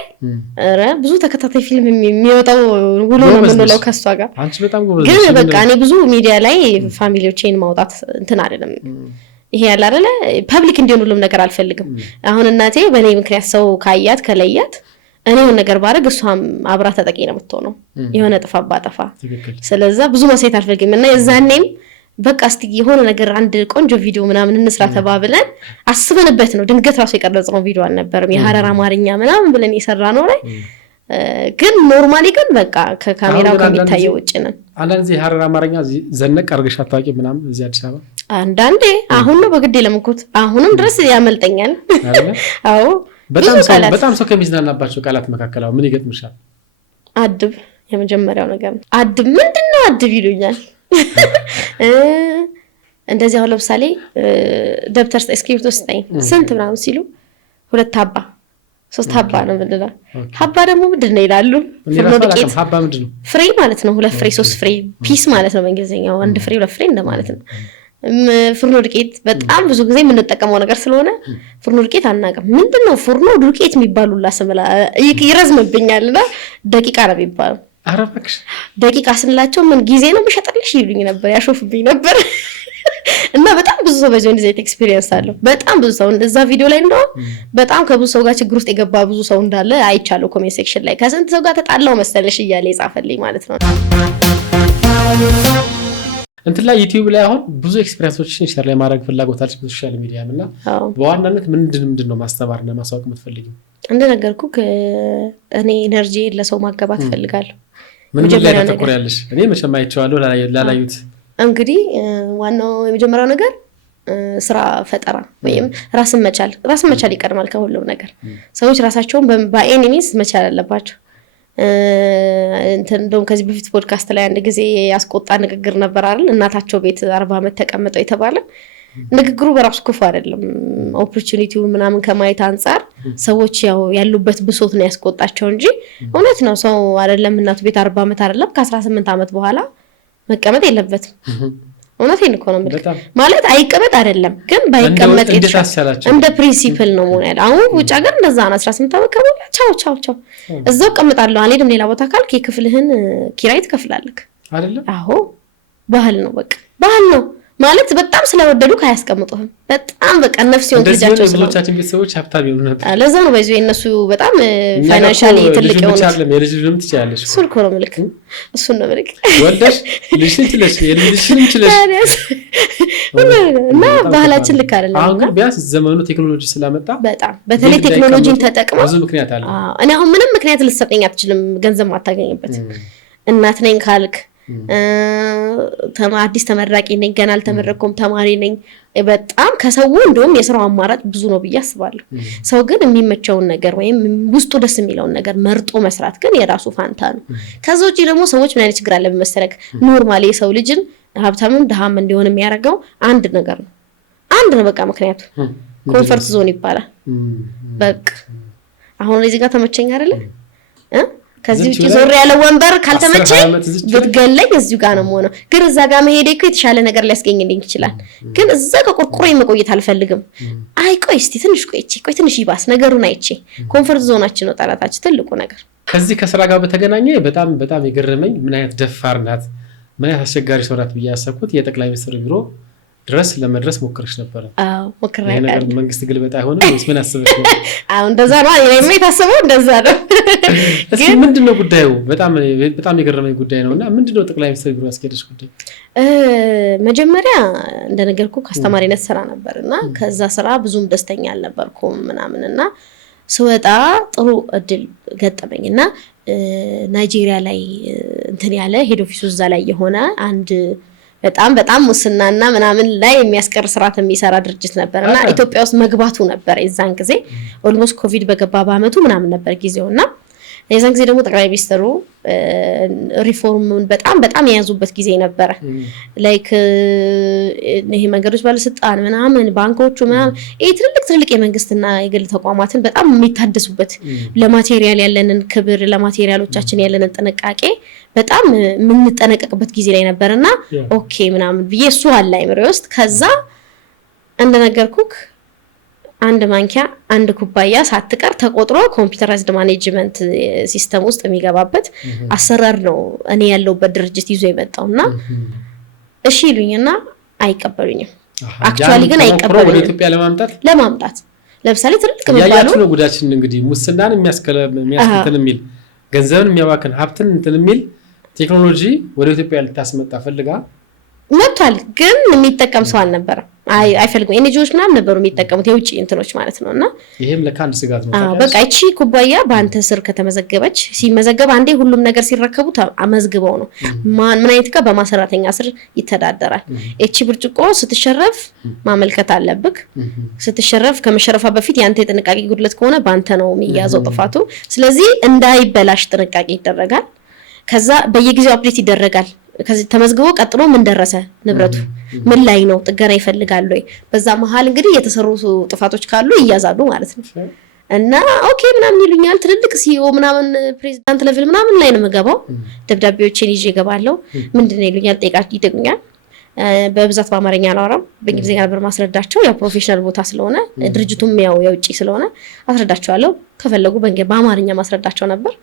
አረ ብዙ ተከታታይ ፊልም የሚወጣው ውሎ ነው የምንለው ከሷ ጋር። አንቺ በጣም ጎበዝ ግን በቃ እኔ ብዙ ሚዲያ ላይ ፋሚሊዎቼን ማውጣት እንትን አይደለም ይሄ ያለ አይደለ ፐብሊክ እንዲሆን ሁሉም ነገር አልፈልግም። አሁን እናቴ በኔ ምክንያት ሰው ካያት ከለያት እኔ ምን ነገር ባረግ እሷም አብራ ተጠቂ ነው የምትሆነው የሆነ ጥፋ ባጠፋ። ስለዚህ ብዙ ማሳየት አልፈልግም እና የዛኔም በቃ እስቲ የሆነ ነገር አንድ ቆንጆ ቪዲዮ ምናምን እንስራ ተባብለን አስበንበት ነው። ድንገት ራሱ የቀረጽነው ቪዲዮ አልነበረም። የሐረር አማርኛ ምናምን ብለን የሰራነው ላይ ግን ኖርማሊ ግን በቃ ከካሜራው ከሚታየው ውጭ ነን። አንዳንድ ጊዜ ሐረር አማርኛ ዘነቅ አርገሽ አታውቂ ምናምን እዚህ አዲስ አበባ? አንዳንዴ አሁን ነው በግዴ ለምኩት አሁንም ድረስ ያመልጠኛል። አዎ በጣም ሰው ከሚዝናናባቸው ቃላት መካከል ምን ይገጥምሻል? አድብ የመጀመሪያው ነገር ነው። አድብ ምንድነው አድብ ይሉኛል። እንደዚህ አሁን ለምሳሌ ደብተር እስክሪብቶ ስጠኝ ስንት ምናምን ሲሉ 2 ሀባ 3 ሀባ ነው ምንድነው? ሀባ ደግሞ ምንድነው ይላሉ። ፍርኖ ዱቄት ሀባ ምንድነው? ፍሬ ማለት ነው። 2 ፍሬ 3 ፍሬ ፒስ ማለት ነው በእንግሊዝኛው። 1 ፍሬ 2 ፍሬ እንደማለት ነው። ፍርኖ ዱቄት በጣም ብዙ ጊዜ የምንጠቀመው ነገር ስለሆነ ፍርኖ ዱቄት አናውቅም። ምንድነው ፍርኖ ዱቄት የሚባሉላ ስምላ ይረዝምብኛልና ደቂቃ ነው የሚባለው። አረፈክሽ ደቂቃ ስንላቸው ምን ጊዜ ነው የሚሸጥልሽ ይሉኝ ነበር፣ ያሾፍብኝ ነበር። እና በጣም ብዙ ሰው በዚህ እንደዚህ ኤክስፒሪየንስ አለው። በጣም ብዙ ሰው እንደዛ ቪዲዮ ላይ እንደው በጣም ከብዙ ሰው ጋር ችግር ውስጥ የገባ ብዙ ሰው እንዳለ አይቻለሁ። ኮሜንት ሴክሽን ላይ ከስንት ሰው ጋር ተጣላው መሰለሽ እያለ የጻፈልኝ ማለት ነው። እንትን ላይ ዩቲዩብ ላይ አሁን ብዙ ኤክስፒሪየንሶችን ሼር ላይ ማድረግ ፍላጎት አለሽ በሶሻል ሚዲያም እና በዋናነት ምንድን ነው ማስተማርና ማሳወቅ የምትፈልጊው? እንደነገርኩ እኔ ኤነርጂ ለሰው ማጋባት ፈልጋለሁ። ምን ላይ ተቆሪያለሽ? እኔ መቼም አይቼዋለሁ ላላዩት። እንግዲህ ዋናው የመጀመሪያው ነገር ስራ ፈጠራ ወይም ራስን መቻል ይቀድማል ከሁሉም ነገር። ሰዎች ራሳቸውን በኤኒ ሚንስ መቻል አለባቸው። እንደውም ከዚህ በፊት ፖድካስት ላይ አንድ ጊዜ ያስቆጣ ንግግር ነበር አይደል? እናታቸው ቤት 40 ዓመት ተቀምጠው የተባለ ንግግሩ በራሱ ክፉ አይደለም። ኦፖርቹኒቲው ምናምን ከማየት አንፃር ሰዎች ያው ያሉበት ብሶት ነው ያስቆጣቸው እንጂ እውነት ነው። ሰው አይደለም እናቱ ቤት 40 ዓመት አይደለም ከ18 ዓመት በኋላ መቀመጥ የለበትም። እውነቴን እኮ ነው ማለት አይቀመጥ አይደለም ግን ባይቀመጥ እንደ ፕሪንሲፕል ነው መሆን ያለው። አሁን ውጭ ሀገር እንደዛ ነው። 18 ዓመት ከሞላ ቻው እዛው ቀምጣለሁ አልሄድም ሌላ ቦታ ካልክ የክፍልህን ኪራይ ትከፍላለህ አይደለም? አዎ ባህል ነው፣ በቃ ባህል ነው ማለት በጣም ስለወደዱ ካያስቀምጡህም በጣም በቃ ነፍስ ይሁን ልጃቸው ስለቻችን ቤተሰቦች ሀብታም ይሆኑ ነበር። ለዛ ነው ባይዘው የነሱ በጣም ፋይናንሻሊ ትልቅ ነው። የልጅ ልጅም ትችያለሽ ሱልኮ ነው ምልክ እሱን ነው ምልክ ወልደሽ ልጅሽን ትለሽ የልጅሽን ትለሽ እና ባህላችን ልክ አይደለም። አሁን ግን ቢያንስ ዘመኑ ቴክኖሎጂ ስላመጣ በጣም በተለይ ቴክኖሎጂን ተጠቅመው ብዙ ምክንያት አለ። እኔ አሁን ምንም ምክንያት ልትሰጠኝ አትችልም ገንዘብ ማታገኝበት። እናት ነኝ ካልክ አዲስ ተመራቂ ነኝ ገና አልተመረኩም ተማሪ ነኝ በጣም ከሰው እንደውም የስራው አማራጭ ብዙ ነው ብዬ አስባለሁ። ሰው ግን የሚመቸውን ነገር ወይም ውስጡ ደስ የሚለውን ነገር መርጦ መስራት ግን የራሱ ፋንታ ነው። ከዛ ውጪ ደግሞ ሰዎች ምን አይነት ችግር አለ በመሰለክ ኖርማሊ የሰው ልጅን ሀብታምም ድሃም እንዲሆን የሚያደርገው አንድ ነገር ነው። አንድ ነው በቃ ምክንያቱ ኮምፈርት ዞን ይባላል። በቃ አሁን እዚህ ጋር ተመቸኝ አይደለ ከዚህ ውጪ ዞር ያለ ወንበር ካልተመቸኝ ብትገለኝ እዚሁ ጋር ነው የምሆነው። ግን እዛ ጋር መሄዴ እኮ የተሻለ ነገር ሊያስገኝልኝ ይችላል። ግን እዛ ከቆርቆሬ መቆየት አልፈልግም። አይ ቆይ እስቲ ትንሽ ትንሽ ይባስ ነገሩን አይቼ ኮምፈርት ዞናችን ነው ጠላታችን ትልቁ ነገር። ከዚህ ከስራ ጋር በተገናኘ በጣም የገረመኝ ምን አይነት ደፋር ናት ምን አይነት አስቸጋሪ ሰው ናት ብዬ ያሰብኩት የጠቅላይ ሚኒስትር ቢሮ ድረስ ለመድረስ ሞክረሽ ነበር። አዎ ሞክሬ ነበር። ነገር መንግስት ግልበጣ አይሆንም ወይስ ምን አስበሽ ነው? አዎ እንደዛ ነው እኔም የታሰበው እንደዛ ነው። ግን ምንድነው ጉዳዩ? በጣም የገረመኝ ጉዳይ ነውና ምንድነው ጠቅላይ ሚኒስትር ቢሮ ያስኬደሽ ጉዳይ? መጀመሪያ እንደነገርኩ ከአስተማሪነት ስራ ነበርና ከዛ ስራ ብዙም ደስተኛ አልነበርኩም ምናምንና ስወጣ ጥሩ እድል ገጠመኝና ናይጄሪያ ላይ እንትን ያለ ሄድ ኦፊሱ እዛ ላይ የሆነ አንድ በጣም ሙስናና ምናምን ላይ የሚያስቀር ስርዓት የሚሰራ ድርጅት ነበርና ኢትዮጵያ ውስጥ መግባቱ ነበር። የዛን ጊዜ ኦልሞስት ኮቪድ በገባ በአመቱ ምናምን ነበር ጊዜውና የዛን ጊዜ ደግሞ ጠቅላይ ሚኒስትሩ ሪፎርሙን በጣም የያዙበት ጊዜ ነበረ። ላይክ ይሄ መንገዶች ባለስልጣን ምናምን ባንኮቹ ምናምን ይሄ ትልልቅ የመንግስትና የግል ተቋማትን በጣም የሚታደሱበት ለማቴሪያል ያለንን ክብር ለማቴሪያሎቻችን ያለንን ጥንቃቄ በጣም የምንጠነቀቅበት ጊዜ ላይ ነበርና ኦኬ ምናምን ብዬ እሱ አለ አይምሮ ውስጥ ከዛ እንደነገርኩክ አንድ ማንኪያ አንድ ኩባያ ሳትቀር ተቆጥሮ ኮምፒውተራይዝድ ማኔጅመንት ሲስተም ውስጥ የሚገባበት አሰራር ነው እኔ ያለውበት ድርጅት ይዞ የመጣውና እሺ ይሉኝና አይቀበሉኝም። አክቹአሊ ግን አይቀበሉኝም። ወደ ኢትዮጵያ ለማምጣት ለምሳሌ ትልቅ የሚባሉ ያያችሁ ነው ጉዳችን እንግዲህ ሙስናን የሚያስከተል የሚል ገንዘብን የሚያባክን ሀብትን እንትን የሚል ቴክኖሎጂ ወደ ኢትዮጵያ ልታስመጣ ፈልጋ መጥቷል ግን የሚጠቀም ሰው አልነበረም አይፈልጉም ኤንጂኦዎች ምናምን ነበሩ የሚጠቀሙት የውጪ እንትኖች ማለት ነውና ይሄም ለካንድ ስጋት ነው በቃ እቺ ኩባያ በአንተ ስር ከተመዘገበች ሲመዘገብ አንዴ ሁሉም ነገር ሲረከቡ አመዝግበው ነው ምን አይነት ጋር በማሰራተኛ ስር ይተዳደራል እቺ ብርጭቆ ስትሸረፍ ማመልከት አለብክ ስትሸረፍ ከመሸረፋ በፊት ያንተ የጥንቃቄ ጉድለት ከሆነ በአንተ ነው የሚያዘው ጥፋቱ ስለዚህ እንዳይበላሽ ጥንቃቄ ይደረጋል ከዛ በየጊዜው አፕዴት ይደረጋል ከዚህ ተመዝግቦ ቀጥሎ ምን ደረሰ ንብረቱ ምን ላይ ነው ጥገና ይፈልጋል ወይ በዛ መሃል እንግዲህ የተሰሩ ጥፋቶች ካሉ ይያዛሉ ማለት ነው እና ኦኬ ምናምን ይሉኛል ትልልቅ ሲኦ ምናምን ፕሬዝዳንት ሌቭል ምናምን ላይ ነው መገባው ደብዳቤዎችን ይዤ ገባለሁ ምንድነው ይሉኛል ጠይቃች ይደግኛል በብዛት በአማርኛ አላወራም በእንግሊዝኛ ነበር ማስረዳቸው ያው ፕሮፌሽናል ቦታ ስለሆነ ድርጅቱም ያው የውጪ ስለሆነ አስረዳቸዋለሁ ከፈለጉ በአማርኛ ማስረዳቸው ነበር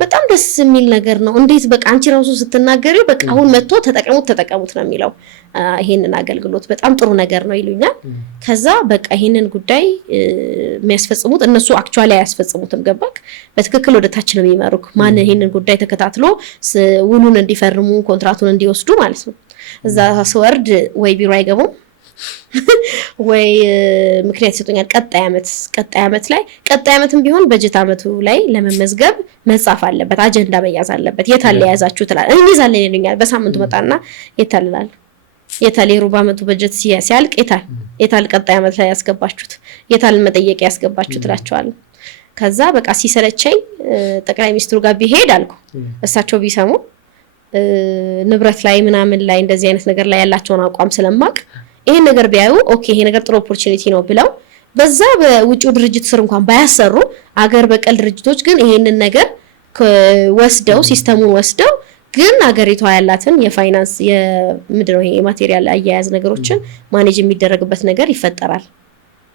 በጣም ደስ የሚል ነገር ነው እንዴት በቃ አንቺ ራሱ ስትናገሪ በቃ አሁን መጥቶ ተጠቀሙት ነው የሚለው ይሄንን አገልግሎት በጣም ጥሩ ነገር ነው ይሉኛል ከዛ በቃ ይሄንን ጉዳይ የሚያስፈጽሙት እነሱ አክቹአሊ ያስፈጽሙትም ገባክ በትክክል ወደ ታች ነው የሚመሩክ ማን ይሄንን ጉዳይ ተከታትሎ ውሉን እንዲፈርሙ ኮንትራቱን እንዲወስዱ ማለት ነው እዛ ስወርድ ወይ ቢሮ አይገቡም ወይ ምክንያት ይሰጡኛል ቀጣይ አመትም ቢሆን በጀት አመቱ ላይ ለመመዝገብ መጻፍ አለበት አጀንዳ መያዝ አለበት የታለ ያዛችሁ ትላል እንይዛለን ይሉኛል በሳምንቱ መጣና የታልላል የታለ ሩብ አመቱ በጀት ሲያልቅ የታል ቀጣይ አመት ላይ ያስገባችሁት የታል መጠየቂያ ያስገባችሁት ትላቸዋል ከዛ በቃ ሲሰለቸኝ ጠቅላይ ሚኒስትሩ ጋር ቢሄድ አልኩ እሳቸው ቢሰሙ ንብረት ላይ ምናምን ላይ እንደዚህ አይነት ነገር ላይ ያላቸውን አቋም ስለማቅ ይሄን ነገር ቢያዩ ኦኬ ይሄ ነገር ጥሩ ኦፖርቹኒቲ ነው ብለው በዛ በውጪው ድርጅት ስር እንኳን ባያሰሩ አገር በቀል ድርጅቶች ግን ይሄንን ነገር ወስደው ሲስተሙን ወስደው ግን አገሪቷ ያላትን የፋይናንስ የምድረው ይሄ ማቴሪያል አያያዝ ነገሮችን ማኔጅ የሚደረግበት ነገር ይፈጠራል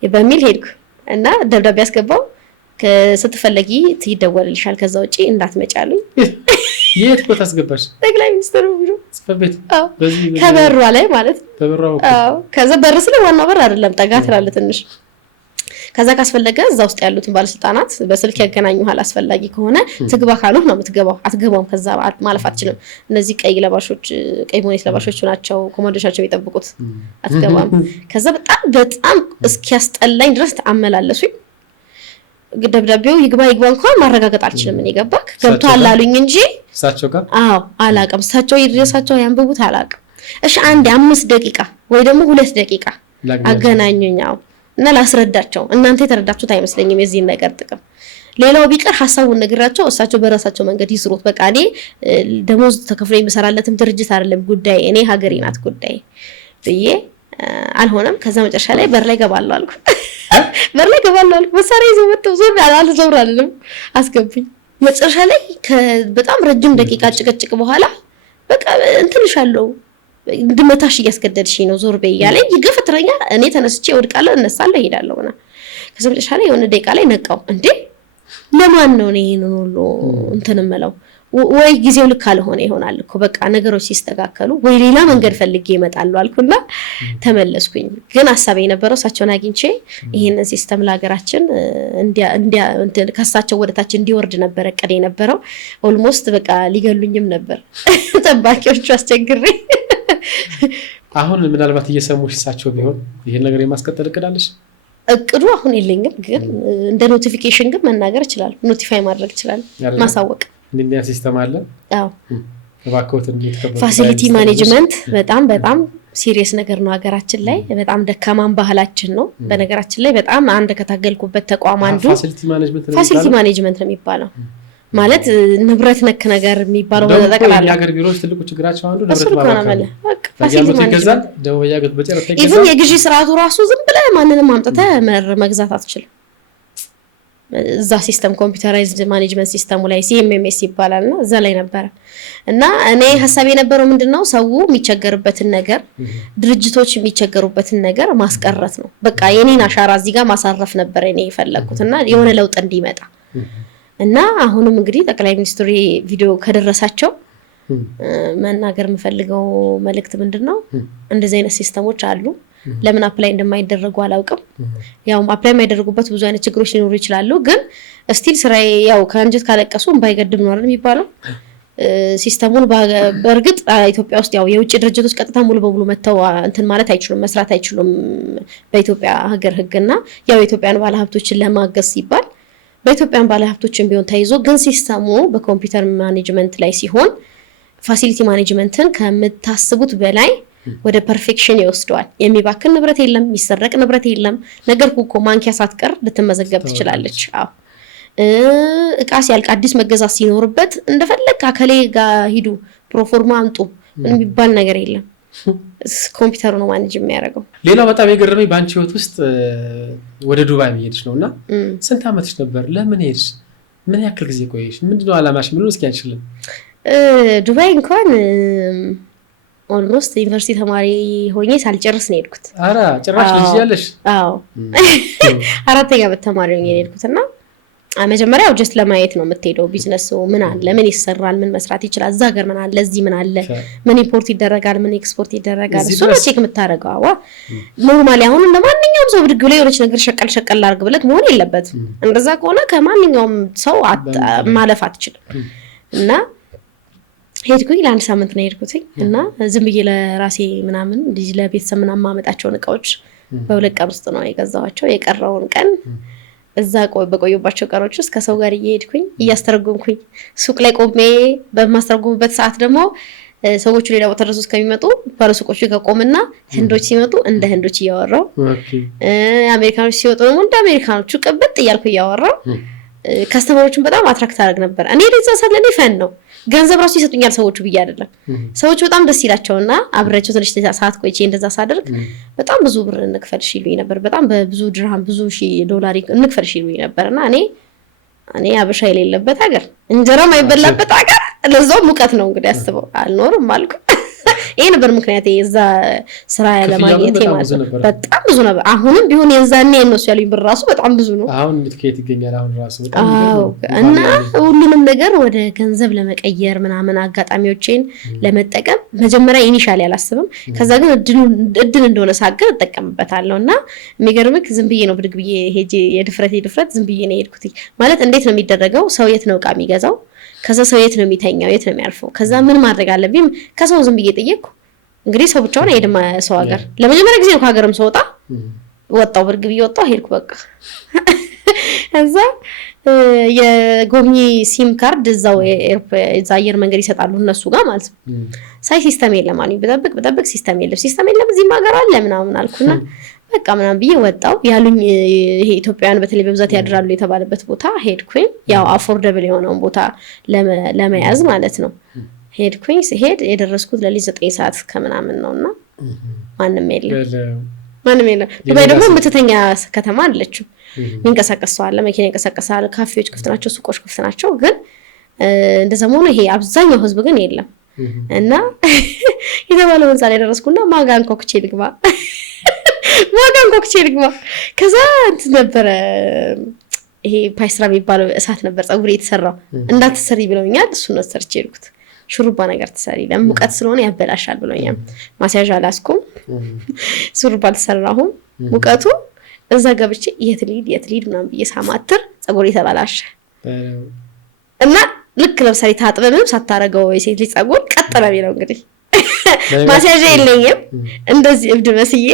በሚል ሄድኩ እና ደብዳቤ ያስገባው ከስትፈልጊ ትይደወልልሻል ከዛ ውጪ እንዳትመጫሉኝ የት ቦታ አስገባሽ ጠቅላይ ሚኒስትሩ ቢሮ ጽፈበት ከበሯ ላይ ማለት አዎ ከዛ በር ስለ ዋናው በር አይደለም ጠጋ ትላለ ትንሽ ከዛ ካስፈለገ እዛ ውስጥ ያሉትን ባለስልጣናት በስልክ ያገናኙሃል አስፈላጊ ከሆነ ትግባ ካሉ ነው የምትገባው አትገባም ከዛ ማለፍ አትችልም እነዚህ ቀይ ቦኔት ለባሾች ናቸው ኮማንዶቻቸው የሚጠብቁት አትገባም ከዛ በጣም እስኪያስጠላኝ ድረስ ተአመላለሱኝ ደብዳቤው ይግባ እንኳን ማረጋገጥ አልችልም እኔ ገባክ ገብቷል አሉኝ እንጂ እሳቸው ጋር አላቀም እሳቸው ይድረሳቸው ያንብቡት አላቀም እሺ አንድ 5 ደቂቃ ወይ ደግሞ 2 ደቂቃ አገናኙኛው እና ላስረዳቸው እናንተ የተረዳችሁት አይመስለኝም የዚህ ነገር ጥቅም ሌላው ቢቀር ሐሳቡን ነግራቸው እሳቸው በራሳቸው መንገድ ይስሩት በቃ እኔ ደሞዝ ተከፍሎ የሚሰራለትም ድርጅት አይደለም ጉዳይ እኔ ሀገሬ ናት ጉዳይ ብዬ አልሆነም ከዛ መጨረሻ ላይ በር ላይ ገባለሁ አልኩ መሳሪያ ይዘው መጥተው ዞር አልልም አስገብኝ መጨረሻ ላይ በጣም ረጅም ደቂቃ ጭቅጭቅ በኋላ በቃ እንትልሻለሁ እንድመታሽ እያስገደድሽኝ ነው ዞር በይ ያለኝ ይገፈትረኛል እኔ ተነስቼ ወድቃለሁ እነሳለሁ እሄዳለሁና ከዛ መጨረሻ ላይ የሆነ ደቂቃ ላይ ነቃው እንዴ ለማን ነው ይሄንን ሁሉ እንትንመለው ወይ ጊዜው ልክ አልሆነ ይሆናል እኮ በቃ ነገሮች ሲስተካከሉ ወይ ሌላ መንገድ ፈልጌ ይመጣሉ አልኩና ተመለስኩኝ ግን ሐሳቤ የነበረው እሳቸውን አግኝቼ ይሄንን ሲስተም ለሀገራችን ከሳቸው ወደታች እንዲወርድ ነበር ቀደ የነበረው ኦልሞስት በቃ ሊገሉኝም ነበር ጠባቂዎቹ አስቸግሬ አሁን ምናልባት እየሰሙሽ እሳቸው ቢሆን ይሄን ነገር የማስቀጠል እቅዳለሽ እቅዱ አሁን የለኝም ግን እንደ ኖቲፊኬሽን ግን መናገር ይችላል ኖቲፋይ ማድረግ ይችላል ማሳወቅ እንዴት ሲስተም አለ አዎ ተባከውት ፋሲሊቲ ማኔጅመንት በጣም ሲሪየስ ነገር ነው ሀገራችን ላይ በጣም ደካማን ባህላችን ነው በነገራችን ላይ በጣም አንድ ከታገልኩበት ተቋም አንዱ ፋሲሊቲ ማኔጅመንት ነው የሚባለው ማለት ንብረት ነክ ነገር የሚባለው በተጠቅላላ የሀገር ቢሮዎች ትልቁ ችግራቸው አንዱ ንብረት ማባከን ፋሲሊቲ ማኔጅመንት ደው ያገት በጨረታ ይገዛል ኢቭን የግዢ ስርዓቱ ራሱ ዝም ብለ ማንንም አምጥተህ መግዛት አትችልም እዛ ሲስተም ኮምፒውተራይዝድ ማኔጅመንት ሲስተሙ ላይ ሲኤምኤምኤስ ይባላልና እዛ ላይ ነበር እና እኔ ሐሳቤ የነበረው ምንድነው ሰው የሚቸገርበትን ነገር ድርጅቶች የሚቸገሩበትን ነገር ማስቀረት ነው በቃ የኔን አሻራ እዚህ ጋር ማሳረፍ ነበር እኔ የፈለኩትና የሆነ ለውጥ እንዲመጣ እና አሁንም እንግዲህ ጠቅላይ ሚኒስትሩ ቪዲዮ ከደረሳቸው መናገር የምፈልገው መልእክት ምንድነው እንደዚህ አይነት ሲስተሞች አሉ ለምን አፕላይ እንደማይደረጉ አላውቅም ያው አፕላይ የማይደረጉበት ብዙ አይነት ችግሮች ሊኖሩ ይችላሉ ግን ስቲል ስራዬ ያው ከአንጀት ካለቀሱ ባይገድም ነው አይደል የሚባለው ሲስተሙን በእርግጥ ኢትዮጵያ ውስጥ ያው የውጭ ድርጅቶች ቀጥታ ሙሉ በሙሉ መተው እንትን ማለት አይችሉም መስራት አይችሉም በኢትዮጵያ ሀገር ህግና ያው የኢትዮጵያን ባለሀብቶችን ለማገዝ ሲባል በኢትዮጵያን ባለሀብቶችን ቢሆን ተይዞ ግን ሲስተሙ በኮምፒውተር ማኔጅመንት ላይ ሲሆን ፋሲሊቲ ማኔጅመንትን ከምታስቡት በላይ ወደ ፐርፌክሽን ይወስደዋል። የሚባክን ንብረት የለም፣ የሚሰረቅ ንብረት የለም። ነገር እኮ ማንኪያ ሳትቀር ልትመዘገብ ትችላለች። አዎ እቃ ሲያልቅ አዲስ መገዛት ሲኖርበት እንደፈለግ አከሌ ጋር ሂዱ ፕሮፎርማ አምጡ የሚባል ነገር የለም። ኮምፒውተሩ ነው ማኔጅ የሚያደርገው። ሌላው በጣም የገረመኝ በአንቺ ህይወት ውስጥ ወደ ዱባይ መሄድሽ ነውና ስንት ዓመትሽ ነበር? ለምን ሄድሽ? ምን ያክል ጊዜ ቆየሽ? ምንድነው አላማሽ? ምን እስኪ አንችልም። ዱባይ እንኳን ኦልሞስት ዩኒቨርሲቲ ተማሪ ሆኜ ሳልጨርስ ነው የሄድኩት። አራ ጭራሽ ልጅ ያለሽ? አዎ አራተኛ ዓመት ተማሪ ሆኜ የሄድኩትና መጀመሪያው ጀስት ለማየት ነው የምትሄደው። ቢዝነሱ ምን አለ፣ ምን ይሰራል፣ ምን መስራት ይችላል፣ እዛ ሀገር ምን አለ፣ እዚህ ምን አለ፣ ምን ኢምፖርት ይደረጋል፣ ምን ኤክስፖርት ይደረጋል፣ እሱ ነው ቼክ የምታደርገው። አዋ ኖርማሊ አሁን እንደማንኛውም ሰው ብድግ ብሎ የሆነች ነገር ሸቀል አድርግ ብለት መሆን የለበትም። እንደዛ ከሆነ ከማንኛውም ሰው ማለፍ አትችልም። እና ሄድኩኝ ለአንድ ሳምንት ነው ሄድኩትኝ እና ዝም ብዬ ለራሴ ምናምን ልጅ ለቤተሰብ ምናምን ማመጣቸውን እቃዎች በሁለት ቀን ውስጥ ነው የገዛኋቸው። የቀረውን ቀን እዛ በቆዩባቸው ቀኖች ውስጥ ከሰው ጋር እየሄድኩኝ እያስተረጎምኩኝ ሱቅ ላይ ቆሜ በማስተረጎምበት ሰዓት ደግሞ ሰዎቹ ሌላ ቦታ ድረስ እስከሚመጡ ባለሱቆቹ ጋር ቆምና ህንዶች ሲመጡ እንደ ህንዶች እያወራው አሜሪካኖች ሲወጡ ደግሞ እንደ አሜሪካኖቹ ቅብጥ እያልኩ እያወራው ከስተመሮችን በጣም አትራክት አደረግ ነበር። እኔ ለዛ ሰለኔ ፈን ነው ገንዘብ ራሱ ይሰጡኛል ሰዎቹ ብዬ አይደለም። ሰዎቹ በጣም ደስ ይላቸውና አብሬያቸው ትንሽ ሰዓት ቆይቼ እንደዛ ሳደርግ በጣም ብዙ ብር እንክፈልሽ ይሉኝ ነበር። በጣም በብዙ ድርሃም ብዙ $1000 እንክፈልሽ ይሉኝ ነበርና እኔ አበሻ የሌለበት ሀገር እንጀራ ማይበላበት ሀገር ለዛው ሙቀት ነው እንግዲህ አስበው አልኖርም አልኩ። ይሄ ነበር ምክንያቴ እዛ ስራ ያለማግኘት ማለት በጣም ብዙ ነበር። አሁንም ቢሆን የዛኔ እነሱ ያሉኝ ብር ራሱ በጣም ብዙ ነው። አሁን እንድትከየት ይገኛል አሁን ራሱ በጣም እና ሁሉንም ነገር ወደ ገንዘብ ለመቀየር ምናምን አጋጣሚዎችን ለመጠቀም መጀመሪያ ኢኒሻሊ አላስብም። ከዛ ግን እድል እንደሆነ ሳገር እጠቀምበታለሁና የሚገርምክ ዝም ብዬ ነው ብድግ ብዬ ሄጄ የድፍረት ዝም ብዬ ነው የሄድኩት። ማለት እንዴት ነው የሚደረገው? ሰው የት ነው ዕቃ የሚገዛው? ከዛ ሰው የት ነው የሚተኛው? የት ነው የሚያርፈው? ከዛ ምን ማድረግ አለብኝ? ከሰው ዝም ብዬ ጠየቅኩ። እንግዲህ ሰው ብቻውን አይደለም ሰው ሀገር ለመጀመሪያ ጊዜ ነው ከሀገርም ሰውጣ ወጣው ብርግ ብዬ ወጣው ሄድኩ በቃ። እዛ የጎብኚ ሲም ካርድ እዛው አየር መንገድ ይሰጣሉ እነሱ ጋር ማለት ነው። ሳይ ሲስተም የለም አሉኝ። በጠብቅ ሲስተም የለም እዚህም ሀገር አለ ምናምን አልኩና በቃ ምናምን ብዬ ወጣው። ያሉኝ ይሄ ኢትዮጵያውያን በተለይ በብዛት ያድራሉ የተባለበት ቦታ ሄድኩኝ። ያው አፎርደብል የሆነውን ቦታ ለመያዝ ማለት ነው። ሄድኩኝ። ሲሄድ የደረስኩት ለሊት 9 ሰዓት ከምናምን ነውና ማንም የለም። ዱባይ ደግሞ የምትተኛ ከተማ አለችው። የሚንቀሳቀስ ሰው አለ፣ መኪና ይንቀሳቀሳል፣ ካፌዎች ክፍት ናቸው፣ ሱቆች ክፍት ናቸው። ግን እንደዛ መሆኑ ይሄ አብዛኛው ህዝብ ግን የለም። እና የተባለው ህንፃ ላይ ደረስኩና ማጋን ኮክቼ ልግባ ከዛ እንትን ነበረ ይሄ ፓይስትራ የሚባለው እሳት ነበር ፀጉሬ የተሰራው እንዳትሰሪ ብለውኛል። እሱን ነው ሰርቼ ሄድኩት። ሹሩባ ነገር ትሰሪ ለሙቀት ስለሆነ ያበላሻል ብለውኛል። ማስያዣ አላስኩም፣ ሹሩባ አልሰራሁም። ሙቀቱ እዛ ገብቼ የት ልሂድ ምናምን ብዬ ሳማትር ፀጉሬ ተበላሸ እና ልክ ለምሳሌ ታጥበንም ሳታረገው የሴት ልጅ ፀጉር ቀጥ ነው የሚለው። እንግዲህ ማስያዣ የለኝም እንደዚህ እብድ መስዬ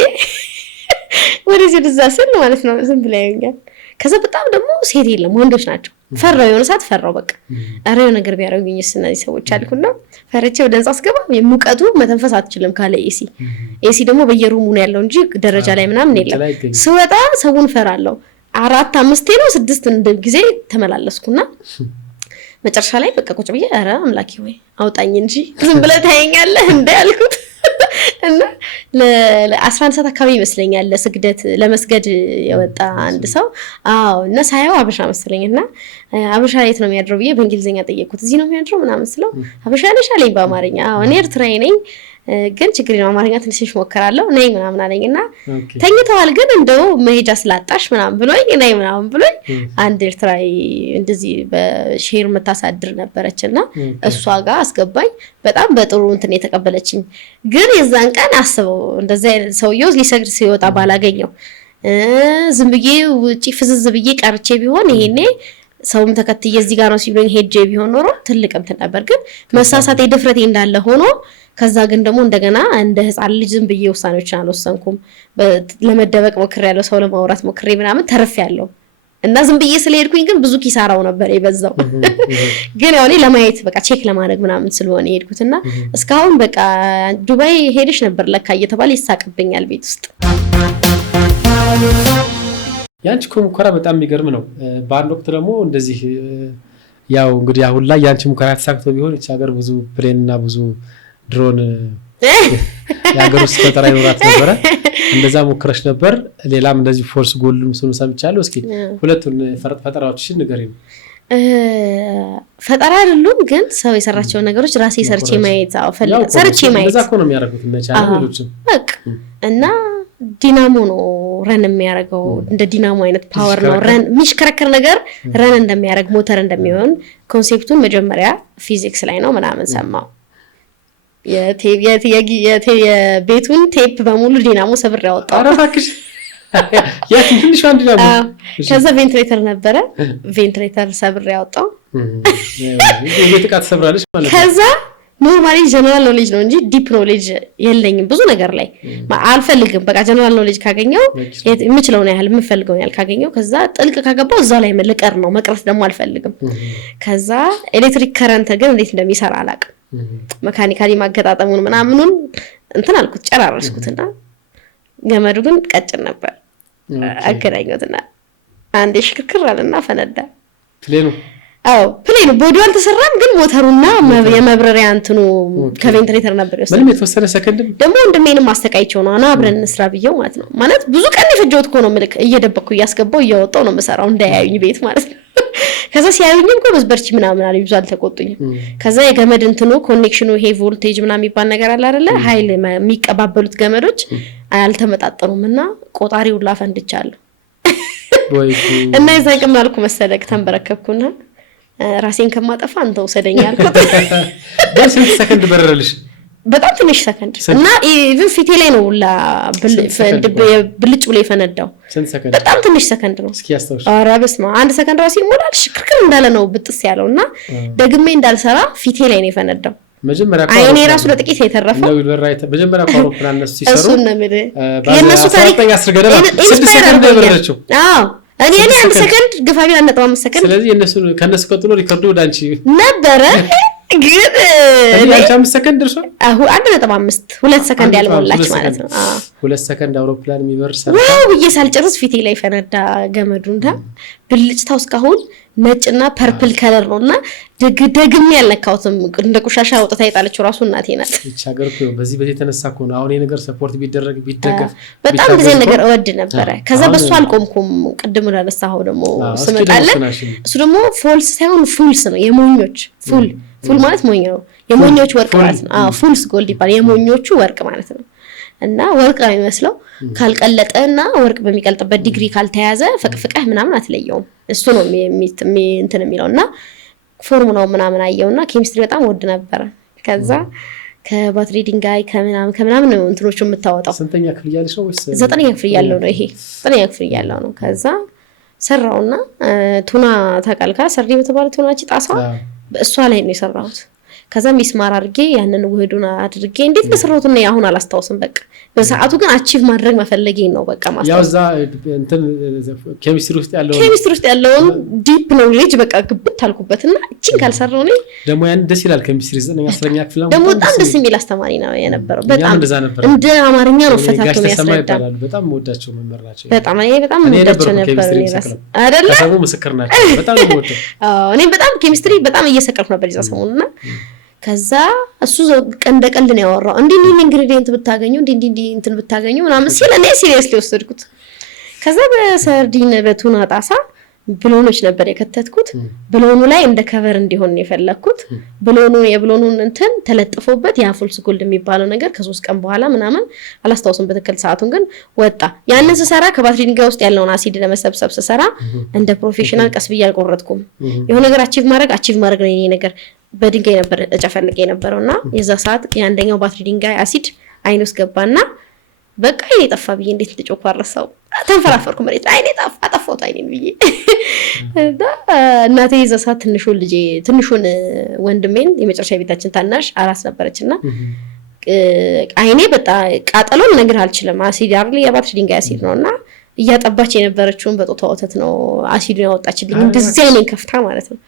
ወደዚህ ወደዛ ስል ማለት ነው ዝም ብላ ያዩኛል። ከዛ በጣም ደግሞ ሴት የለም ወንዶች ናቸው። ፈራው፣ የሆነ ሰዓት ፈራው። በቃ ኧረ የሆነ ነገር ቢያደርጉኝስ እነዚህ ሰዎች አልኩና ፈርቼ ወደ ህንጻ ስገባ ሙቀቱ መተንፈስ አትችልም ካለ ኤሲ ደግሞ በየሩሙ ነው ያለው እንጂ ደረጃ ላይ ምናምን የለም። ስወጣ ሰውን ፈራለሁ። 4 5 ነው 6 ጊዜ ተመላለስኩና መጨረሻ ላይ በቃ ቁጭ ብዬ ኧረ አምላኬ ወይ አውጣኝ እንጂ ዝም ብለህ ታየኛለህ እንደ ያልኩት እና ለ11 ሰዓት አካባቢ ይመስለኛል ለመስገድ የወጣ አንድ ሰው እና ሳየው አበሻ መስለኝና አበሻ የት ነው የሚያድረው ብዬ በእንግሊዝኛ ጠየቅኩት። እዚህ ነው የሚያድረው ምናምን ስለው አበሻ ነሽ አለኝ በአማርኛ። እኔ ኤርትራዊ ነኝ ግን ችግር ነው አማርኛ ትንሽ ሞከራለሁ ነኝ ምናምን አለኝና ተኝተዋል ግን እንደው መሄጃ ስላጣሽ ምናምን ብሎኝ ነኝ ምናምን ብሎኝ አንድ ኤርትራዊ እንደዚህ በሼር መታሳድር ነበረችና እሷ ጋር አስገባኝ። በጣም በጥሩ እንትን የተቀበለችኝ። ግን የዛን ቀን አስበው እንደዛ ሰውየው ሊሰግድ ሲወጣ ባላገኘው ዝም ብዬ ውጪ ፍዝዝ ብዬ ቀርቼ ቢሆን ይሄኔ ሰውም ተከትዬ እዚህ ጋር ነው ሲሉኝ ሄጄ ቢሆን ኖሮ ትልቅ እንትን ነበር። ግን መሳሳቴ ድፍረቴ እንዳለ ሆኖ ከዛ ግን ደግሞ እንደገና እንደ ህፃን ልጅ ዝም ብዬ ውሳኔዎችን አልወሰንኩም። ለመደበቅ ሞክሬያለሁ፣ ሰው ለማውራት ሞክሬ ምናምን ተርፌያለሁ። እና ዝም ብዬ ስለሄድኩኝ ግን ብዙ ኪሳራው ነበር የበዛው። ግን ያው እኔ ለማየት በቃ ቼክ ለማድረግ ምናምን ስለሆነ የሄድኩትና እስካሁን በቃ ዱባይ ሄደሽ ነበር ለካ እየተባለ ይሳቅብኛል ቤት ውስጥ። ያንቺ ሙከራ በጣም የሚገርም ነው። በአንድ ወቅት ደግሞ እንደዚህ ያው እንግዲህ አሁን ላይ ያንቺ ሙከራ ተሳክቶ ቢሆን እቺ ሀገር ብዙ ፕሌን እና ብዙ ድሮን የሀገር ውስጥ ፈጠራ ይኖራት ነበረ። እንደዛ ሞክረሽ ነበር። ሌላም እንደዚህ ፎርስ ጎል ምስሉ ሰምቻለሁ። እስኪ ሁለቱን ፈጠራዎችሽን ንገሪኝ። ፈጠራ አይደሉም ግን ሰው የሰራቸውን ነገሮች ራሴ ሰርቼ ማየት ሰርቼ ማየት እንደዛ እኮ ነው የሚያደርጉት እነቻለ ሌሎችም በቃ እና ዲናሞ ነው ረን የሚያደርገው። እንደ ዲናሞ አይነት ፓወር ነው ረን የሚሽከረከር ነገር ረን እንደሚያደርግ ሞተር እንደሚሆን ኮንሴፕቱን መጀመሪያ ፊዚክስ ላይ ነው ምናምን ሰማው። የቤቱን ቴፕ በሙሉ ዲናሞ ሰብር ያወጣው። አረፋክሽ ትንሽ አንድ ዲናሞ ከዛ ቬንትሌተር ነበረ ቬንትሌተር ሰብር ያወጣው። የቤት ዕቃ ተሰብራለች ማለት ነው። ከዛ ኖርማሊ ጀነራል ኖሌጅ ነው እንጂ ዲፕ ኖሌጅ የለኝም ብዙ ነገር ላይ አልፈልግም። በቃ ጀነራል ኖሌጅ ካገኘው የምችለውን ያህል የምፈልገውን ያህል ካገኘው ከዛ ጥልቅ ካገባው እዛው ላይ ልቀር ነው፣ መቅረት ደግሞ አልፈልግም። ከዛ ኤሌክትሪክ ከረንት ግን እንዴት እንደሚሰራ አላውቅም። መካኒካሊ ማገጣጠሙን ምናምኑን እንትን አልኩት ጨራረስኩትና ገመዱ ግን ቀጭን ነበር። አገናኘሁትና አንዴ ሽክክር አለና ፈነዳ ፕሌኑ። ፕሌኑ ቦዲው አልተሰራም ግን ሞተሩና የመብረሪያ እንትኑ ከቬንትሌተር ነበር የወሰደው። ምንም የተወሰነ ሰከንድ ደግሞ እንደምንም አስተካይቸው ነው አና አብረን እንስራ ብየው ማለት ነው። ማለት ብዙ ቀን የፈጀሁት እኮ ነው ምልክ እየደበኩ እያስገባው እያወጣው ነው መሰራው እንዳያዩኝ ቤት ማለት ነው። ከዛ ሲያዩኝም እኮ በርቺ ምናምን አለ ብዙ አልተቆጡኝም። ከዛ የገመድ እንትኑ ኮኔክሽኑ ይሄ ቮልቴጅ ምናምን የሚባል ነገር አለ አይደለ ኃይል የሚቀባበሉት ገመዶች አልተመጣጠኑምና ቆጣሪው ላፈንድቻለሁ። እና የዛን ቀን አልኩ መሰለክ ተንበረከኩና ራሴን ከማጠፋ አንተው ሰደኛ አልኩት። በስንት ሰከንድ በረረልሽ? በጣም ትንሽ ሰከንድ እና ኢቭን ፊቴ ላይ ነው ብልጭ ብሎ የፈነዳው። በጣም ትንሽ ሰከንድ ነው። እስኪ አስተውሽ። ኧረ በስመ አብ አንድ ሰከንድ ራሱ ይሞላል ሽክርክር እንዳለ ነው ብጥስ ያለውና ደግሜ እንዳልሰራ ፊቴ ላይ ነው የፈነዳው። መጀመሪያ አይኔ ራሱ ለጥቂት የተረፈው ነው ይበራይተ መጀመሪያ አውሮፕላን ነሱ ሲሰሩ እሱ ነው ማለት የነሱ ታሪክ 6 ሰከንድ በረረችው። እኔ አንድ ሰከንድ ግፋቢ 1.5 ሰከንድ። ስለዚህ ከነሱ ቀጥሎ ሪከርዱ ወዳንቺ ነበረ። ግን አንቺ 5 ሰከንድ ደርሷል። 1.5 2 ሰከንድ ያልሞላች ማለት ነው። 2 ሰከንድ አውሮፕላን የሚበርስ ዋው ብዬሳልጨርስ ፊቴ ላይ ፈነዳ ገመዱና ብልጭታው እስካሁን ነጭና ፐርፕል ከለር ነውና ደግም ያልነካውትም እንደ ቆሻሻ ወጣታ የጣለችው ራሱ እናቴ ናት። እቺ ሀገር እኮ በዚህ የተነሳ እኮ ነው አሁን የነገር ሰፖርት ቢደረግ ቢደገፍ በጣም ጊዜ ነገር እወድ ነበረ። ከዛ በሱ አልቆምኩም። ቅድም ለነሳው ደግሞ ስመጣለ እሱ ደግሞ ፎልስ ሳይሆን ፉልስ ነው የሞኞች ፉል ማለት ሞኝ ነው የሞኞች ወርቅ ማለት ነው። ፉልስ ጎልድ ይባላል የሞኞቹ ወርቅ ማለት ነው። እና ወርቅ ነው የሚመስለው ካልቀለጠና ወርቅ በሚቀልጥበት ዲግሪ ካልተያዘ ፈቅፍቀህ ምናምን አትለየውም። እሱ ነው እንትን የሚለውና ፎርሙላው ምናምን አየውና ኬሚስትሪ በጣም ወድ ነበር። ከዛ ከባትሪ ድንጋይ ከምናምን ነው እንትኖቹ የምታወጣው። ስንተኛ ክፍል እያለሽ ነው ወይስ 9ኛ ክፍል እያለሁ ነው? ይሄ 9ኛ ክፍል እያለሁ ነው። ከዛ ሰራውና ቱና ታቃልካ ሰርዲ በተባለ ቱናቺ ጣሳ እሷ ላይ ነው የሰራሁት። ከዛ ሚስማር አድርጌ ያንን ውህዱን አድርጌ እንዴት ተሰራሁት ነው አሁን አላስታውስም። በቃ በሰዓቱ ግን አቺቭ ማድረግ መፈለጌ ነው በቃ ማስተዋል። ያው እዛ እንትን ኬሚስትሪ ውስጥ ያለውን ዲፕ ኖሌጅ በቃ ግብት አልኩበትና እቺን ካልሰራው ነው ደግሞ ያን ደስ ይላል። ኬሚስትሪ 9ኛ ክፍል ደግሞ በጣም ደስ የሚል አስተማሪ ነው የነበረው። በጣም እንደ አማርኛ ነው ፈታቶ የሚያስረዳ። በጣም ወዳቸው መምህር ናቸው። በጣም ወዳቸው ነበር አይደለ? ከሰሙ ምስክር ናቸው። በጣም ወዳቸው። እኔ በጣም ኬሚስትሪ በጣም እየሰቀልኩ ነበር ይዛ ሰሞኑና ከዛ እሱ ቀንደ ቀልድ ነው ያወራው። እንዴ ኢንግሪዲየንት ብታገኙ እንዴ እንትን ብታገኙ ምናምን ሲል እኔ ሲሪየስሊ ወሰድኩት። ከዛ በሰርዲን በቱና ጣሳ ብሎኖች ነበር የከተትኩት። ብሎኑ ላይ እንደ ከቨር እንዲሆን የፈለኩት የብሎኑን እንትን ተለጥፎበት ያ ፉልስ ጎልድ የሚባለው ነገር ከ3 ቀን በኋላ ምናምን አላስታውስም በትክክል ሰዓቱን ግን ወጣ። ያንን ስሰራ ከባትሪ ድንጋይ ውስጥ ያለውን አሲድ ለመሰብሰብ ስሰራ እንደ ፕሮፌሽናል ቀስ ብዬ አልቆረጥኩም። የሆነ ነገር አቺቭ ማድረግ ነው የኔ ነገር። በድንጋይ ነበር እጨፈልቅ የነበረውና የዛ ሰዓት የአንደኛው ባትሪ ድንጋይ አሲድ አይን ውስጥ ገባና በቃ አይኔ ጠፋ ብዬ እንዴት እንደጮኩ አረሳው። ተንፈራፈርኩ መሬት አይኔ ጠፋ ጠፋው አይኔን ብዬ እናቴ ይዛ ሰዓት ትንሹን ወንድሜን የመጨረሻ ቤታችን ታናሽ አራስ ነበረችና አይኔ በጣም ቃጠሎን ነገር አልችልም። አሲድ አይደል የባትሽ ድንጋይ አሲድ ነውና እያጠባች የነበረችውን በጦታ ወተት ነው አሲዱን ያወጣችልኝ። እንደዚህ አይኔን ከፍታ ማለት ነው።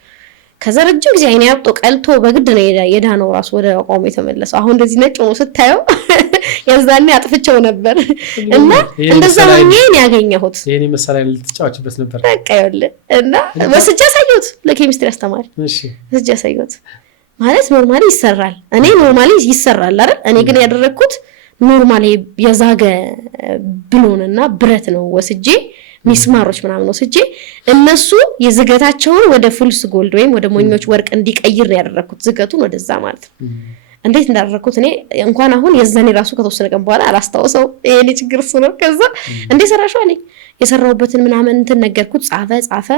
ከዛ ረጅም ጊዜ አይኔ አብጦ ቀልቶ በግድ ነው የዳነው ራሱ ወደ አቋሙ የተመለሰው። አሁን እንደዚህ ነጭ ሆኖ ስታየው ያዛኔ አጥፍቼው ነበር እና እንደዛ ሆኜ ነው ያገኘሁት። ይሄኔ መሳሪያ ልትጫወችበት ነበር በቃ ይኸውልህ እና ወስጄ አሳየሁት ለኬሚስትሪ አስተማሪ። እሺ ወስጄ አሳየሁት ማለት ኖርማሊ ይሰራል። እኔ ኖርማሊ ይሰራል አይደል? እኔ ግን ያደረኩት ኖርማሊ የዛገ ብሎንና ብረት ነው ወስጄ ሚስማሮች ምናምን ወስጄ እነሱ የዝገታቸውን ወደ ፉልስ ጎልድ ወይም ወደ ሞኞች ወርቅ እንዲቀይር ነው ያደረኩት። ዝገቱን ወደዛ ማለት ነው። እንዴት እንዳደረኩት እኔ እንኳን አሁን የዛኔ ራሱ ከተወሰነ ቀን በኋላ አላስታውሰው። ይሄኔ ችግር እሱ ነው። ከዛ እንዴ ሰራሽው አለኝ። የሰራውበትን ምናምን እንትን ነገርኩት። ጻፈ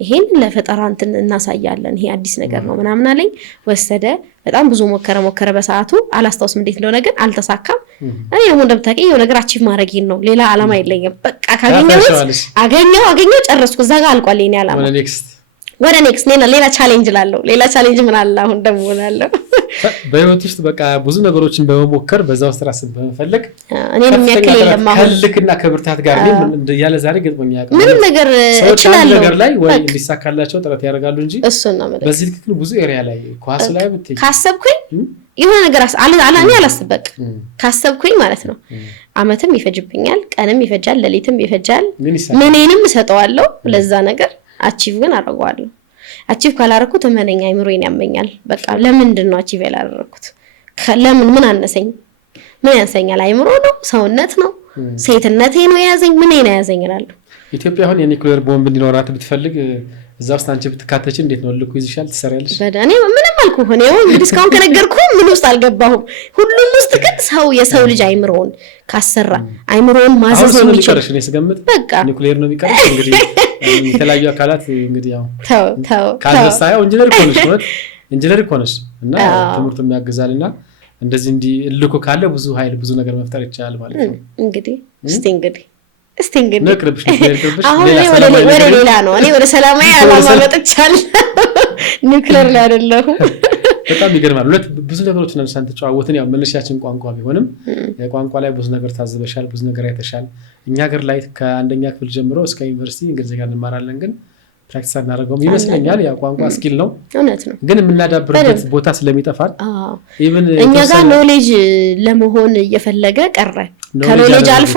ይሄን ለፈጠራ እንትን እናሳያለን፣ ይሄ አዲስ ነገር ነው ምናምን አለኝ። ወሰደ። በጣም ብዙ ሞከረ በሰዓቱ አላስታውስም እንዴት እንደሆነ ግን አልተሳካም። እኔ ደግሞ እንደምታውቂው የሆነ ነገር አቺቭ ማድረግ ነው፣ ሌላ አላማ የለኝም። በቃ ካገኘሁት አገኘው ጨረስኩ። እዛ ጋር አልቋል የኔ አላማ። ወደ ኔክስት ሌላ ቻሌንጅ ላለው ሌላ ቻሌንጅ ምን አለ አሁን ደግሞ ላለው በህይወት ውስጥ በቃ ብዙ ነገሮችን በመሞከር በዛ ውስጥ ራስን በመፈለግ እኔን የሚያክል የለም። አሁን ከልክና ከብርታት ጋር ያለ ዛሬ ገጥሞኝ ያውቃል። ምንም ነገር እችላለሁ ነገር ላይ ወይ እንዲሳካላቸው ጥረት ያደርጋሉ እንጂ እሱን ነው ማለት። በዚህ ልክ ብዙ ኤሪያ ላይ ኳስ ላይ ብትይ ካሰብኩኝ የሆነ ነገር እኔ አላስበቅ ካሰብኩኝ ማለት ነው አመትም ይፈጅብኛል፣ ቀንም ይፈጃል፣ ሌሊትም ይፈጃል። ምንንም እሰጠዋለሁ ለዛ ነገር አቺቭ ግን አደርገዋለሁ። አቺቭ ካላረኩት እመነኛ አይምሮዬን ያመኛል። በቃ ለምንድን ነው አቺቭ ያላደረኩት? ለምን ምን አነሰኝ? ምን ያንሰኛል? አይምሮ ነው? ሰውነት ነው? ሴትነቴ ነው የያዘኝ? ምን ነው ያዘኝ እላለሁ። ኢትዮጵያ አሁን የኒውክሌር ቦምብ እንዲኖራት ብትፈልግ እዛ ውስጥ አንቺ ብትካተች እንዴት ነው ልኩ ይዝሻል? ትሰሪያለሽ? በዳኔ ምንም አልኩህ ነው እንግዲህ እስካሁን ከነገርኩህ ምን ውስጥ አልገባሁም። ሁሉም ውስጥ ግን የሰው ልጅ አይምሮውን ካሰራ አይምሮውን ማዘዝ ነው የሚችለው። እኔ ስገምት በቃ ኒውክሌር ነው የሚቀርሽ እንግዲህ የተለያዩ አካላት እንግዲህ ያው ተው ካለሳየው ኢንጂነር እኮ ነሽ እና ትምህርቱ የሚያግዛልና እንደዚህ ልኩ ካለ ብዙ ኃይል ብዙ ነገር መፍጠር ይቻላል ማለት ነው። እንግዲህ እስቲ አሁን ወደ ሌላ ነው። እኔ ወደ ሰላማዊ አላማ መጥቻለሁ። ኒውክሌር ላይ አይደለሁም። በጣም ይገርማል። ብዙ ነገሮች እናንተ ተጫወትን። ያው መነሻችን ቋንቋ ቢሆንም ቋንቋ ላይ ብዙ ነገር ታዝበሻል፣ ብዙ ነገር አይተሻል። እኛ ሀገር ላይ ከአንደኛ ክፍል ጀምሮ እስከ ዩኒቨርሲቲ እንግሊዝኛ እንማራለን፣ ግን ፕራክቲስ አናደርገውም ይመስለኛል። ያ ቋንቋ ስኪል ነው፣ እውነት ነው፣ ግን የምናዳብርበት ቦታ ስለሚጠፋል እኛ ጋር ኖሌጅ ለመሆን እየፈለገ ቀረ። ከኖሌጅ አልፎ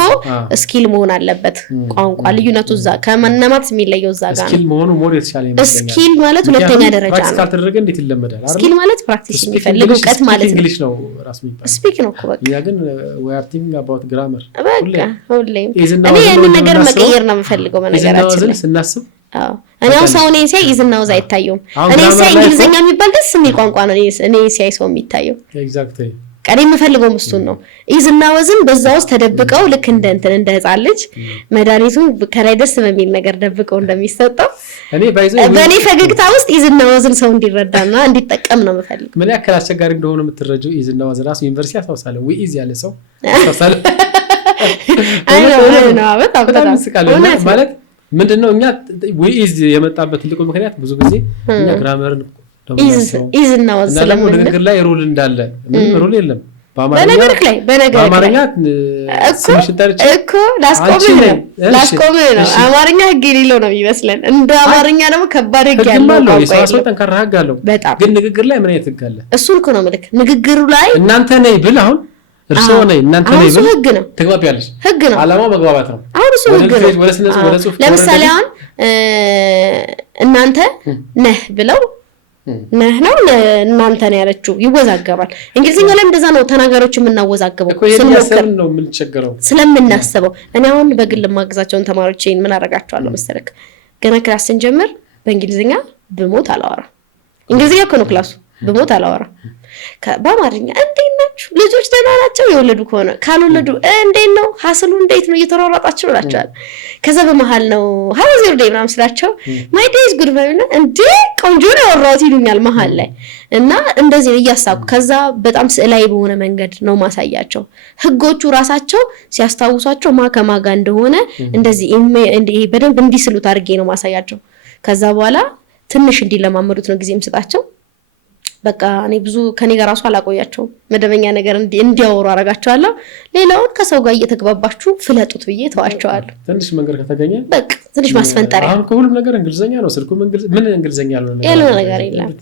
ስኪል መሆን አለበት። ቋንቋ ልዩነቱ እዛ ከመነማት የሚለየው እዛ ጋር ስኪል መሆኑ ሞር የተሻለ ይመስለኛል። ስኪል ማለት ሁለተኛ ደረጃ ነው። ፕራክቲስ ካልተደረገ እንዴት ይለመዳል? ስኪል ማለት ፕራክቲስ የሚፈልግ እውቀት ማለት ነው። እንግሊሽ ነው ራሱ የሚባል ስፒክ ነው እኮ በቃ። ያ ግን we are thinking about grammar በቃ ሁሌም እኔ ያንን ነገር መቀየር ነው የምፈልገው በነገራችን ላይ ስናስብ። እኔ አሁን ሰው እኔን ሲያይ ይዝናው ዛ አይታየውም። እኔ ሲያይ እንግሊዝኛ የሚባል ደስ የሚል ቋንቋ ነው እኔ ሲያይ ሰው የሚታየው። ኤግዛክትሊ ቀሪ የምፈልገው እሱን ነው። ይዝና ወዝን በዛ ውስጥ ተደብቀው ልክ እንደ ህፃን ልጅ መድኃኒቱ ከላይ ደስ በሚል ነገር ደብቀው እንደሚሰጠው በእኔ ፈገግታ ውስጥ ይዝና ወዝን ሰው እንዲረዳና እንዲጠቀም ነው የምፈልገው። ምን ያክል አስቸጋሪ እንደሆነ የምትረጂው ይዝና ወዝ ራሱ ዩኒቨርሲቲ አሳውሳለሁ ወይ ኢዝ ያለ ሰው አሳውሳለሁ። በጣም ስቃለሁ ማለት ምንድነው እኛ ወይ ኢዝ የመጣበት ትልቁ ምክንያት ብዙ ጊዜ እኛ ግራመርን ኢዝና ወዝ ስለምን ንግግር ላይ ሩል እንዳለ ምንም ሩል የለም። በአማርኛ እኮ ላስቆምህ ነው። አማርኛ ህግ የሌለው ነው የሚመስለን። እንደ አማርኛ ደግሞ ከባድ ህግ ያለው ሰው ጠንካራ ህግ አለው። ግን ንግግር ላይ ምን አይነት ህግ አለ? እሱን እኮ ነው የምልህ። ንግግሩ ላይ እናንተ ነይ ብል አሁን እርስዎ ነይ እናንተ ነይ ብል ህግ ነው። ትግባቢያለሽ። ህግ ነው። ዓላማው መግባባት ነው። አሁን እሱ ህግ ነው። ለምሳሌ አሁን እናንተ ነህ ብለው ነህ ነው እናንተ ነው ያለችው ይወዛገባል። እንግሊዝኛ ላይ እንደዛ ነው ተናጋሪዎች የምናወዛገበው ስለምናስበው። እኔ አሁን በግል ማግዛቸውን ተማሪዎችን ምን አደርጋቸዋለሁ መሰለክ? ገና ክላስ ስንጀምር በእንግሊዝኛ ብሞት አላወራ። እንግሊዝኛ እኮ ነው ክላሱ። ብሞት አላወራ። በአማርኛ እንዴት ናችሁ ናችሁ ልጆች ደህና ናቸው የወለዱ ከሆነ ካልወለዱ እንዴት ነው ሀስሉ እንዴት ነው እየተሯሯጣችሁ እላቸዋለሁ ከዛ በመሃል ነው how was your day ምናምን ስላቸው my day is good ማለት እንዴ ቆንጆ ነው ያወራሁት ይሉኛል መሃል ላይ እና እንደዚህ እያሳቁ ከዛ በጣም ስዕላዊ በሆነ መንገድ ነው ማሳያቸው ህጎቹ ራሳቸው ሲያስታውሷቸው ማከማጋ እንደሆነ እንደዚህ በደንብ እንዲስሉት አድርጌ ነው ማሳያቸው ከዛ በኋላ ትንሽ እንዲለማመዱት ነው ጊዜ የምሰጣቸው በቃ እኔ ብዙ ከኔ ጋር ራሱ አላቆያቸው መደበኛ ነገር እንዲያወሩ አረጋቸዋለሁ ሌላውን ከሰው ጋር እየተግባባችሁ ፍለጡት ብዬ ተዋቸዋለሁ ትንሽ መንገር ከተገኘ በቃ ትንሽ ማስፈንጠሪያ አሁን ሁሉም ነገር እንግሊዘኛ ነው ስልኩ ምን እንግሊዘኛ ያለው ነገር የለም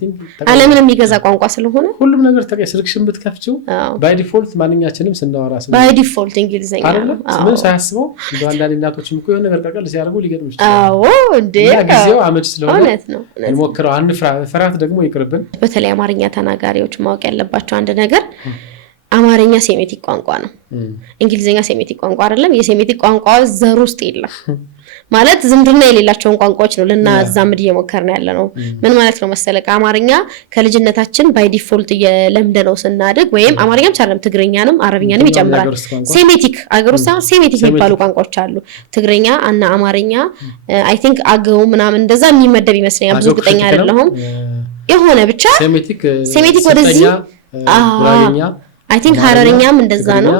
ዓለምን የሚገዛ ቋንቋ ስለሆነ ሁሉም ነገር ስልክሽን ብትከፍቺው ባይ ዲፎልት ማንኛችንም ስናወራ ባይ ዲፎልት እንግሊዘኛ ነው ምን ሳያስበው አንዳንድ እናቶችም እኮ የሆነ ነገር ቀቀል ሲያደርጉ ሊገጥም ይችላል አዎ እንዴ ጊዜው አመድ ስለሆነ ነው እንሞክረው አንድ ፍርሃት ደግሞ ይቅርብን በተለይ አማርኛ ተናጋሪዎች ማወቅ ያለባቸው አንድ ነገር አማርኛ ሴሜቲክ ቋንቋ ነው እንግሊዘኛ ሴሜቲክ ቋንቋ አይደለም የሴሜቲክ ቋንቋ ዘር ውስጥ የለም ማለት ዝምድና የሌላቸውን ቋንቋዎች ነው ለናዛምድ እየሞከርን ያለ ነው ምን ማለት ነው መሰለህ አማርኛ ከልጅነታችን ባይ ዲፎልት የለምደነው ስናድግ ወይም አማርኛም ቻለም ትግርኛንም አረብኛንም ይጨምራል ሴሜቲክ አገሩሳ ሴሜቲክ የሚባሉ ቋንቋዎች አሉ ትግርኛ እና አማርኛ አይ ቲንክ አገው ምናምን እንደዛ የሚመደብ ይመስለኛል ብዙ ቁጥኛ አይደለሁም የሆነ ብቻ ሴሜቲክ ወደዚህ ጉራጌኛ አይ ቲንክ ሀረርኛም እንደዛ ነው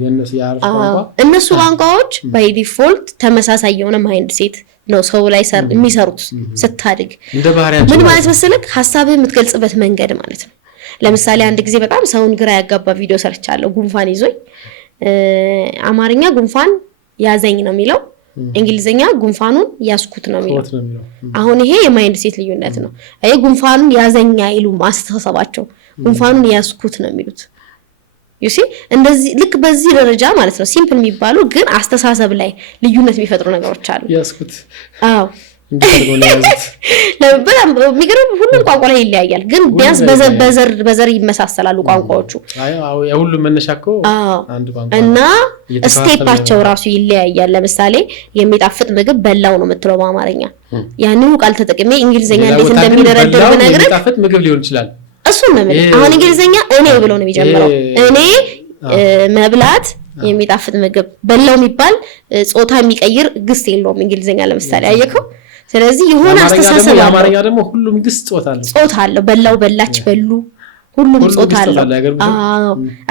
የነሱ ያርፍ ቋንቋ እነሱ ቋንቋዎች ባይ ዲፎልት ተመሳሳይ የሆነ ማይንድ ሴት ነው ሰው ላይ የሚሰሩት ስታድግ እንደ ባህሪያቸው ምን ማለት መሰለክ ሐሳብህን የምትገልጽበት መንገድ ማለት ነው ለምሳሌ አንድ ጊዜ በጣም ሰውን ግራ ያጋባ ቪዲዮ ሰርቻለሁ ጉንፋን ይዞኝ አማርኛ ጉንፋን ያዘኝ ነው የሚለው እንግሊዘኛ ጉንፋኑን ያስኩት ነው የሚለው አሁን ይሄ የማይንድ ሴት ልዩነት ነው አይ ጉንፋኑን ያዘኛ ይሉ ማስተሳሰባቸው ጉንፋኑን ያስኩት ነው የሚሉት you see እንደዚህ ልክ በዚህ ደረጃ ማለት ነው ሲምፕል የሚባሉ ግን አስተሳሰብ ላይ ልዩነት የሚፈጥሩ ነገሮች አሉ ያስኩት አዎ በጣም የሚገርም ሁሉም ቋንቋ ላይ ይለያያል ግን ቢያንስ በዘር ይመሳሰላሉ ቋንቋዎቹ አዎ የሁሉም መነሻኮ አንድ ቋንቋ እና ስቴፓቸው ራሱ ይለያያል ለምሳሌ የሚጣፍጥ ምግብ በላው ነው የምትለው በአማርኛ ያንኑ ቃል ተጠቅሜ እንግሊዘኛ እንዴት እንደሚደረደር ብነግርህ የሚጣፍጥ ምግብ ሊሆን ይችላል እሱ ነው ማለት አሁን እንግሊዘኛ እኔ ብሎ ነው የሚጀምረው እኔ መብላት የሚጣፍጥ ምግብ በላው የሚባል ጾታ የሚቀይር ግስ የለውም እንግሊዘኛ ለምሳሌ አየከው ስለዚህ የሆነ አስተሳሰብ አማርኛ ደግሞ ሁሉም ግስ ጾታ አለው በላው በላች በሉ ሁሉም ጾታ አለው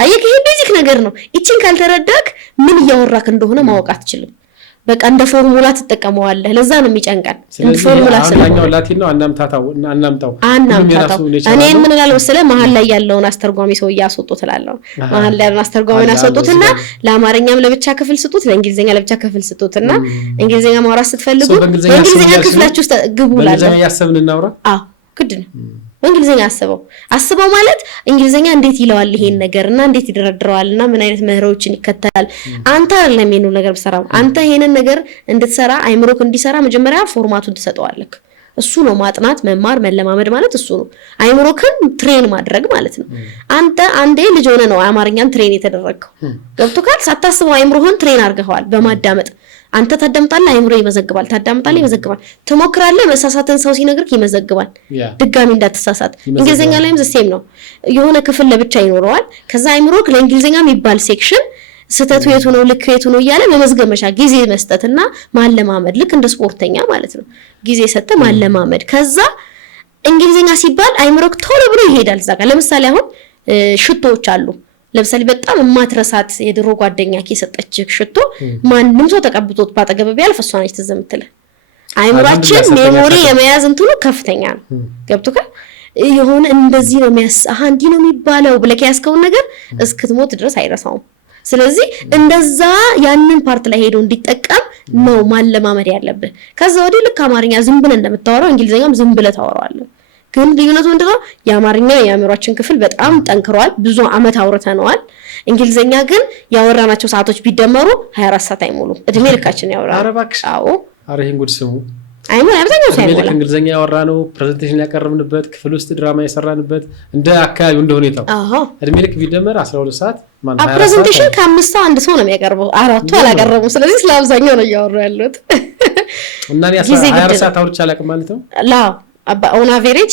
አየከ ይሄ ቤዚክ ነገር ነው እቺን ካልተረዳክ ምን እያወራክ እንደሆነ ማወቅ አትችልም በቃ እንደ ፎርሙላ ተጠቀመዋለህ ለዛ ነው የሚጨንቀን እንደ ፎርሙላ ስለሆነ ላቲን ነው አናምጣው እኔ ምን እላለሁ ስለ መሃል ላይ ያለውን አስተርጓሚ ሰው ያስወጡት እላለሁ መሃል ላይ ያለውን አስተርጓሚን ያስወጡትና ለአማርኛም ለብቻ ክፍል ስጡት ለእንግሊዘኛ ለብቻ ክፍል ስጡትና እንግሊዘኛ ማውራት ስትፈልጉ በእንግሊዘኛ ክፍላችሁ ውስጥ ግቡ እላለሁ በእንግሊዘኛ ያሰብን እናውራ ግድ ነው እንግሊዘኛ አስበው ማለት እንግሊዘኛ እንዴት ይለዋል ይሄን ነገርና እንዴት ይደረድረዋልና ምን አይነት ምህሮችን ይከተላል አንተ አይደለም ይሄን ነገር ብሰራው አንተ ይሄንን ነገር እንድትሰራ አይምሮክ እንዲሰራ መጀመሪያ ፎርማቱን ትሰጠዋለህ እሱ ነው ማጥናት መማር መለማመድ ማለት እሱ ነው አይምሮክን ትሬን ማድረግ ማለት ነው አንተ አንዴ ልጅ ሆነ ነው አማርኛን ትሬን የተደረገው ገብቶካል ሳታስበው አይምሮህን ትሬን አድርገዋል በማዳመጥ አንተ ታዳምጣለህ አይምሮ ይመዘግባል ታዳምጣለህ ይመዘግባል ትሞክራለህ መሳሳትን ሰው ሲነግርክ ይመዘግባል ድጋሚ እንዳትሳሳት እንግሊዘኛ ላይም ዘሴም ነው የሆነ ክፍል ለብቻ ይኖረዋል ከዛ አይምሮክ ለእንግሊዘኛ የሚባል ሴክሽን ስተቱ የቱ ነው ልክ የቱ ነው ይያለ መመዝገመሻ ጊዜ መስጠትና ማለማመድ ልክ እንደ ስፖርተኛ ማለት ነው ጊዜ ሰጠ ማለማመድ ከዛ እንግሊዘኛ ሲባል አይምሮክ ቶሎ ብሎ ይሄዳል ዛጋ ለምሳሌ አሁን ሽቶዎች አሉ ለምሳሌ በጣም ማትረሳት የድሮ ጓደኛክ የሰጠችክ ሽቶ ማንንም ሰው ተቀብቶት ባጠገብ ቢያልፍ እሷ ነች ተዘምትለ አይምሮአችን ሜሞሪ የመያዝ እንትኑ ከፍተኛ ነው ገብቶካል የሆነ እንደዚህ ነው እንዲ ነው የሚባለው ብለክ ያስከውን ነገር እስክትሞት ድረስ አይረሳውም ስለዚህ እንደዛ ያንን ፓርት ላይ ሄዶ እንዲጠቀም ነው ማለማመድ ያለብህ ከዛ ወዲህ ልክ አማርኛ ዝም ብለ እንደምታወራው እንግሊዘኛም ዝም ብለ ታወራዋለህ ግን ልዩነቱ ምንድነው የአማርኛ የአእምሮአችን ክፍል በጣም ጠንክሯል ብዙ አመት አውርተናል እንግሊዘኛ ግን ያወራናቸው ሰዓቶች ቢደመሩ 24 ሰዓት አይሞሉም እድሜ ልካችን ያወራናል አረባክሽ አዎ አረህን ጉድ ስሙ አይሞ አብዛኛው ሰው አይሞላ እንግሊዘኛ ያወራነው ፕሬዘንቴሽን ያቀርብንበት ክፍል ውስጥ ድራማ ያሰራንበት እንደ አካባቢው እንደ ሁኔታው እድሜ ልክ ቢደመር 12 ሰዓት ማን 24 ፕሬዘንቴሽን ከአምስት ሰው አንድ ሰው ነው የሚያቀርበው አራቱ አላቀረቡም ስለዚህ ስለ አብዛኛው ነው ያወራው ያሉት እና 24 ሰዓት አውርቻ አላቅም ማለት ነው ላው ኦን አቨሬጅ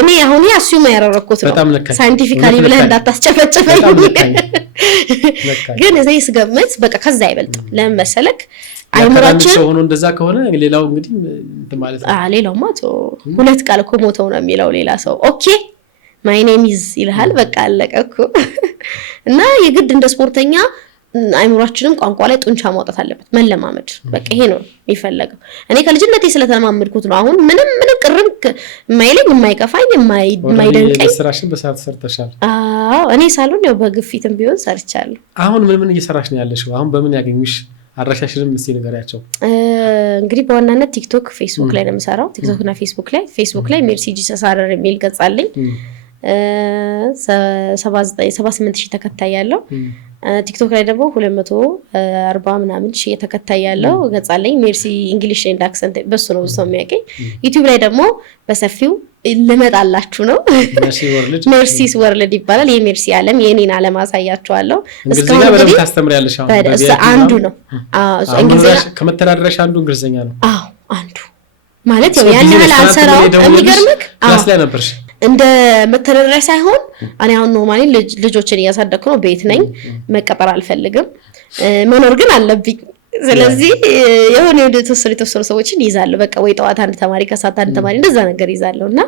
እኔ አሁን አሱም ያረረኩት ነው ሳይንቲፊካሊ ብለህ እንዳታስጨፈጭፈኝ ግን እዚህ ስገመት በቃ ከዛ አይበልጥም ለምን መሰለክ አይምራችን ሰው ሆኖ እንደዛ ከሆነ ሌላው እንግዲህ እንትን ማለት ነው ሌላው ማቶ ሁለት ቃል እኮ ሞተው ነው የሚለው ሌላ ሰው ኦኬ ማይ ኔም ኢዝ ይልሃል በቃ አለቀኩ እና የግድ እንደ ስፖርተኛ አይምራችንም ቋንቋ ላይ ጡንቻ ማውጣት አለበት መለማመድ በቃ ይሄ ነው የሚፈልገው እኔ ከልጅነቴ ስለተማመድኩት ነው አሁን ምንም ቅርም ማይለኝ የማይከፋኝ የማይደንቀኝ ስራሽን በሰዓት ሰርተሻል እኔ ሳሎን ያው በግፊትም ቢሆን ሰርቻለሁ አሁን ምን እየሰራሽ ነው ያለሽው አሁን በምን ያገኙሽ አድራሻሽንም እስቲ ንገሪያቸው እንግዲህ በዋናነት ቲክቶክ ፌስቡክ ላይ ነው የምሰራው ቲክቶክ እና ፌስቡክ ላይ ሜርሲ ጂሰስ ሀረር የሚል ገጽ አለኝ 78000 ተከታይ ያለው ቲክቶክ ላይ ደግሞ 240 ምናምን ሺህ ተከታይ ያለው ገጽ አለኝ ሜርሲ እንግሊሽ ኤንድ አክሰንት በሱ ነው ሰው የሚያገኝ ዩቲዩብ ላይ ደግሞ በሰፊው ልመጣላችሁ ነው ሜርሲስ ወርልድ ይባላል የሜርሲ ዓለም የኔን ዓለም አሳያችኋለሁ እስካሁን እንግዲህ ታስተምሪያለሽ አሁን አንዱ ነው እንግሊዝኛ ከመተዳደረሻ አንዱ እንግሊዝኛ ነው አንዱ ማለት ያው ያን ያህል አንሰራው የሚገርምክ ክላስ ላይ ነበርሽ እንደ መተዳደሪያ ሳይሆን እኔ አሁን ኖርማሊ ልጆችን እያሳደኩ ነው ቤት ነኝ መቀጠር አልፈልግም መኖር ግን አለብኝ ስለዚህ የሆነ የተወሰኑ ሰዎችን ይዛለሁ በቃ ወይ ጠዋት አንድ ተማሪ ከሰዓት አንድ ተማሪ እንደዛ ነገር ይዛለውና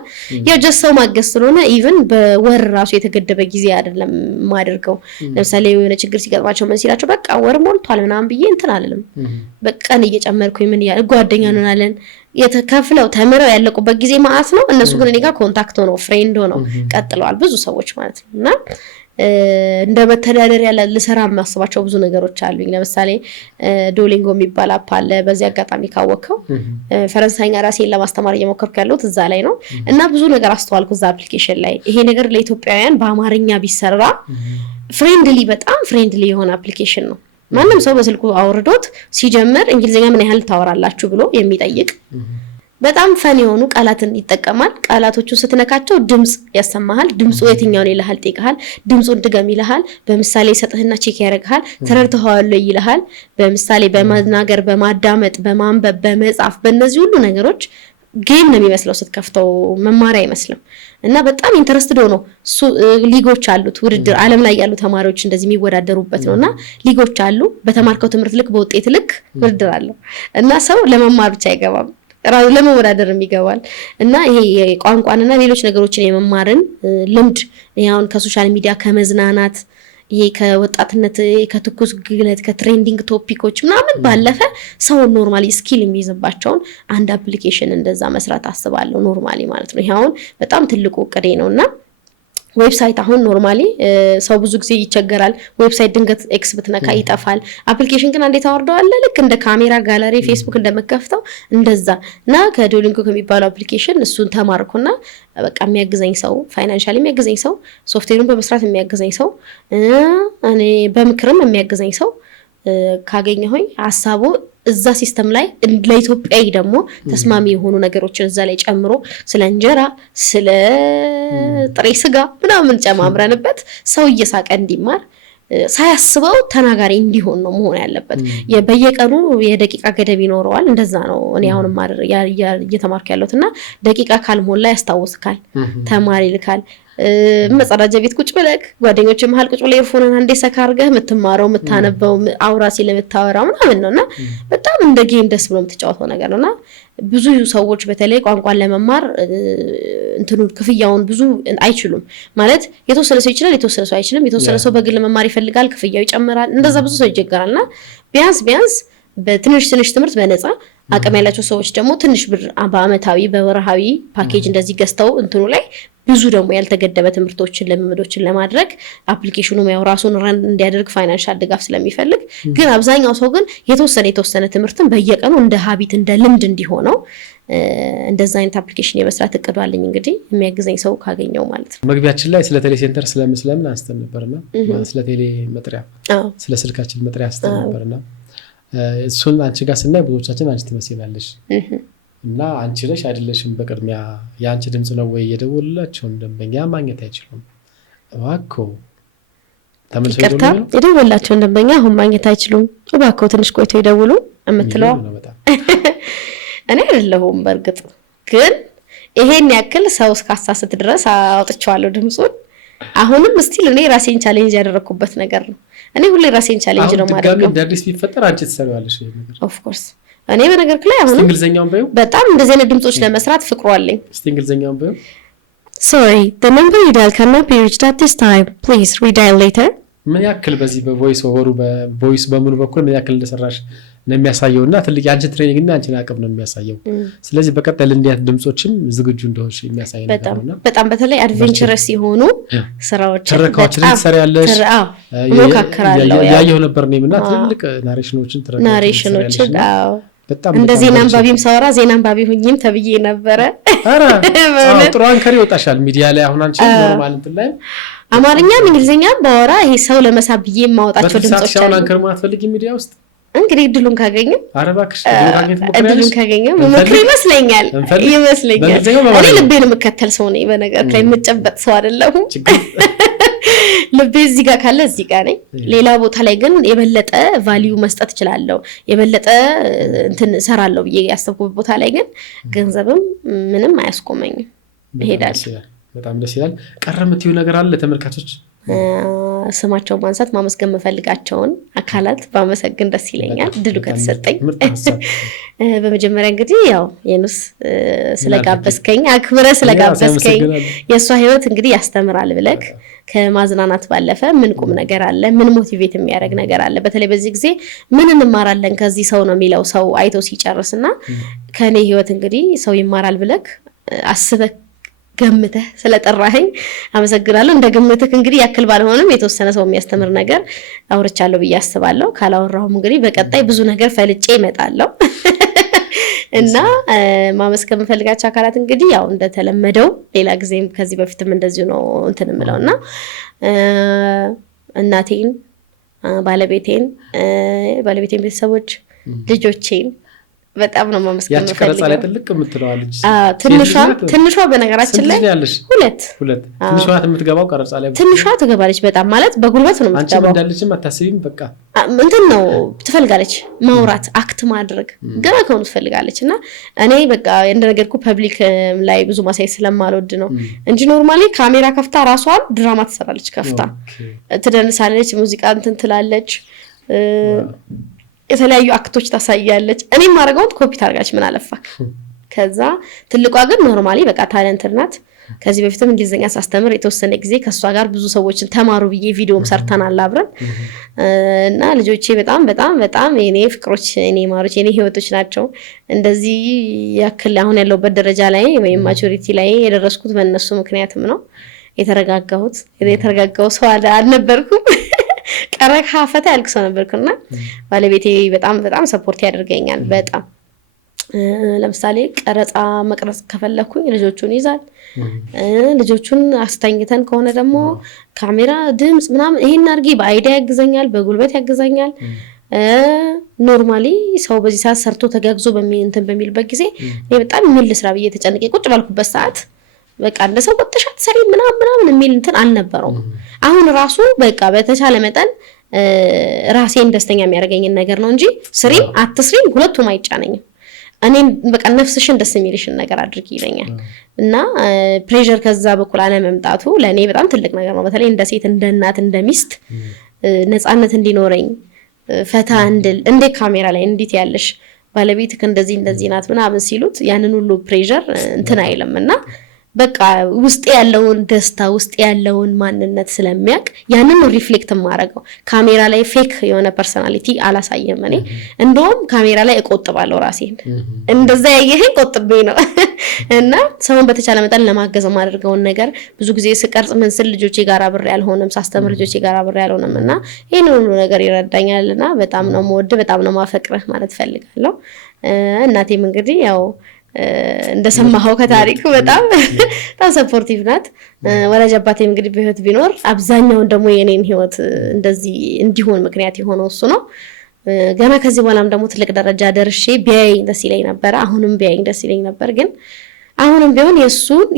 ያው ጀሰው ማገዝ ስለሆነ ኢቭን በወር ራሱ የተገደበ ጊዜ አይደለም ማደርገው ለምሳሌ የሆነ ችግር ሲገጥማቸው ምን ሲላቸው በቃ ወር ሞልቷል ምናምን ብዬ እንትን አልልም በቃን እየጨመርኩኝ ምን ያለ ጓደኛ ነናለን የተከፍለው ተምረው ያለቁበት ጊዜ ማአት ነው እነሱ ግን እኔ ጋር ኮንታክት ሆነው ፍሬንድ ሆነው ቀጥለዋል ብዙ ሰዎች ማለት ነውና እንደ መተዳደሪያ ለሰራ ማስባቸው ብዙ ነገሮች አሉኝ ለምሳሌ ዶሊንጎ የሚባል አፕ አለ በዚህ አጋጣሚ ካወቀው ፈረንሳይኛ ራሴን ለማስተማር እየሞከርኩ ያለሁት እዛ ላይ ነው እና ብዙ ነገር አስተዋልኩ እዛ አፕሊኬሽን ላይ ይሄ ነገር ለኢትዮጵያውያን በአማርኛ ቢሰራ ፍሬንድሊ በጣም ፍሬንድሊ የሆነ አፕሊኬሽን ነው ማንንም ሰው በስልኩ አውርዶት ሲጀምር እንግሊዝኛ ምን ያህል ታወራላችሁ ብሎ የሚጠይቅ በጣም ፈን የሆኑ ቃላትን ይጠቀማል ቃላቶቹ ስትነካቸው ድምጽ ያሰማሃል ድምጹ የትኛው ነው ይልሃል ጠይቀሃል ድምጹን ድገም ይልሃል በምሳሌ ሰጥህና ቼክ ያደርጋል ተረድተዋል ይልሃል በምሳሌ በመናገር በማዳመጥ በማንበብ በመጻፍ በእነዚህ ሁሉ ነገሮች ጌም ነው የሚመስለው ስትከፍተው መማሪያ አይመስልም እና በጣም ኢንተረስትድ ሆኖ ሊጎች አሉት ውድድር ዓለም ላይ ያሉ ተማሪዎች እንደዚህ የሚወዳደሩበት ነውና ሊጎች አሉ በተማርከው ትምህርት ልክ በውጤት ልክ ውድድር አለው እና ሰው ለመማር ብቻ አይገባም ለመወዳደር ይገባል እና ይሄ ቋንቋንና ሌሎች ነገሮችን የመማርን ልምድ ያውን ከሶሻል ሚዲያ ከመዝናናት ይሄ ከወጣትነት ከትኩስ ግለት ከትሬንዲንግ ቶፒኮች ምናምን ባለፈ ሰው ኖርማሊ ስኪል የሚይዝባቸውን አንድ አፕሊኬሽን እንደዛ መስራት አስባለሁ ኖርማሊ ማለት ነው ይሄውን በጣም ትልቁ እቅዴ ነውና ዌብሳይት አሁን ኖርማሊ ሰው ብዙ ጊዜ ይቸገራል ዌብሳይት ድንገት ኤክስ ብትነካ ይጠፋል አፕሊኬሽን ግን እንዴት አወርደዋለሁ ልክ እንደ ካሜራ ጋለሪ ፌስቡክ እንደመከፍተው እንደዛ እና ከዶሊንጎ ከሚባለው አፕሊኬሽን እሱን ተማርኩና በቃ የሚያግዘኝ ሰው ፋይናንሻሊ የሚያግዘኝ ሰው ሶፍትዌሩን በመስራት የሚያግዘኝ ሰው እኔ በምክርም የሚያግዘኝ ሰው ካገኘሁኝ ሐሳቡ እዛ ሲስተም ላይ ለኢትዮጵያዊ ደግሞ ተስማሚ የሆኑ ነገሮችን እዛ ላይ ጨምሮ ስለ እንጀራ ስለ ጥሬ ስጋ ምናምን ጨማምረንበት ሰው እየሳቀ እንዲማር ሳያስበው ተናጋሪ እንዲሆን ነው መሆን ያለበት በየቀኑ የደቂቃ ገደብ ይኖረዋል እንደዛ ነው እኔ አሁንም እየተማርኩ ያለሁትና ደቂቃ ካልሞላ ያስታውስካል ተማሪ ልካል መጸዳጃ ቤት ቁጭ ብለህ ጓደኞች መሃል ቁጭ ብለህ ኤርፎንን አንዴ ሰካ አድርገህ የምትማረው የምታነበው አውራ ሲል የምታወራው ምናምን ነውና በጣም እንደ ጌም ደስ ብሎ የምትጫወተው ነገር ነውና ብዙ ሰዎች በተለይ ቋንቋን ለመማር እንትኑ ክፍያውን ብዙ አይችሉም ማለት የተወሰነ ሰው ይችላል የተወሰነ ሰው አይችልም የተወሰነ ሰው በግል መማር ይፈልጋል ክፍያው ይጨምራል እንደዛ ብዙ ሰው ይጀገራልና ቢያንስ በትንሽ ትምህርት በነፃ አቅም ያላቸው ሰዎች ደግሞ ትንሽ ብር በአመታዊ በወርሃዊ ፓኬጅ እንደዚህ ገዝተው እንትኑ ላይ ብዙ ደግሞ ያልተገደበ ትምህርቶችን ለምምዶችን ለማድረግ አፕሊኬሽኑ ያው ራሱን ረን እንዲያደርግ ፋይናንሻል ድጋፍ ስለሚፈልግ ግን አብዛኛው ሰው ግን የተወሰነ ትምህርትን በየቀኑ እንደ ሀቢት እንደ ልምድ እንዲሆነው እንደዛ አይነት አፕሊኬሽን የመስራት እቅዱ አለኝ እንግዲህ የሚያግዘኝ ሰው ካገኘው ማለት ነው መግቢያችን ላይ ስለ ቴሌ ሴንተር ስለምን አንስተን ነበርና ስለ ቴሌ መጥሪያ ስለ ስልካችን መጥሪያ አንስተን ነበርና እሱን አንቺ ጋር ስናይ ብዙዎቻችን አንቺ ትመስላለሽ እና አንቺ ነሽ አይደለሽም በቅድሚያ ያንቺ ድምጽ ነው ወይ የደወሉላቸው ደንበኛ ማግኘት አይችሉም እባክዎ ተመልሰው ይደውላቸው ደንበኛ አሁን ማግኘት አይችሉም እባክዎ ትንሽ ቆይቶ ይደውሉ እምትለው እኔ አይደለሁም በርግጥ ግን ይሄን ያክል ሰው እስካሳስት ድረስ አውጥቼዋለሁ ድምጹን። አሁንም ስቲል እኔ ራሴን ቻሌንጅ ያደረኩበት ነገር ነው። እኔ ሁሌ ራሴን ቻሌንጅ ነው ማድረግ። አሁን ዳዲስ ቢፈጠር አንቺ ትሰራዋለሽ ይሄ ነገር? ኦፍ ኮርስ እኔ በነገርክ ላይ አሁን እንግሊዘኛውን ባዩ በጣም እንደዚህ አይነት ድምጾች ለመስራት ፍቅሩ አለኝ። እንግሊዘኛውን ባዩ Sorry, the number you dialed cannot be reached at this time. Please redial later. ምን ያክል በዚህ በቮይስ ኦቨሩ በቮይስ በሙሉ በኩል ምን ያክል እንደሰራሽ ነው የሚያሳየውና ትልቅ ያንቺ ትሬኒንግ እና አንቺን አቅም ነው የሚያሳየው። ስለዚህ በቀጣይ ለእንዲያት ድምጾችም ዝግጁ እንደሆንሽ የሚያሳይ ነገር ነውና በጣም በተለይ አድቬንቸረስ የሆኑ ስራዎች ተረካዎችን ትሰሪያለሽ። ሞካከራለሁ ያየሁ ነበር እኔምና ትልቅ ናሬሽኖችን ናሬሽኖችን በጣም እንደዚህ አንባቢም ሳወራ ዜና አንባቢ ሁኝም ተብዬ ነበረ። አረ ጥሩ አንከር ይወጣሻል ሚዲያ ላይ አሁን አንቺ ኖርማል እንትን ላይ አማርኛም እንግሊዘኛም ባወራ ይሄ ሰው ለመሳብዬ የማወጣቸው ድምጾች አሉ። አንከር ማትፈልጊ ሚዲያ ውስጥ እንግዲህ ድሉን ካገኘ አረባክሽ ድሉን ካገኘ ምክር ይመስለኛል። እኔ ልቤን የምከተል ሰው ነኝ። በነገር ላይ የምጨበጥ ሰው አይደለሁም። ልቤ እዚህ ጋር ካለ እዚህ ጋር ነኝ። ሌላ ቦታ ላይ ግን የበለጠ ቫልዩ መስጠት እችላለሁ፣ የበለጠ እንትን እሰራለሁ ብዬ ያሰብኩበት ቦታ ላይ ግን ገንዘብም ምንም አያስቆመኝም፣ እሄዳለሁ። በጣም ደስ ይላል። ቀረምትዩ ነገር አለ ተመልካቾች? ስማቸውን ማንሳት ማመስገን የምፈልጋቸውን አካላት ባመሰግን ደስ ይለኛል ድሉ ከተሰጠኝ። በመጀመሪያ እንግዲህ ያው የኑስ ስለጋበዝከኝ አክብረ ስለጋበዝከኝ የእሷ ህይወት እንግዲህ ያስተምራል ብለክ ከማዝናናት ባለፈ ምን ቁም ነገር አለ፣ ምን ሞቲቬት የሚያደርግ ነገር አለ። በተለይ በዚህ ጊዜ ምን እንማራለን ከዚህ ሰው ነው የሚለው ሰው አይቶ ሲጨርስና ከኔ ህይወት እንግዲህ ሰው ይማራል ብለክ አስበክ ገምተህ ስለጠራኸኝ አመሰግናለሁ። እንደ ግምትህ እንግዲህ ያክል ባልሆንም የተወሰነ ሰው የሚያስተምር ነገር አውርቻለሁ ብዬ አስባለሁ። ካላወራሁም እንግዲህ በቀጣይ ብዙ ነገር ፈልጬ እመጣለሁ እና ማመስገን የምፈልጋቸው አካላት እንግዲህ ያው እንደተለመደው ሌላ ጊዜም ከዚህ በፊትም እንደዚሁ ነው እንትን የምለውና እናቴን፣ ባለቤቴን ቤተሰቦች፣ ልጆቼን በጣም ነው ማመስገን የምፈልገው። ያቺ ቀረጻ ላይ ጥልቅ የምትለዋ ልጅ ትንሿ በነገራችን ላይ ሁለት ትንሿ የምትገባው ቀረጻ ላይ ትንሿ ትገባለች። በጣም ማለት በጉልበት ነው የምትገባው። አንቺ እንዳለችም አታስቢም። በቃ እንትን ነው ትፈልጋለች፣ ማውራት አክት ማድረግ ገና ከሆነ ትፈልጋለች። እና እኔ በቃ እንደነገርኩ ፐብሊክ ላይ ብዙ ማሳየት ስለማልወድ ነው እንጂ ኖርማሊ ካሜራ ከፍታ ራሷን ድራማ ትሰራለች። ከፍታ ትደንሳለች፣ ሙዚቃ እንትን ትላለች፣ የተለያዩ አክቶች ታሳያለች። እኔም ማድረጋውን ኮፒ ታርጋች ምን አለፋ። ከዛ ትልቋ ግን ኖርማሊ በቃ ታለንት ናት። ከዚህ በፊትም እንግሊዘኛ ሳስተምር የተወሰነ ጊዜ ከሷ ጋር ብዙ ሰዎችን ተማሩ ብዬ ቪዲዮም ሰርተናል አብረን እና ልጆቼ በጣም በጣም በጣም የኔ ፍቅሮች፣ የኔ ማሮች፣ የኔ ህይወቶች ናቸው። እንደዚህ ያክል አሁን ያለውበት ደረጃ ላይ ወይም ማቹሪቲ ላይ የደረስኩት በእነሱ ምክንያትም ነው። የተረጋጋው ሰው አልነበርኩም። ቀረካ ፈታ ያልክ ሰው ነበርኩና ባለቤቴ በጣም በጣም ሰፖርት ያደርገኛል። በጣም ለምሳሌ ቀረጻ መቅረጽ ከፈለኩኝ ልጆቹን ይዛል። ልጆቹን አስተኝተን ከሆነ ደግሞ ካሜራ፣ ድምጽ ምናምን ይሄን አድርጊ በአይዲያ ያግዘኛል፣ በጉልበት ያግዘኛል። ኖርማሊ ሰው በዚህ ሰዓት ሰርቶ ተጋግዞ በሚልበት ጊዜ እኔ በጣም የሚል ስራ ብዬ ተጨንቄ ቁጭ ባልኩበት ሰዓት በቃ እንደሰው ወጥሻት ሰሪ ምናምን የሚል እንትን አልነበረውም። አሁን ራሱ በቃ በተቻለ መጠን ራሴን ደስተኛ የሚያደርገኝን ነገር ነው እንጂ ስሪም አትስሪም ሁለቱም አይጫነኝም። እኔም በቃ ነፍስሽን ደስ የሚልሽን ነገር አድርጊ ይለኛል እና ፕሬሸር ከዛ በኩል አለመምጣቱ ለእኔ በጣም ትልቅ ነገር ነው። በተለይ እንደ ሴት፣ እንደ እናት፣ እንደ ሚስት ነፃነት እንዲኖረኝ ፈታ እንድል እንደ ካሜራ ላይ እንዴት ያለሽ ባለቤትክ እንደዚህ ናት ምናምን ሲሉት ያንን ሁሉ ፕሬሸር እንትን አይልም እና በቃ ውስጥ ያለውን ደስታ ውስጥ ያለውን ማንነት ስለሚያውቅ ያንን ሪፍሌክት ማድረገው ካሜራ ላይ ፌክ የሆነ ፐርሰናሊቲ አላሳየም። እኔ እንደውም ካሜራ ላይ እቆጥባለሁ ራሴን። እንደዛ ያየኸኝ ቆጥቤ ነው እና ሰውን በተቻለ መጠን ለማገዝ ማድረገውን ነገር ብዙ ጊዜ ስቀርጽ ምን ስል ልጆቼ ጋር አብሬ አልሆነም፣ ሳስተምር ልጆቼ ጋር አብሬ አልሆነም እና ይሄን ሁሉ ነገር ይረዳኛልና በጣም ነው የምወድ፣ በጣም ነው ማፈቅረህ ማለት ፈልጋለሁ። እናቴም እንግዲህ ያው እንደሰማኸው ከታሪኩ በጣም ሰፖርቲቭ ናት። ወላጅ አባቴም እንግዲህ በህይወት ቢኖር አብዛኛውን ደግሞ የኔን ህይወት እንደዚህ እንዲሆን ምክንያት የሆነው እሱ ነው። ገና ከዚህ በኋላም ደግሞ ትልቅ ደረጃ ደርሼ ቢያየኝ ደስ ይለኝ ነበር። አሁንም ቢያየኝ ደስ ይለኝ ነበር። ግን አሁንም ቢሆን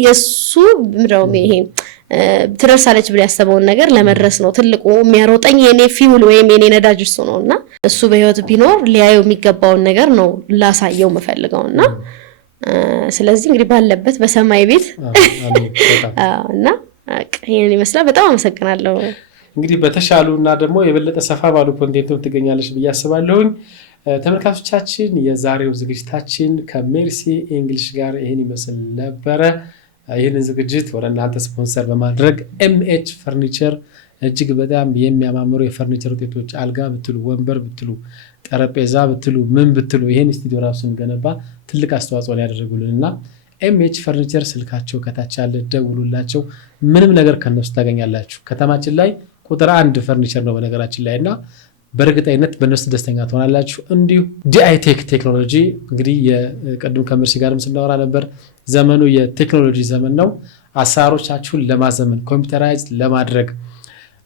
የሱ ምንድነው ይሄ ትደርሳለች ብሎ ያሰበውን ነገር ለመድረስ ነው ትልቁ የሚያሮጠኝ የኔ ፊውል ወይም የኔ ነዳጅ እሱ ነውና እሱ በህይወት ቢኖር ሊያየው የሚገባውን ነገር ነው ላሳየው የምፈልገውና ስለዚህ እንግዲህ ባለበት በሰማይ ቤት እና ይሄን ይመስላል። በጣም አመሰግናለሁ። እንግዲህ በተሻሉና ደግሞ የበለጠ ሰፋ ባሉ ኮንቴንቶች ትገኛለሽ ብዬ አስባለሁኝ። ተመልካቾቻችን የዛሬው ዝግጅታችን ከሜርሲ እንግሊሽ ጋር ይሄን ይመስል ነበረ። ይህንን ዝግጅት ወደ እናንተ ስፖንሰር በማድረግ ኤምኤች ፈርኒቸር እጅግ በጣም የሚያማምሩ የፈርኒቸር ውጤቶች አልጋ ብትሉ፣ ወንበር ብትሉ፣ ጠረጴዛ ብትሉ፣ ምን ብትሉ ይሄን ስቱዲዮ ራሱን ገነባ ትልቅ አስተዋጽኦ ያደረጉልንና ኤምኤች ፈርኒቸር ስልካቸው ከታች ያለ ደውሉላቸው። ምንም ነገር ከነሱ ታገኛላችሁ። ከተማችን ላይ ቁጥር 1 ፈርኒቸር ነው በነገራችን ላይ እና በእርግጠኝነት በእነሱ ደስተኛ ትሆናላችሁ። እንዲሁ ዲአይቴክ ቴክኖሎጂ እንግዲህ የቀድም ከሜርሲ ጋርም ስናወራ ነበር። ዘመኑ የቴክኖሎጂ ዘመን ነው። አሰራሮቻችሁን ለማዘመን ኮምፒውተራይዝ ለማድረግ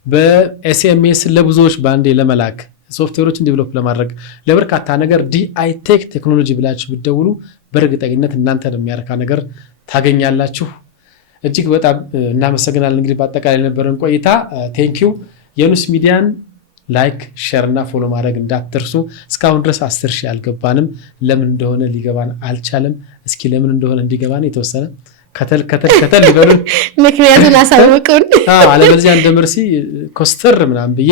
በኤስኤምኤስ ለብዙዎች በአንዴ ለመላክ ሶፍትዌሮችን ዲቨሎፕ ለማድረግ ለበርካታ ነገር ዲአይቴክ ቴክኖሎጂ ብላችሁ ብትደውሉ በእርግጠኝነት እናንተን የሚያረካ ነገር ታገኛላችሁ። እጅግ በጣም እናመሰግናለን። እንግዲህ በአጠቃላይ የነበረን ቆይታ ቴንኪው። የኑስ ሚዲያን ላይክ፣ ሼር እና ፎሎ ማድረግ እንዳትርሱ። እስካሁን ድረስ 10,000 አልገባንም። ለምን እንደሆነ ሊገባን አልቻለም። እስኪ ለምን እንደሆነ እንዲገባን የተወሰነ ከተል ይበሉን፣ ምክንያቱን አሳውቁን። አለበለዚያ እንደ ሜርሲ ኮስተር ምናምን ብዬ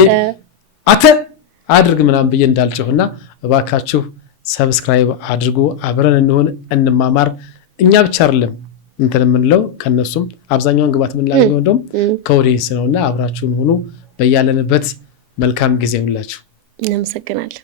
አድርግ ምናምን ብዬ እንዳልጨውና እባካችሁ ሰብስክራይብ አድርጉ። አብረን እንሆን፣ እንማማር። እኛ ብቻ አይደለም እንትን የምንለው ከነሱም አብዛኛውን ግባት የምናገኘው እንደውም ከኦዲየንስ ነውና አብራችሁን ሁኑ። በያለንበት መልካም ጊዜ ሁላችሁ። እናመሰግናለን።